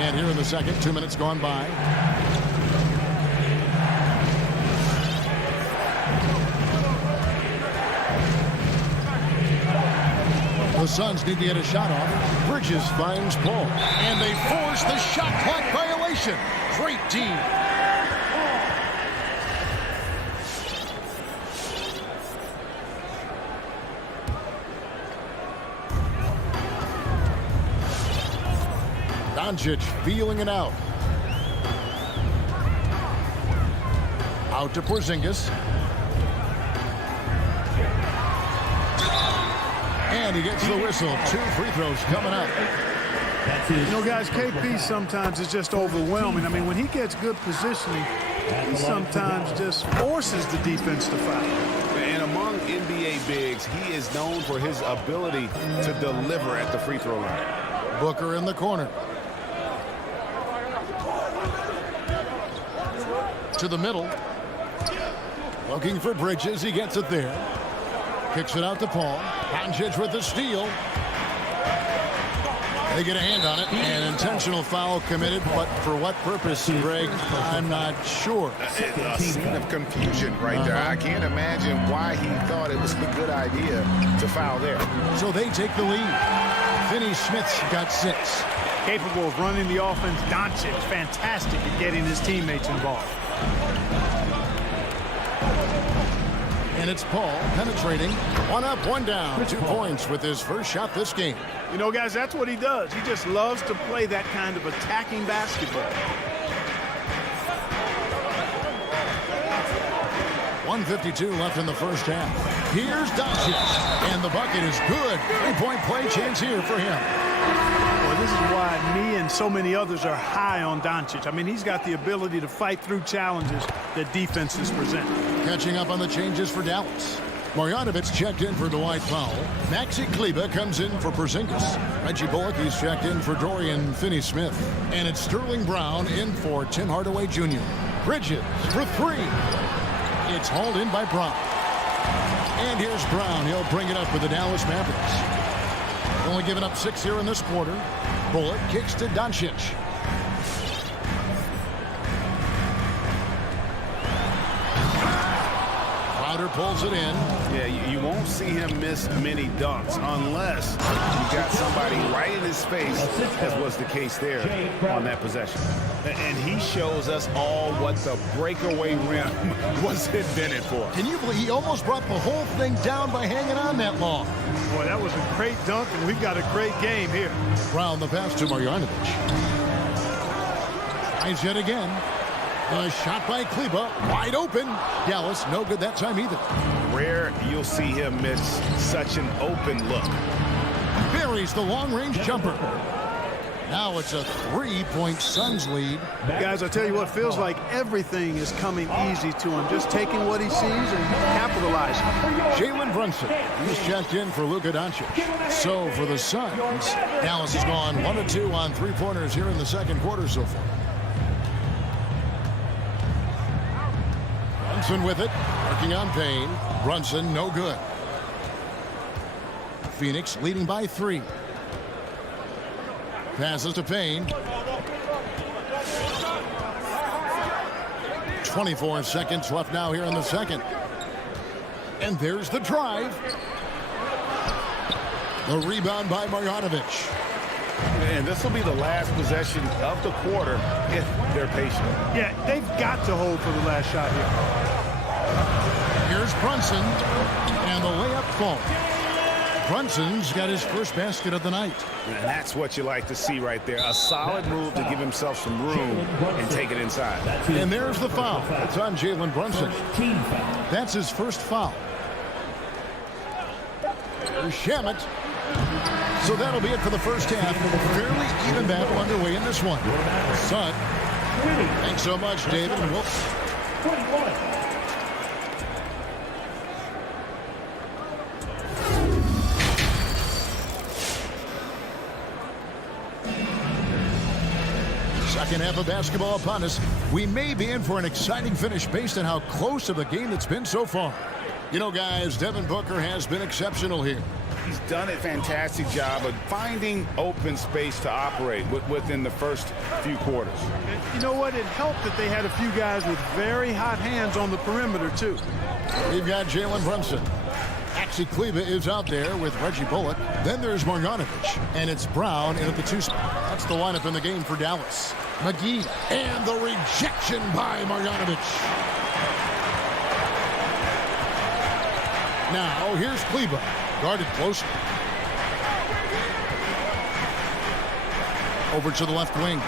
And here in the second, 2 minutes gone by. The Suns need to get a shot off. Bridges finds Paul. And they force the shot clock violation. Great team. Doncic feeling it out. Out to Porzingis. And he gets the whistle. 2 free throws coming up. You know, guys, KP sometimes is just overwhelming. I mean, when he gets good positioning, he sometimes just forces the defense to foul. And among NBA bigs, he is known for his ability to deliver at the free throw line. Booker in the corner. To the middle. Looking for Bridges. He gets it there. Kicks it out to Paul. Doncic with the steal. They get a hand on it. An intentional foul committed, but for what purpose, Greg, I'm not sure. A scene of confusion right there. I can't imagine why he thought it was a good idea to foul there. So they take the lead. Finney Smith's got 6. Capable of running the offense. Doncic, fantastic at getting his teammates involved. And it's Paul penetrating. One up, one down. 2 points with his first shot this game. You know, guys, that's what he does. He just loves to play that kind of attacking basketball. 1:52 left in the first half. Here's Doncic. And the bucket is good. 3-point play chance here for him. Well, this is why me and so many others are high on Doncic. I mean, he's got the ability to fight through challenges that defenses present. Catching up on the changes for Dallas. Marjanovic checked in for Dwight Powell. Maxi Kleber comes in for Porzingis. Reggie Bullock is checked in for Dorian Finney-Smith. And it's Sterling Brown in for Tim Hardaway Jr. Bridges for 3. It's hauled in by Brown. And here's Brown. He'll bring it up for the Dallas Mavericks. Only giving up 6 here in this quarter. Bullock kicks to Doncic. Crowder pulls it in. Yeah, you won't see him miss many dunks unless you got somebody right in his face, as was the case there on that possession. And he shows us all what the breakaway rim was invented for. Can you believe he almost brought the whole thing down by hanging on that long? Boy, that was a great dunk, and we've got a great game here. Brown the pass to Marjanovic. Tries yet again. A shot by Kleber, wide open. Dallas, no good that time either. Rare you'll see him miss such an open look. Buries the long-range jumper. Now it's a 3-point Suns lead. Guys, I tell you what, feels like everything is coming easy to him. Just taking what he sees and capitalizing. Jalen Brunson, he's checked in for Luka Doncic. So for the Suns, Dallas has gone 1-2 on 3-pointers here in the second quarter so far. Brunson with it, working on Payne. Brunson, no good. Phoenix leading by 3. Passes to Payne. 24 seconds left now here in the second. And there's the drive. The rebound by Marjanovic. And this will be the last possession of the quarter if they're patient. Yeah, they've got to hold for the last shot here. Here's Brunson. And the layup falls. Brunson's got his first basket of the night. And that's what you like to see right there. A solid move to give himself some room and take it inside. And there's the foul. It's on Jalen Brunson. That's his first foul. There's Shamet. So that'll be it for the first half. Fairly even battle underway in this one. Son. Thanks so much, David. And we'll... Second half of basketball upon us. We may be in for an exciting finish based on how close of a game it's been so far. You know, guys, Devin Booker has been exceptional here. He's done a fantastic job of finding open space to operate within the first few quarters. You know what? It helped that they had a few guys with very hot hands on the perimeter, too. We've got Jalen Brunson. Maxi Kleber is out there with Reggie Bullock. Then there's Marjanovic. And it's Brown in at the 2 spot. That's the lineup in the game for Dallas. McGee. And the rejection by Marjanovic. Now, here's Kleber. Guarded closely. Over to the left wing.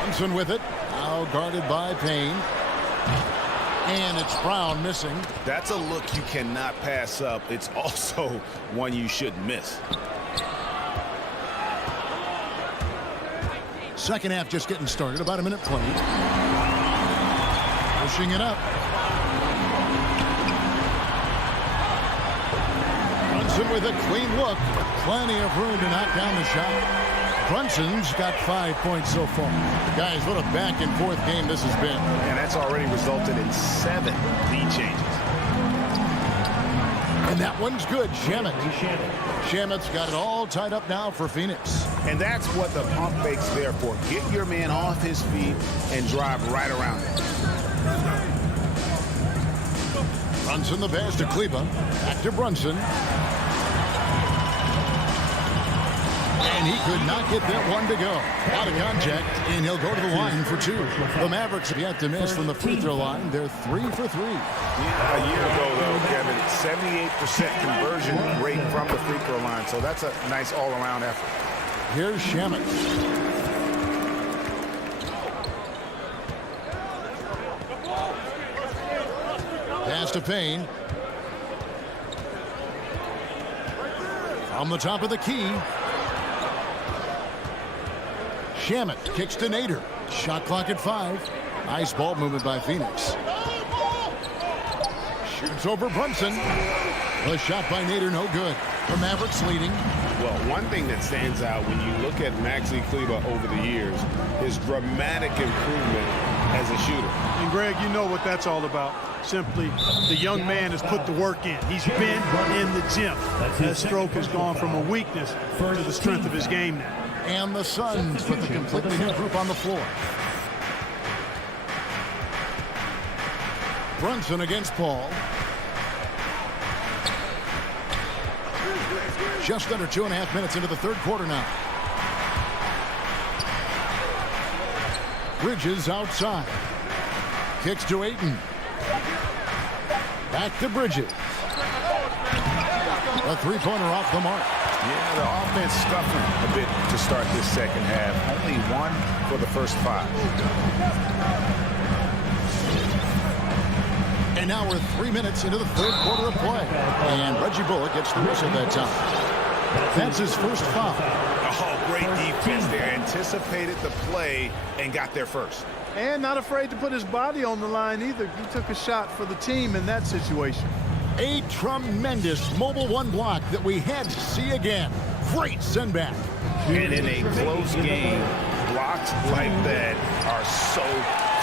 Brunson with it. Now guarded by Payne. And it's Brown missing. That's a look you cannot pass up. It's also one you shouldn't miss. Second half just getting started. About a minute played. Pushing it up. Brunson with a clean look. Plenty of room to knock down the shot. Brunson's got 5 points so far. Guys, what a back and forth game this has been. And that's already resulted in 7 lead changes. And that one's good. Shamet's got it all tied up now for Phoenix. And that's what the pump fake's there for. Get your man off his feet and drive right around him. Brunson the pass to Kleber. Back to Brunson. And he could not get that one to go. Out of contact, and he'll go to the line for 2. The Mavericks have yet to miss from the free throw line. They're 3 for 3. A year ago, though, Kevin, 78% conversion rate from the free throw line. So that's a nice all-around effort. Here's Shamet. Pass to Payne. On the top of the key. Shamet kicks to Nader. Shot clock at 5. Nice ball movement by Phoenix. Shoots over Brunson. The shot by Nader, no good. The Mavericks leading. Well, one thing that stands out when you look at Maxi Kleber over the years is dramatic improvement as a shooter. And Greg, you know what that's all about. Simply, the young man has put the work in. He's been in the gym. That stroke has gone from a weakness to the strength of his game now. And the Suns with a completely new group on the floor. Brunson against Paul. Just under 2.5 minutes into the third quarter now. Bridges outside. Kicks to Ayton. Back to Bridges. A three-pointer off the mark. Yeah, the offense scuffling a bit to start this second half. Only 1 for the first 5. And now we're 3 minutes into the third quarter of play. And Reggie Bullock gets the whistle that time. That's his first foul. Oh, great defense there. Anticipated the play and got there first. And not afraid to put his body on the line either. He took a shot for the team in that situation. A tremendous Mobile One block that we had to see again. Great send back. And in a close game, blocks like that are so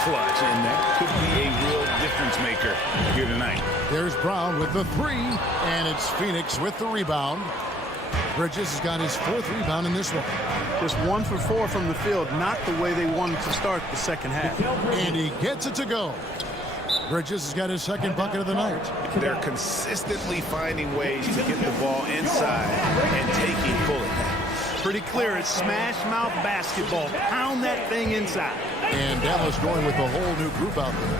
clutch, and that could be a real difference maker here tonight. There's Brown with the 3, and it's Phoenix with the rebound. Bridges has got his 4th rebound in this one. Just 1 for 4 from the field, not the way they wanted to start the second half. And he gets it to go. Bridges has got his 2nd bucket of the night. They're consistently finding ways to get the ball inside and taking bullet. Pretty clear, it's smash mouth basketball. Pound that thing inside. And Dallas going with a whole new group out there.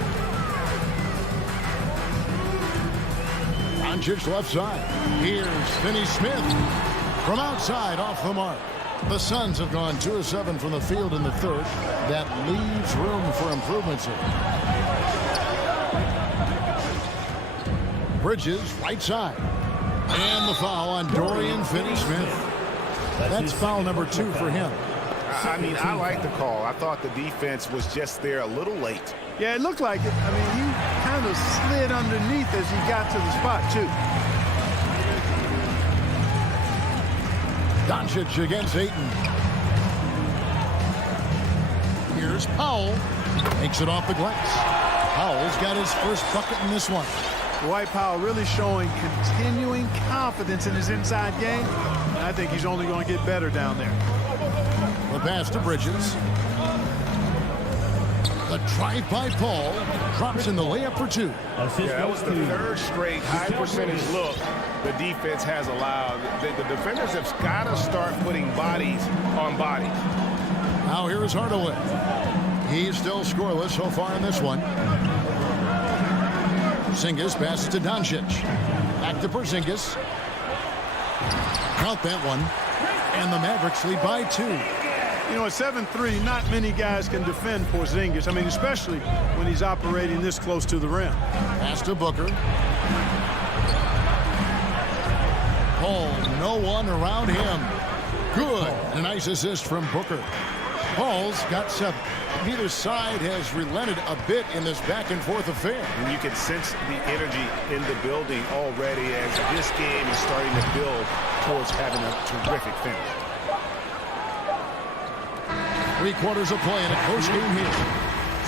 Doncic left side. Here's Finney Smith from outside off the mark. The Suns have gone 2 of 7 from the field in the third. That leaves room for improvements here. Bridges right side. And the foul on Dorian Finney-Smith. That's foul number 2 for him. I mean, I like the call. I thought the defense was just there a little late. Yeah, it looked like it. I mean, he kind of slid underneath as he got to the spot, too. Doncic against Ayton. Here's Powell. Takes it off the glass. Powell's got his first bucket in this one. Dwight Powell really showing continuing confidence in his inside game. And I think he's only going to get better down there. The pass to Bridges. The drive by Paul. Drops in the layup for 2. Yeah, that was the 3rd straight high percentage look the defense has allowed. The defenders have got to start putting bodies on bodies. Now here is Hardaway. He's still scoreless so far in this one. Porzingis passes to Doncic. Back to Porzingis. Count that one. And the Mavericks lead by 2. You know, at 7'3", not many guys can defend Porzingis. I mean, especially when he's operating this close to the rim. Pass to Booker. Paul, no one around him. Good. A nice assist from Booker. Paul's got 7. Neither side has relented a bit in this back-and-forth affair. And you can sense the energy in the building already as this game is starting to build towards having a terrific finish. 3 quarters of play in a close game here.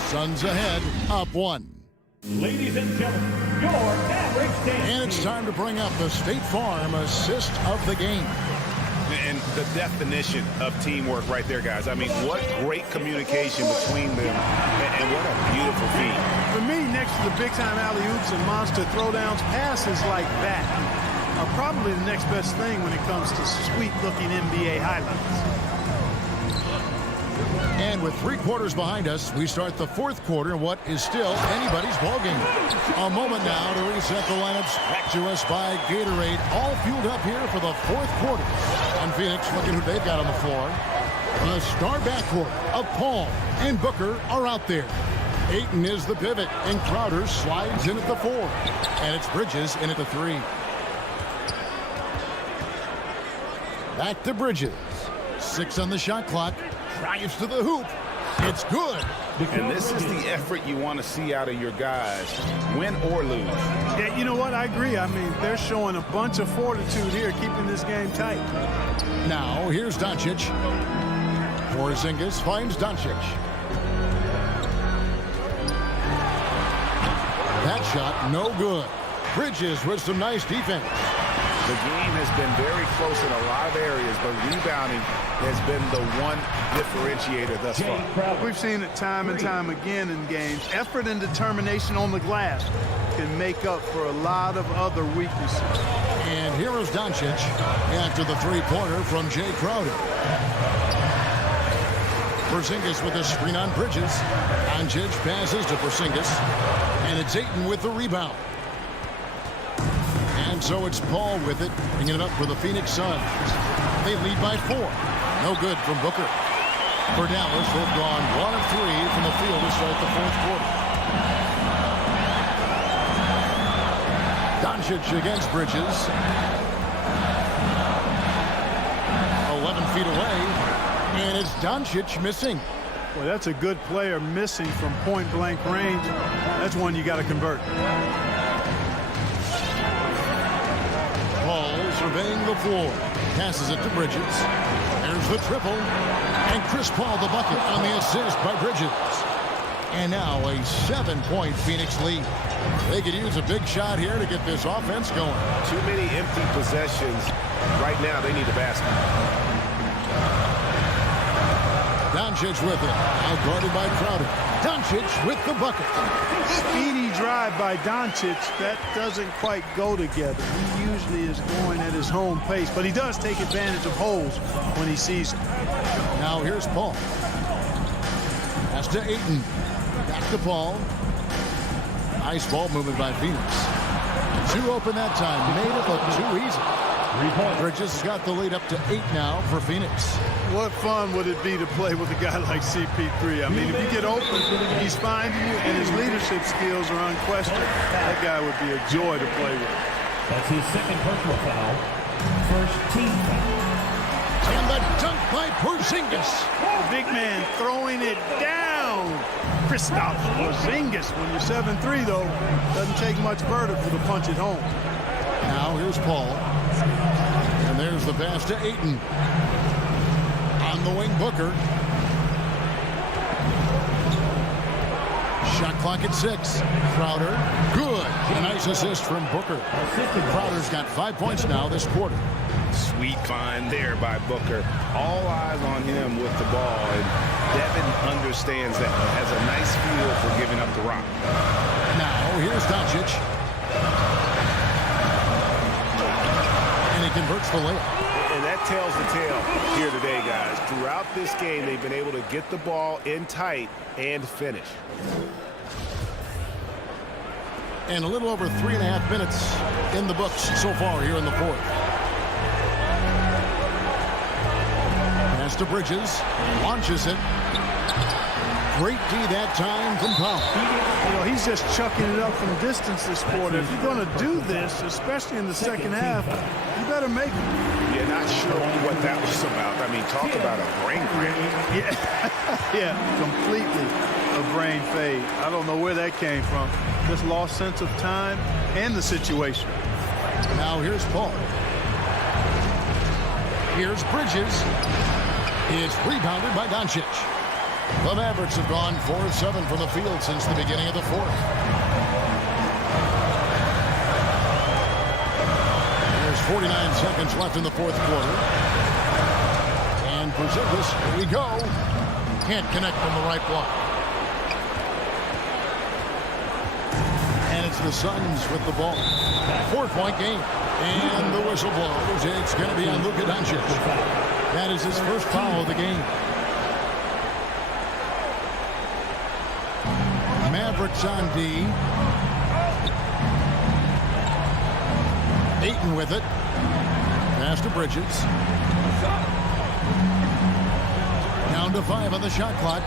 Suns ahead, up 1. Ladies and gentlemen, your Mavericks game. And it's time to bring up the State Farm assist of the game. And the definition of teamwork right there, guys. I mean, what great communication between them, and what a beautiful feat. For me, next to the big-time alley-oops and monster throwdowns, passes like that are probably the next best thing when it comes to sweet-looking NBA highlights. And with 3 quarters behind us, we start the 4th quarter in what is still anybody's ballgame. A moment now to reset the lineups brought to us by Gatorade. All fueled up here for the 4th quarter. And Phoenix, looking who they've got on the floor. The star backcourt of Paul and Booker are out there. Ayton is the pivot, and Crowder slides in at the 4. And it's Bridges in at the 3. Back to Bridges. 6 on the shot clock. Drives to the hoop. It's good. And this is the effort you want to see out of your guys, win or lose. Yeah, you know what? I agree. I mean, they're showing a bunch of fortitude here, keeping this game tight. Now, here's Doncic. Porzingis finds Doncic. That shot, no good. Bridges with some nice defense. The game has been very close in a lot of areas, but rebounding has been the one differentiator thus far. We've seen it time and time again in games. Effort and determination on the glass can make up for a lot of other weaknesses. And here is Doncic after the 3-pointer from Jay Crowder. Porzingis with a screen on Bridges. Doncic passes to Porzingis. And it's Ayton with the rebound. And so it's Paul with it, bringing it up for the Phoenix Suns. They lead by 4. No good from Booker. For Dallas, they've gone 1 of 3 from the field to start the 4th quarter. Doncic against Bridges. 11 feet away. And it's Doncic missing. Well, that's a good player missing from point-blank range. That's one you got to convert. Paul surveying the floor. Passes it to Bridges. There's the triple. And Chris Paul the bucket on the assist by Bridges. And now a 7-point Phoenix lead. They could use a big shot here to get this offense going. Too many empty possessions. Right now, they need a basket. Doncic with it. Out guarded by Crowder. Doncic with the bucket. Speedy drive by Doncic. That doesn't quite go together. He usually is going at his home pace, but he does take advantage of holes when he sees them. Now here's Paul. Pass to Ayton. Back to Paul. Nice ball movement by Phoenix. 2 open that time. Made it look too easy. Bridges has got the lead up to 8 now for Phoenix. What fun would it be to play with a guy like CP3? I mean, if you get open, he's finding you, and his leadership skills are unquestioned. That guy would be a joy to play with. That's his second personal foul. First team foul. And the dunk by Porzingis. The big man throwing it down. Kristaps Porzingis. When you're 7'3", though, doesn't take much vertical to punch it home. Now here's Paul. And there's the pass to Ayton. On the wing, Booker. Shot clock at 6. Crowder. Good. A nice assist from Booker. Crowder's got 5 points now this quarter. Sweet find there by Booker. All eyes on him with the ball. And Devin understands that. Has a nice feel for giving up the rock. Now here's Doncic. And he converts the layup. And that tells the tale here today, guys. Throughout this game, they've been able to get the ball in tight and finish. And a little over 3.5 minutes in the books so far here in the 4th. Pass to Bridges. Launches it. Great D that time from Powell. You know, he's just chucking it up from distance this quarter. If you're going to do this, especially in the second half, you better make it. Yeah, not sure what that was about. I mean, talk about a brain cramp. Yeah, completely a brain fade. I don't know where that came from. Just lost sense of time and the situation. Now here's Paul. Here's Bridges. It's rebounded by Doncic. The Mavericks have gone 4 of 7 from the field since the beginning of the 4th. There's 49 seconds left in the 4th quarter. And Porzingis, here we go. Can't connect from the right block. And it's It's the Suns with the ball. 4-point game. And the whistle blows. It's going to be on Luka Doncic. That is his first foul of the game. Mavericks on D. Ayton with it. Pass to Bridges. Down to 5 on the shot clock.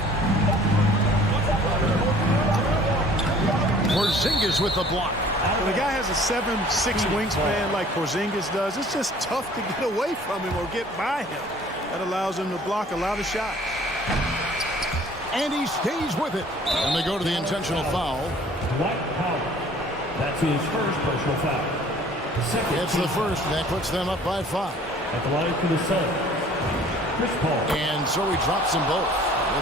Porzingis with the block. When a guy has a 7'6" wingspan like Porzingis does, it's just tough to get away from him or get by him. That allows him to block a lot of shots. And he stays with it. And they go to the intentional foul. Dwight Howard. That's his first personal foul. It's the first. That puts them up by 5. At the line for the Suns, Chris Paul. And so he drops them both.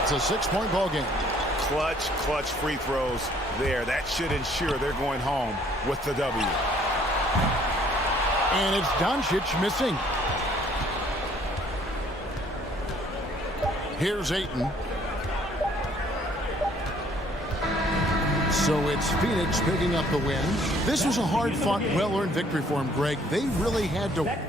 It's a 6-point ball game. Clutch free throws there. That should ensure they're going home with the W. And it's Doncic missing. Here's Ayton. So it's Phoenix picking up the win. This was a hard-fought, well-earned victory for him, Greg. They really had to...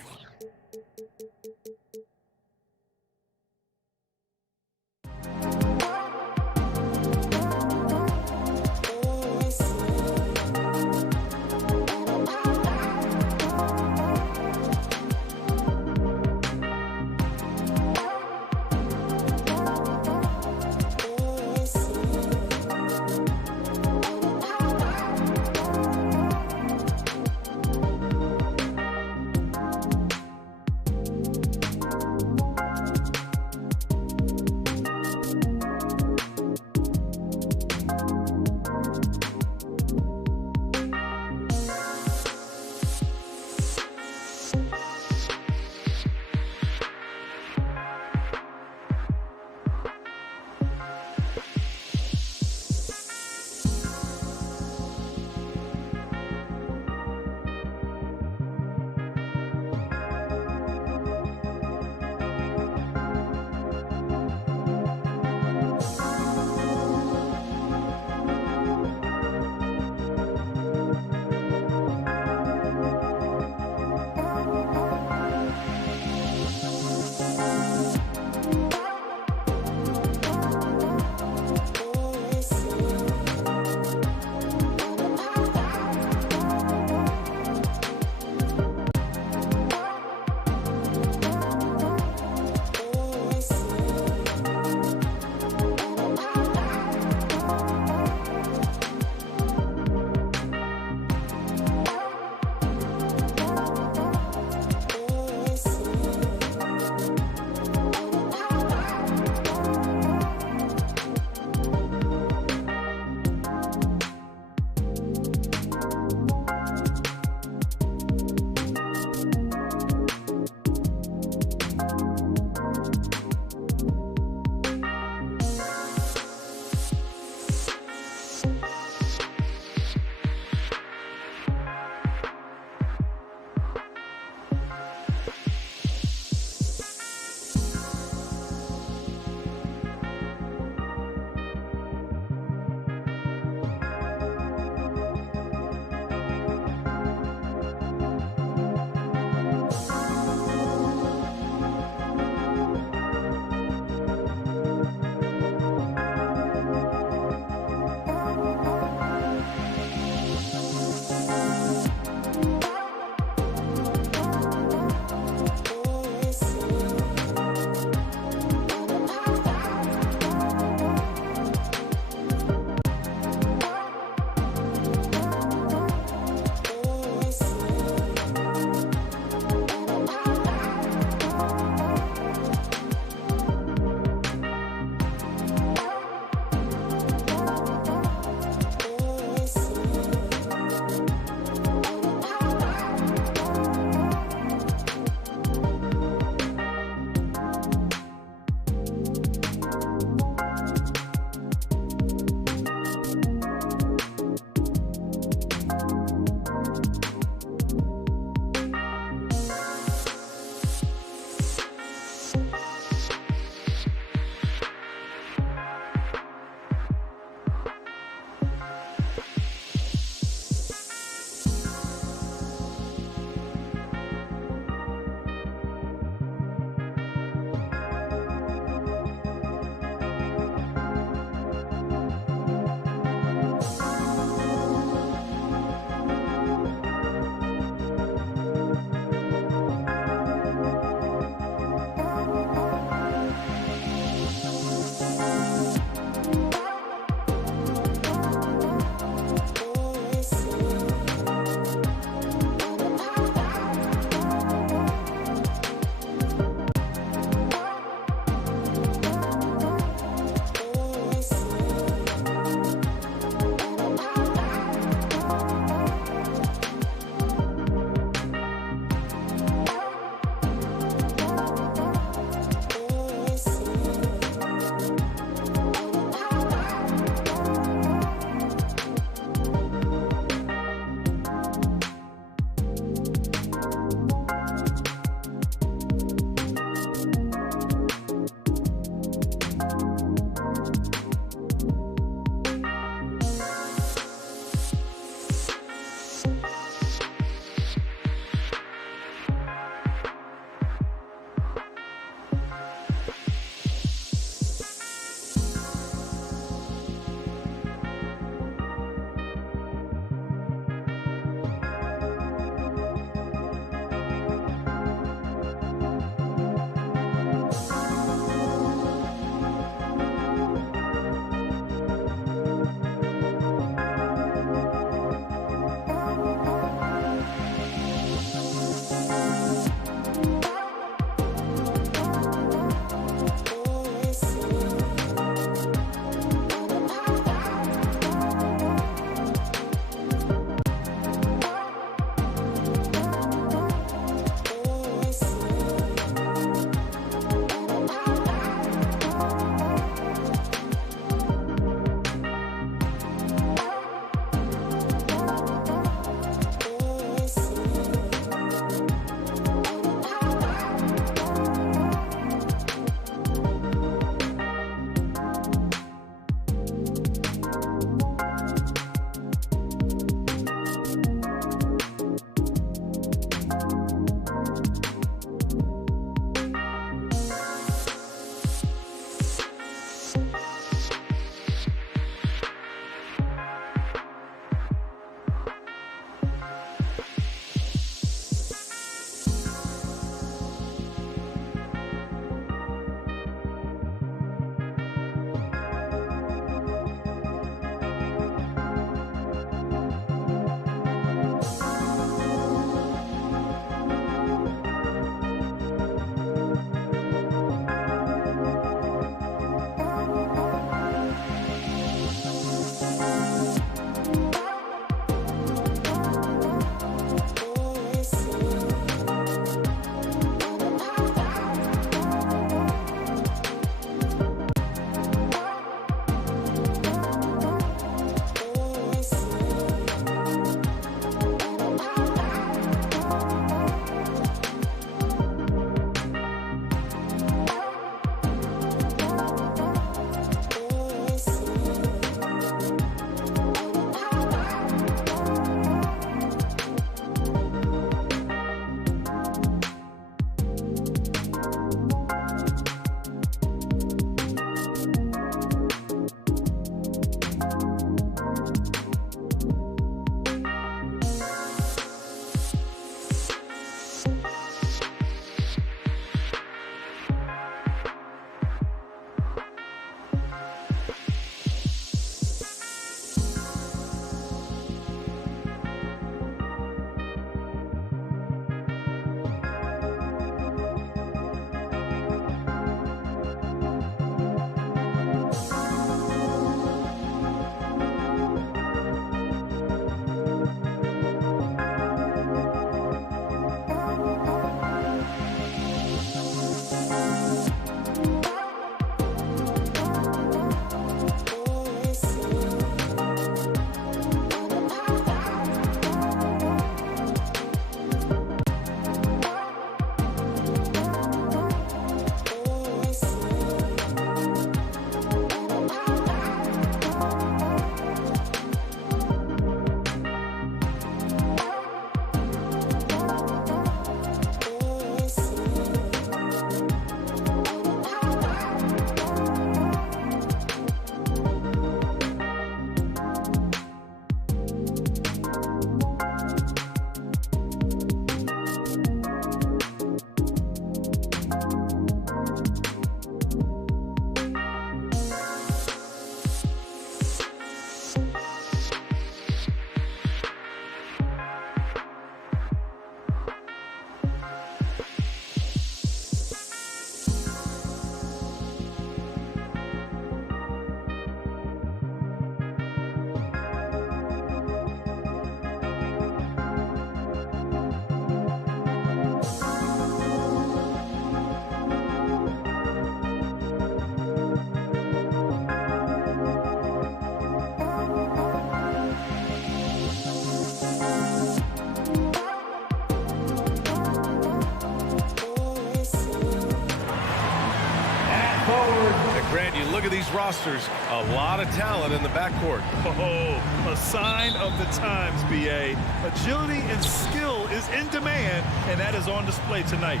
rosters, a lot of talent in the backcourt. Oh, a sign of the times, B.A. Agility and skill is in demand, and that is on display tonight.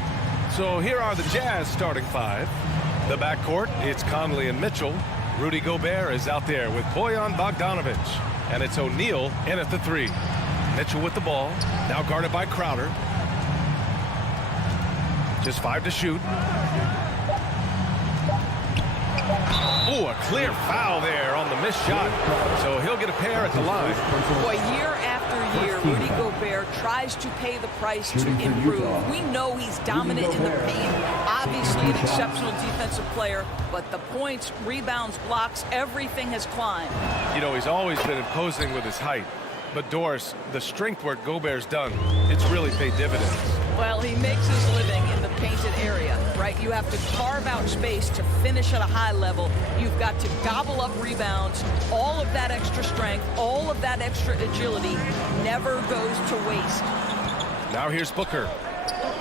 So here are the Jazz starting five. The backcourt, it's Conley and Mitchell. Rudy Gobert is out there with Bojan Bogdanovic. And it's O'Neal in at the three. Mitchell with the ball, now guarded by Crowder. Just 5 to shoot. Oh, a clear foul there on the missed shot. So he'll get a pair at the line. Boy, year after year, Rudy Gobert tries to pay the price to improve. We know he's dominant in the paint. Obviously an exceptional defensive player, but the points, rebounds, blocks, everything has climbed. You know, he's always been imposing with his height. But Doris, the strength work Gobert's done, it's really paid dividends. Well, he makes his living in the painted area, right? You have to carve out space to finish at a high level. You've got to gobble up rebounds. All of that extra strength, all of that extra agility never goes to waste. Now here's Booker.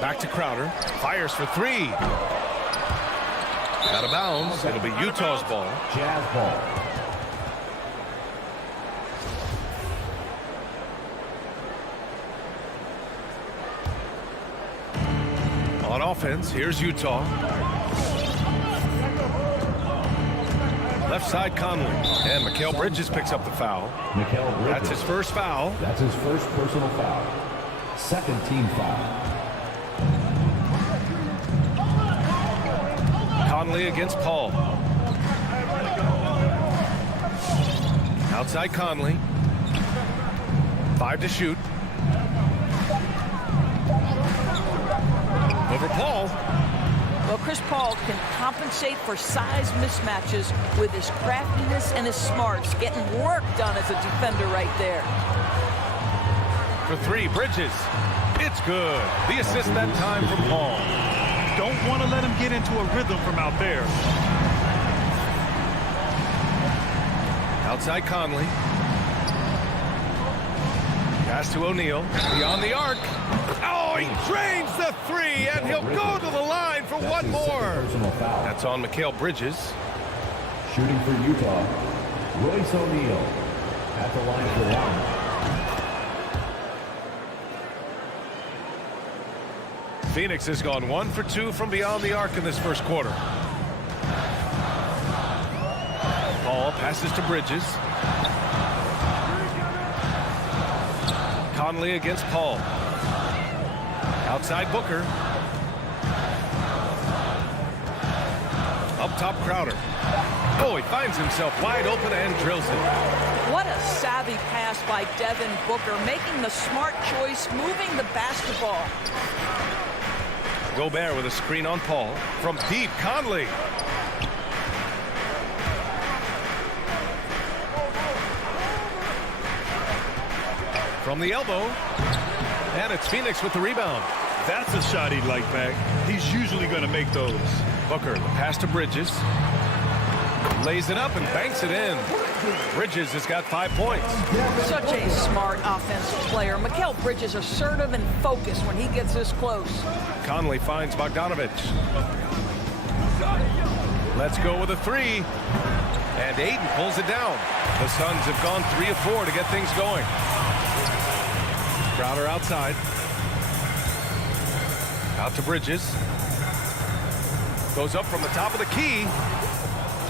Back to Crowder. Fires for three. Out of bounds. It'll be Utah's ball. Jazz ball. On offense, here's Utah. Left side, Conley. And Mikal Bridges picks up the foul. Mikal Bridges. That's his first foul. That's his first personal foul. Second team foul. Conley against Paul. Outside Conley. 5 to shoot. Over Paul. Well, Chris Paul can compensate for size mismatches with his craftiness and his smarts, getting work done as a defender right there. For three, Bridges. It's good. The assist that time from Paul. Don't want to let him get into a rhythm from out there. Outside Conley. Pass to O'Neal. Beyond the arc. Oh, he drains the three, and he'll go to the line for one more. That's on Mikal Bridges. Shooting for Utah, Royce O'Neal at the line for one. Phoenix has gone 1 for 2 from beyond the arc in this first quarter. Paul passes to Bridges. Conley against Paul. Outside Booker. Up top Crowder. Oh, he finds himself wide open and drills it. What a savvy pass by Devin Booker, making the smart choice, moving the basketball. Gobert with a screen on Paul. From deep, Conley. From the elbow. And it's Phoenix with the rebound. That's a shot he'd like back. He's usually going to make those. Booker, the pass to Bridges. Lays it up and banks it in. Bridges has got 5 points. Such a smart offensive player. Mikal Bridges assertive and focused when he gets this close. Conley finds Bogdanovic. Let's go with a three. And Aiden pulls it down. The Suns have gone 3 of 4 to get things going. Crowder outside. Out to Bridges. Goes up from the top of the key.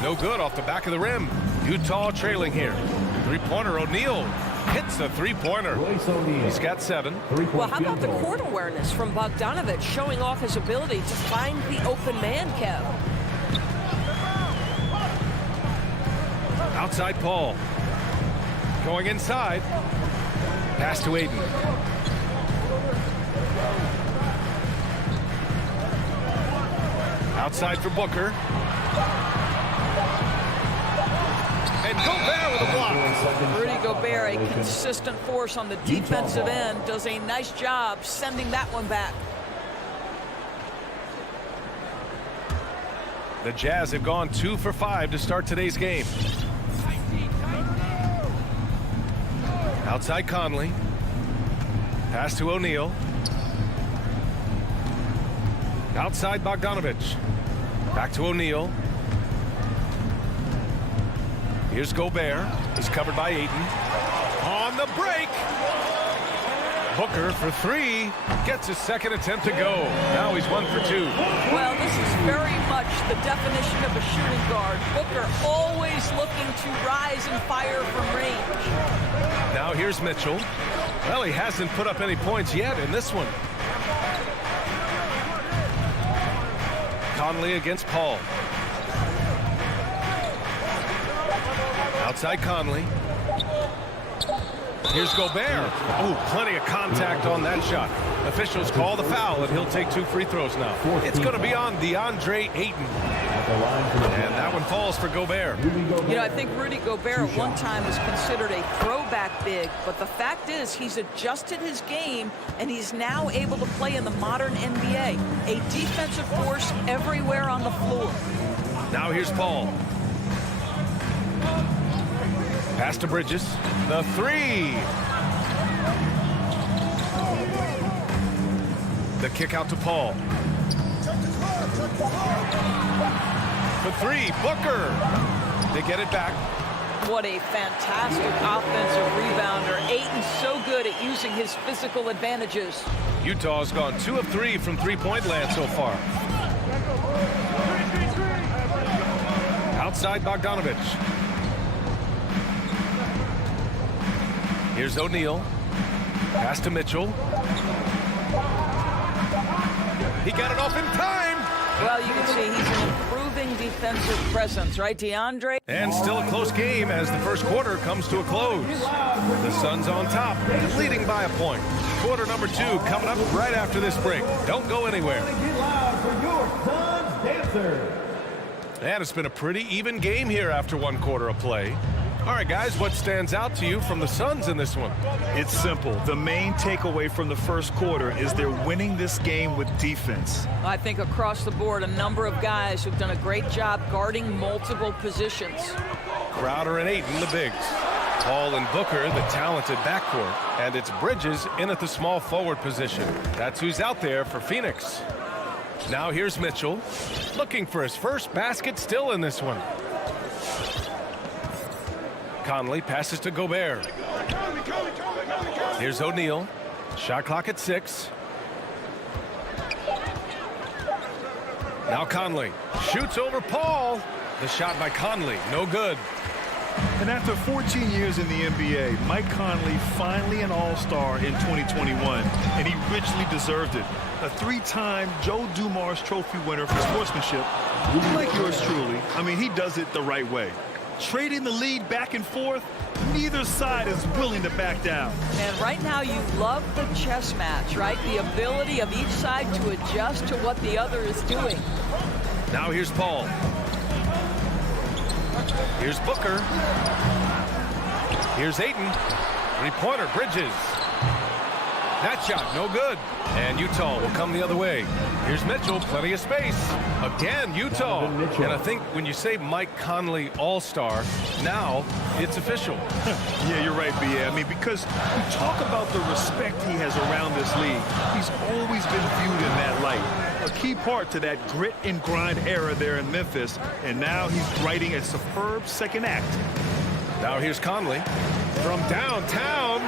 No good off the back of the rim. Utah trailing here. Three-pointer, O'Neal hits the three-pointer. He's got 7. Well, how about the court awareness from Bogdanovic, showing off his ability to find the open man, Kev? Outside Paul. Going inside. Pass to Aiden. Outside for Booker. And Gobert with a block. Rudy Gobert, a consistent force on the defensive end, does a nice job sending that one back. The Jazz have gone 2 for 5 to start today's game. Outside Conley. Pass to O'Neal. Outside Bogdanovic. Back to O'Neal. Here's Gobert. He's covered by Ayton. On the break. Booker for three. Gets his second attempt to go. Now he's 1 for 2. Well, this is very much the definition of a shooting guard. Booker always looking to rise and fire from range. Now here's Mitchell. Well, he hasn't put up any points yet in this one. Conley against Paul. Outside Conley. Here's Gobert. Oh, plenty of contact on that shot. Officials call the foul, and he'll take 2 free throws now. It's going to be on DeAndre Ayton. And that one falls for Gobert. You know, I think Rudy Gobert at one time was considered a throwback big, but the fact is he's adjusted his game, and he's now able to play in the modern NBA. A defensive force everywhere on the floor. Now here's Paul. Pass to Bridges. The three. The kick out to Paul. For three, Booker. They get it back. What a fantastic offensive rebounder. Ayton's so good at using his physical advantages. Utah's gone 2 of 3 from three-point land so far. Outside Bogdanovich. Here's O'Neal. Pass to Mitchell. He got it off in time. Well, you can see he's an improving defensive presence, right, DeAndre? And still a close game as the first quarter comes to a close. The Suns on top, leading by a point. Quarter number 2 coming up right after this break. Don't go anywhere. And it's been a pretty even game here after 1 quarter of play. All right, guys, what stands out to you from the Suns in this one? It's simple. The main takeaway from the first quarter is they're winning this game with defense. I think across the board, a number of guys who've done a great job guarding multiple positions. Crowder and Ayton, the bigs. Paul and Booker, the talented backcourt. And it's Bridges in at the small forward position. That's who's out there for Phoenix. Now here's Mitchell, looking for his first basket still in this one. Conley passes to Gobert. Here's O'Neal. Shot clock at 6. Now Conley shoots over Paul. The shot by Conley, no good. And after 14 years in the NBA, Mike Conley finally an all-star in 2021, and he richly deserved it. A 3-time Joe Dumars Trophy winner for sportsmanship, like yours truly. I mean, he does it the right way. Trading the lead back and forth, neither side is willing to back down. And right now you love the chess match, right? The ability of each side to adjust to what the other is doing. Now here's Paul. Here's Booker. Here's Ayton. 3-pointer, Bridges. That shot, no good. And Utah will come the other way. Here's Mitchell, plenty of space. Again, Utah. And I think when you say Mike Conley All-Star, now it's official. Yeah, you're right, B.A. I mean, because we talk about the respect he has around this league. He's always been viewed in that light. A key part to that grit and grind era there in Memphis. And now he's writing a superb second act. Now here's Conley from downtown.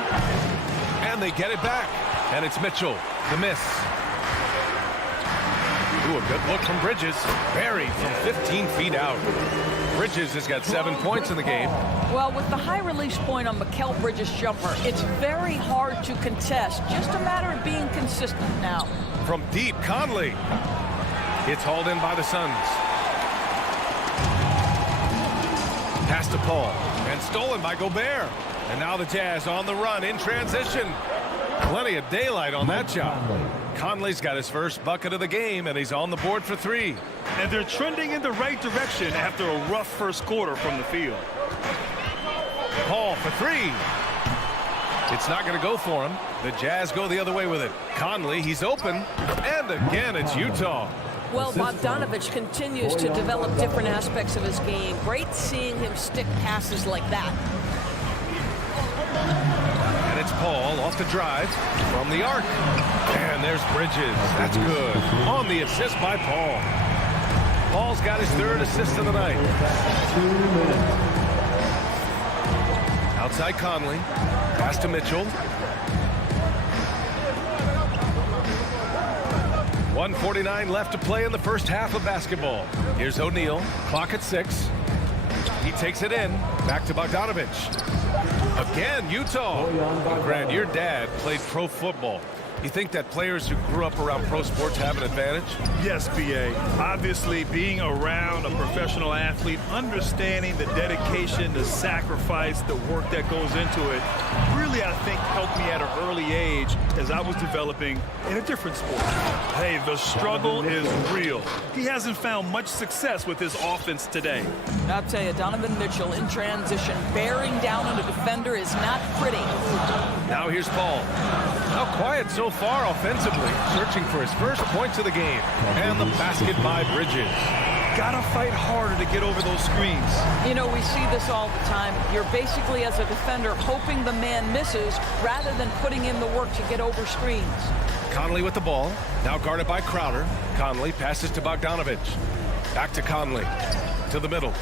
And they get it back. And it's Mitchell. The miss. Ooh, a good look from Bridges. Buried from 15 feet out. Bridges has got 7 points in the game. Well, with the high release point on Mikal Bridges' jumper, it's very hard to contest. Just a matter of being consistent now. From deep, Conley. It's hauled in by the Suns. Pass to Paul. And stolen by Gobert. And now the Jazz on the run in transition. Plenty of daylight on that shot. Conley's got his first bucket of the game, and he's on the board for 3. And they're trending in the right direction after a rough first quarter from the field. Paul for 3. It's not going to go for him. The Jazz go the other way with it. Conley, he's open. And again, it's Utah. Well, Bogdanovich continues to develop different aspects of his game. Great seeing him stick passes like that. And it's Paul off the drive from the arc. And there's Bridges. That's good. On the assist by Paul. Paul's got his 3rd assist of the night. Outside Conley. Pass to Mitchell. 1:49 left to play in the first half of basketball. Here's O'Neal. Clock at 6. He takes it in. Back to Bogdanovich. Again, Utah. Grant, your dad played pro football. You think that players who grew up around pro sports have an advantage? Yes, B.A. Obviously, being around a professional athlete, understanding the dedication, the sacrifice, the work that goes into it, really, I think, helped me at an early age as I was developing in a different sport. Hey, the struggle is real. He hasn't found much success with his offense today. I'll tell you, Donovan Mitchell in transition, bearing down on a defender is not pretty. Now here's Paul. Now quiet so far offensively, searching for his first points of the game. And the basket by Bridges. Gotta fight harder to get over those screens. You know, we see this all the time. You're basically, as a defender, hoping the man misses rather than putting in the work to get over screens. Conley with the ball. Now guarded by Crowder. Conley passes to Bogdanovich. Back to Conley. To the middle.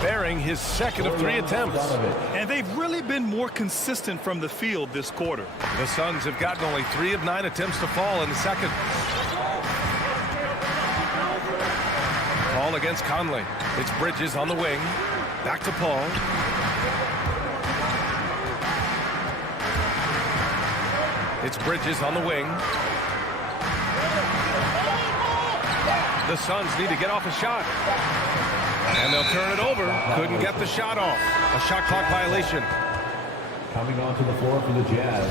Bearing his second of 3 attempts. And they've really been more consistent from the field this quarter. The Suns have gotten only 3 of 9 attempts to fall in the second. Paul against Conley. It's Bridges on the wing. Back to Paul. It's Bridges on the wing. The Suns need to get off a shot. And they'll turn it over. Couldn't get the shot off. A shot clock violation. Coming onto the floor for the Jazz.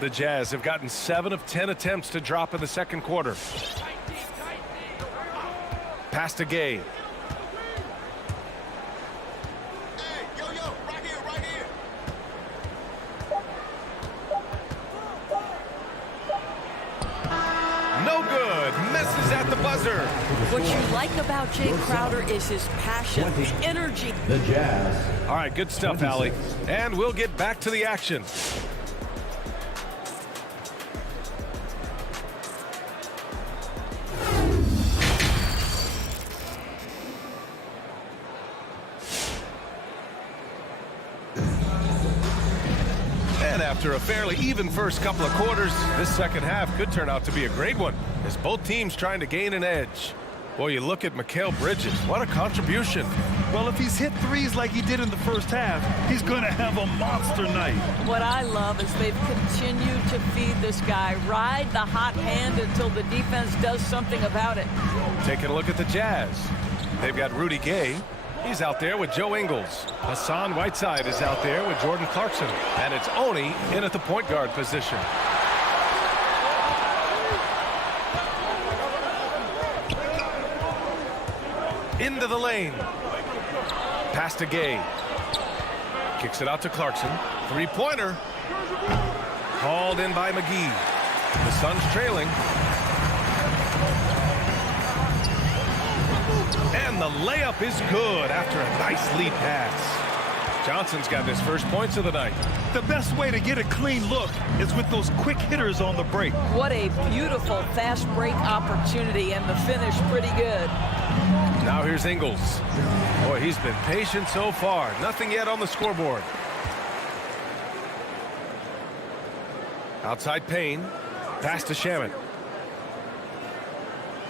The Jazz have gotten 7 of 10 attempts to drop in the second quarter. Pass to Gay. No good. Misses at the buzzer. What you like about Jay Crowder is his passion, the energy. The Jazz. All right, good stuff, Allie. And we'll get back to the action. And after a fairly even first couple of quarters, this second half could turn out to be a great one, as both teams trying to gain an edge. Boy, you look at Mikal Bridges. What a contribution. Well, if he's hit threes like he did in the first half, he's going to have a monster night. What I love is they've continued to feed this guy, ride the hot hand until the defense does something about it. Taking a look at the Jazz. They've got Rudy Gay. He's out there with Joe Ingles. Hassan Whiteside is out there with Jordan Clarkson. And it's Oni in at the point guard position. Into the lane. Pass to Gay. Kicks it out to Clarkson. Three-pointer. Hauled in by McGee. The Suns trailing. And the layup is good after a nice lead pass. Johnson's got his first points of the night. The best way to get a clean look is with those quick hitters on the break. What a beautiful fast break opportunity, and the finish pretty good. Now here's Ingles. Boy, he's been patient so far. Nothing yet on the scoreboard. Outside Payne. Pass to Shamet.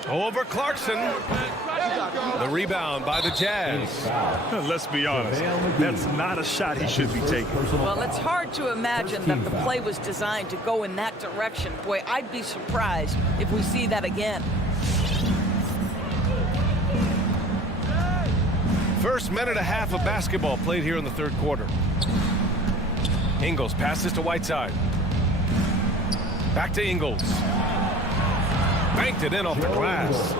Over Clarkson. The rebound by the Jazz. Let's be honest, that's not a shot he should be taking. Well, it's hard to imagine that the play was designed to go in that direction. Boy, I'd be surprised if we see that again. First minute and a half of basketball played here in the third quarter. Ingles passes to Whiteside. Back to Ingles. Banked it in off the glass.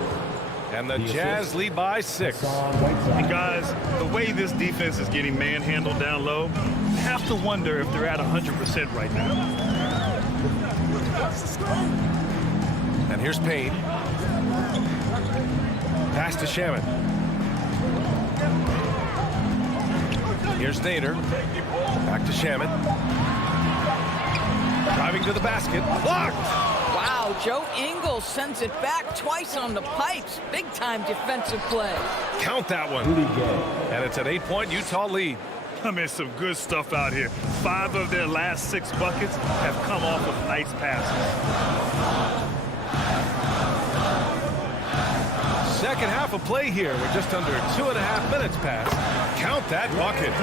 And the Jazz lead by 6. And guys, the way this defense is getting manhandled down low, I have to wonder if they're at 100% right now. And here's Payne. Pass to Shamet. Here's Nader. Back to Shamet. Driving to the basket. Blocked! Wow, Joe Ingles sends it back twice on the pipes. Big-time defensive play. Count that one. And it's an 8-point Utah lead. I mean, some good stuff out here. 5 of their last 6 buckets have come off of nice passes. Second half of play here. We're just under 2.5 minutes past. Count that bucket.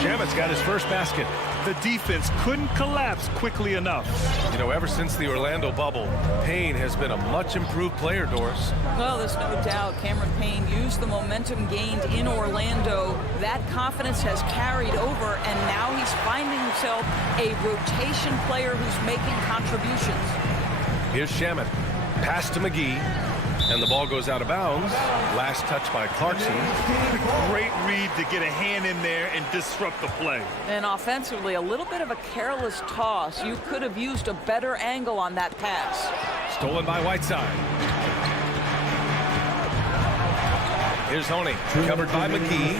Shamet's got his first basket. The defense couldn't collapse quickly enough. You know, ever since the Orlando bubble, Payne has been a much improved player, Doris. Well, there's no doubt Cameron Payne used the momentum gained in Orlando. That confidence has carried over, and now he's finding himself a rotation player who's making contributions. Here's Shamet. Pass to McGee. And the ball goes out of bounds. Last touch by Clarkson. Great read to get a hand in there and disrupt the play. And offensively, a little bit of a careless toss. You could have used a better angle on that pass. Stolen by Whiteside. Here's Honey. Covered by McGee.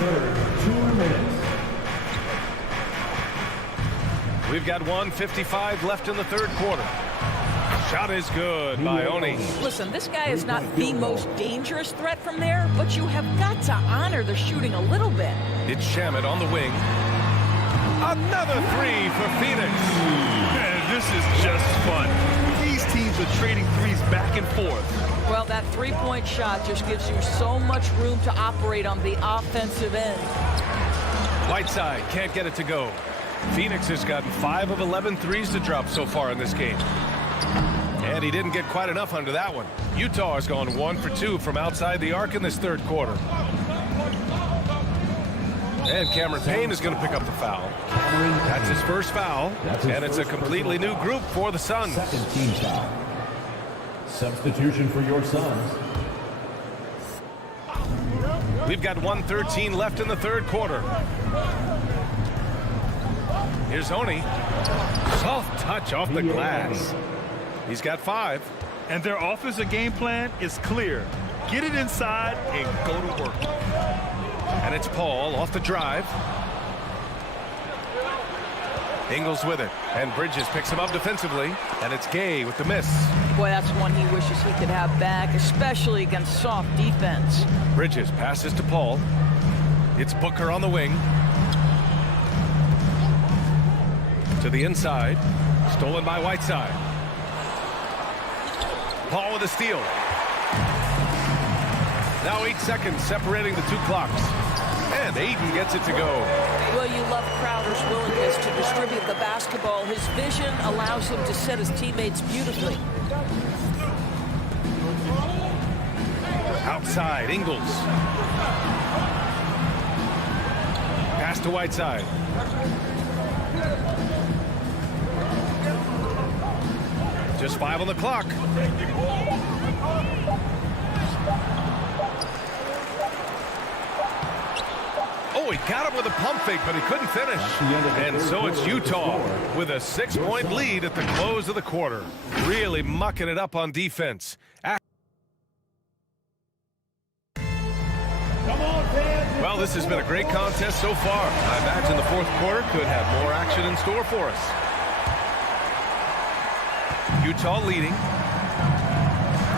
We've got 1:55 left in the third quarter. Shot is good by Oni. Listen, this guy is not the most dangerous threat from there, but you have got to honor the shooting a little bit. It's Shamet on the wing. Another 3 for Phoenix. Man, this is just fun. These teams are trading threes back and forth. Well, that three-point shot just gives you so much room to operate on the offensive end. Whiteside can't get it to go. Phoenix has gotten 5 of 11 threes to drop so far in this game. And he didn't get quite enough under that one. Utah has gone 1 for 2 from outside the arc in this third quarter. And Cameron Payne is going to pick up the foul. That's his first foul. And it's a completely new group for the Suns. Second team foul. Substitution for your Suns. We've got 1:13 left in the third quarter. Here's Oni. Soft touch off the glass. He's got 5. And their offensive game plan is clear. Get it inside and go to work. And it's Paul off the drive. Ingles with it. And Bridges picks him up defensively. And it's Gay with the miss. Boy, that's one he wishes he could have back, especially against soft defense. Bridges passes to Paul. It's Booker on the wing. To the inside. Stolen by Whiteside. Paul with a steal. Now 8 seconds separating the 2 clocks. And Aiden gets it to go. Well, you love Crowder's willingness to distribute the basketball. His vision allows him to set his teammates beautifully. Outside, Ingles. Pass to Whiteside. Just 5 on the clock. Oh, he got him with a pump fake, but he couldn't finish. And so it's Utah with a 6-point lead at the close of the quarter. Really mucking it up on defense. Well, this has been a great contest so far. I imagine the fourth quarter could have more action in store for us. Utah leading.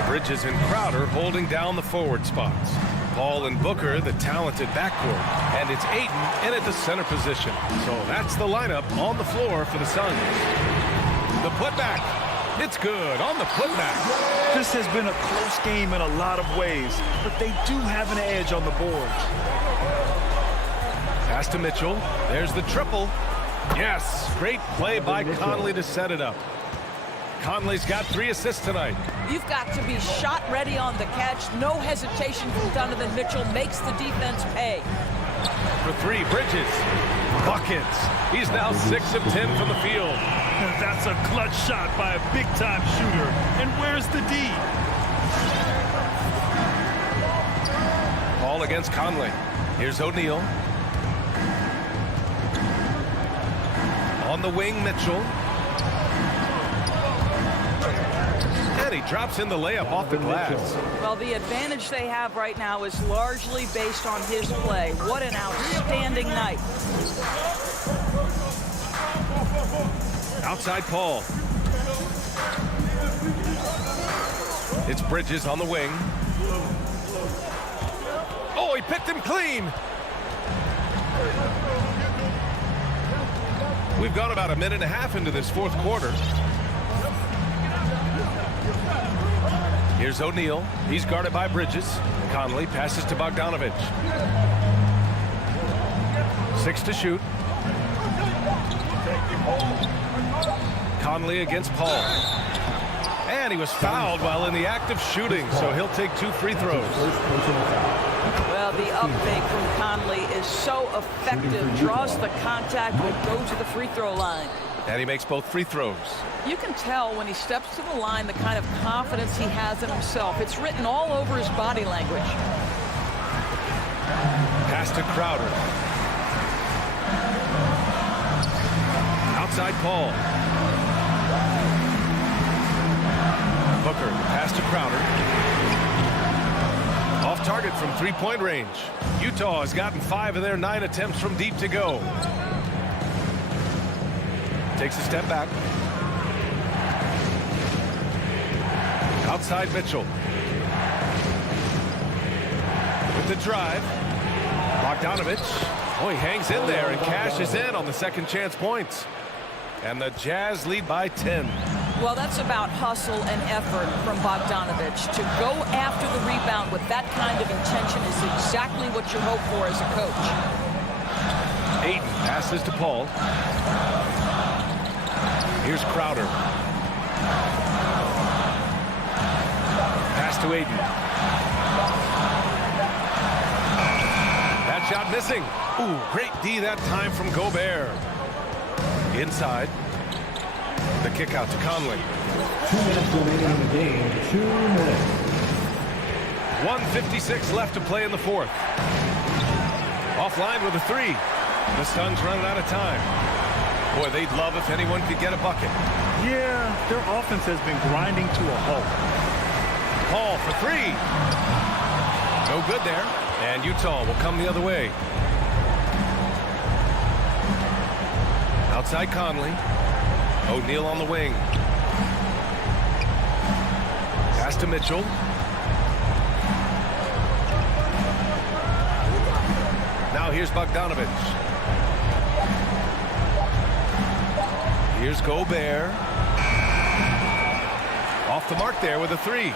Bridges and Crowder holding down the forward spots. Paul and Booker, the talented backcourt. And it's Ayton in at the center position. So that's the lineup on the floor for the Suns. The putback. It's good on the putback. This has been a close game in a lot of ways, but they do have an edge on the board. Pass to Mitchell. There's the triple. Yes, great play by Conley to set it up. Conley's got 3 assists tonight. You've got to be shot ready on the catch. No hesitation from Donovan Mitchell. Makes the defense pay. For 3, Bridges. Buckets. He's now 6 of 10 from the field. That's a clutch shot by a big-time shooter. And where's the D? Ball against Conley. Here's O'Neal. On the wing, Mitchell. And he drops in the layup off the glass. Well, the advantage they have right now is largely based on his play. What an outstanding night. Outside Paul. It's Bridges on the wing. Oh, he picked him clean. We've gone about a minute and a half into this fourth quarter. Here's O'Neal. He's guarded by Bridges. Conley passes to Bogdanovic. 6 to shoot. Conley against Paul. And he was fouled while in the act of shooting, so he'll take 2 free throws. Well, the up fake from Conley is so effective. Draws the contact, will go to the free throw line. And he makes both free throws. You can tell when he steps to the line the kind of confidence he has in himself. It's written all over his body language. Pass to Crowder. Outside Paul. Booker, pass to Crowder. Off target from three-point range. Utah has gotten 5 of their 9 attempts from deep to go. Takes a step back. Outside Mitchell. With the drive. Bogdanovic. Oh, he hangs in there and cashes in on the second chance points. And the Jazz lead by 10. Well, that's about hustle and effort from Bogdanovic. To go after the rebound with that kind of intention is exactly what you hope for as a coach. Ayton passes to Paul. Here's Crowder. Pass to Ayton. That shot missing. Ooh, great D that time from Gobert. Inside. The kick out to Conley. 2 minutes remaining in the game. 2 minutes. 1:56 left to play in the fourth. Offline with a 3. The Suns running out of time. Boy, they'd love if anyone could get a bucket. Yeah, their offense has been grinding to a halt. Paul for 3. No good there. And Utah will come the other way. Outside Conley. O'Neal on the wing. Pass to Mitchell. Now here's Bogdanovic. Here's Gobert. Off the mark there with a 3.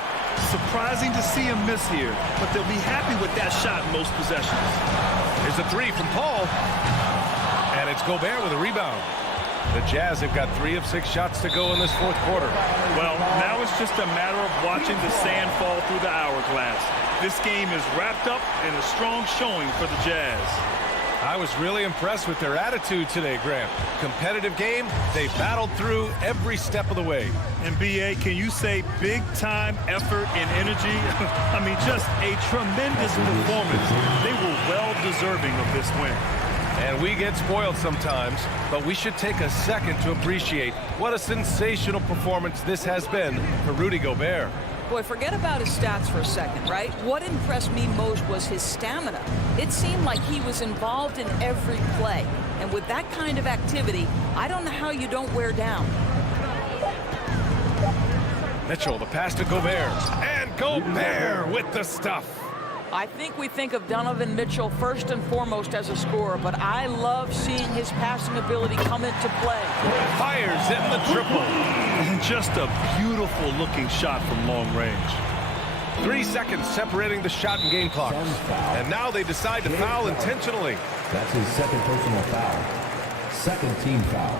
Surprising to see him miss here, but they'll be happy with that shot in most possessions. Here's a 3 from Paul. And it's Gobert with a rebound. The Jazz have got 3 of 6 shots to go in this fourth quarter. Well, now it's just a matter of watching the sand fall through the hourglass. This game is wrapped up in a strong showing for the Jazz. I was really impressed with their attitude today, Grant. Competitive game. They battled through every step of the way. And B.A., can you say big-time effort and energy? I mean, just a tremendous performance. They were well-deserving of this win. And we get spoiled sometimes, but we should take a second to appreciate what a sensational performance this has been for Rudy Gobert. Boy, forget about his stats for a second, right? What impressed me most was his stamina. It seemed like he was involved in every play. And with that kind of activity, I don't know how you don't wear down. Mitchell, the pass to Gobert. And Gobert with the stuff. I think we think of Donovan Mitchell first and foremost as a scorer, but I love seeing his passing ability come into play. Fires in the triple. And just a beautiful looking shot from long range. 3 seconds separating the shot and game clock. And now they decide to foul intentionally. That's his second personal foul. Second team foul.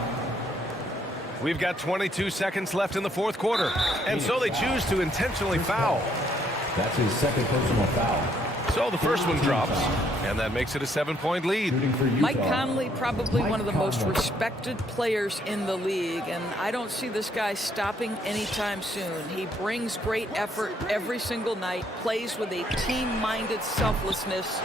We've got 22 seconds left in the fourth quarter. And so they choose to intentionally foul. That's his second personal foul. So the first one drops, and that makes it a 7-point lead. Mike Conley, probably one of the most respected players in the league, and I don't see this guy stopping anytime soon. He brings great effort every single night, plays with a team-minded selflessness,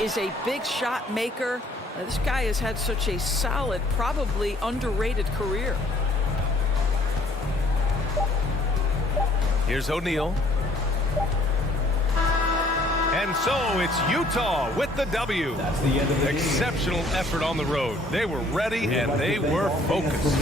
is a big shot maker. This guy has had such a solid, probably underrated career. Here's O'Neal. And so it's Utah with the W. That's the end of the Exceptional effort on the road. They were ready and they were focused.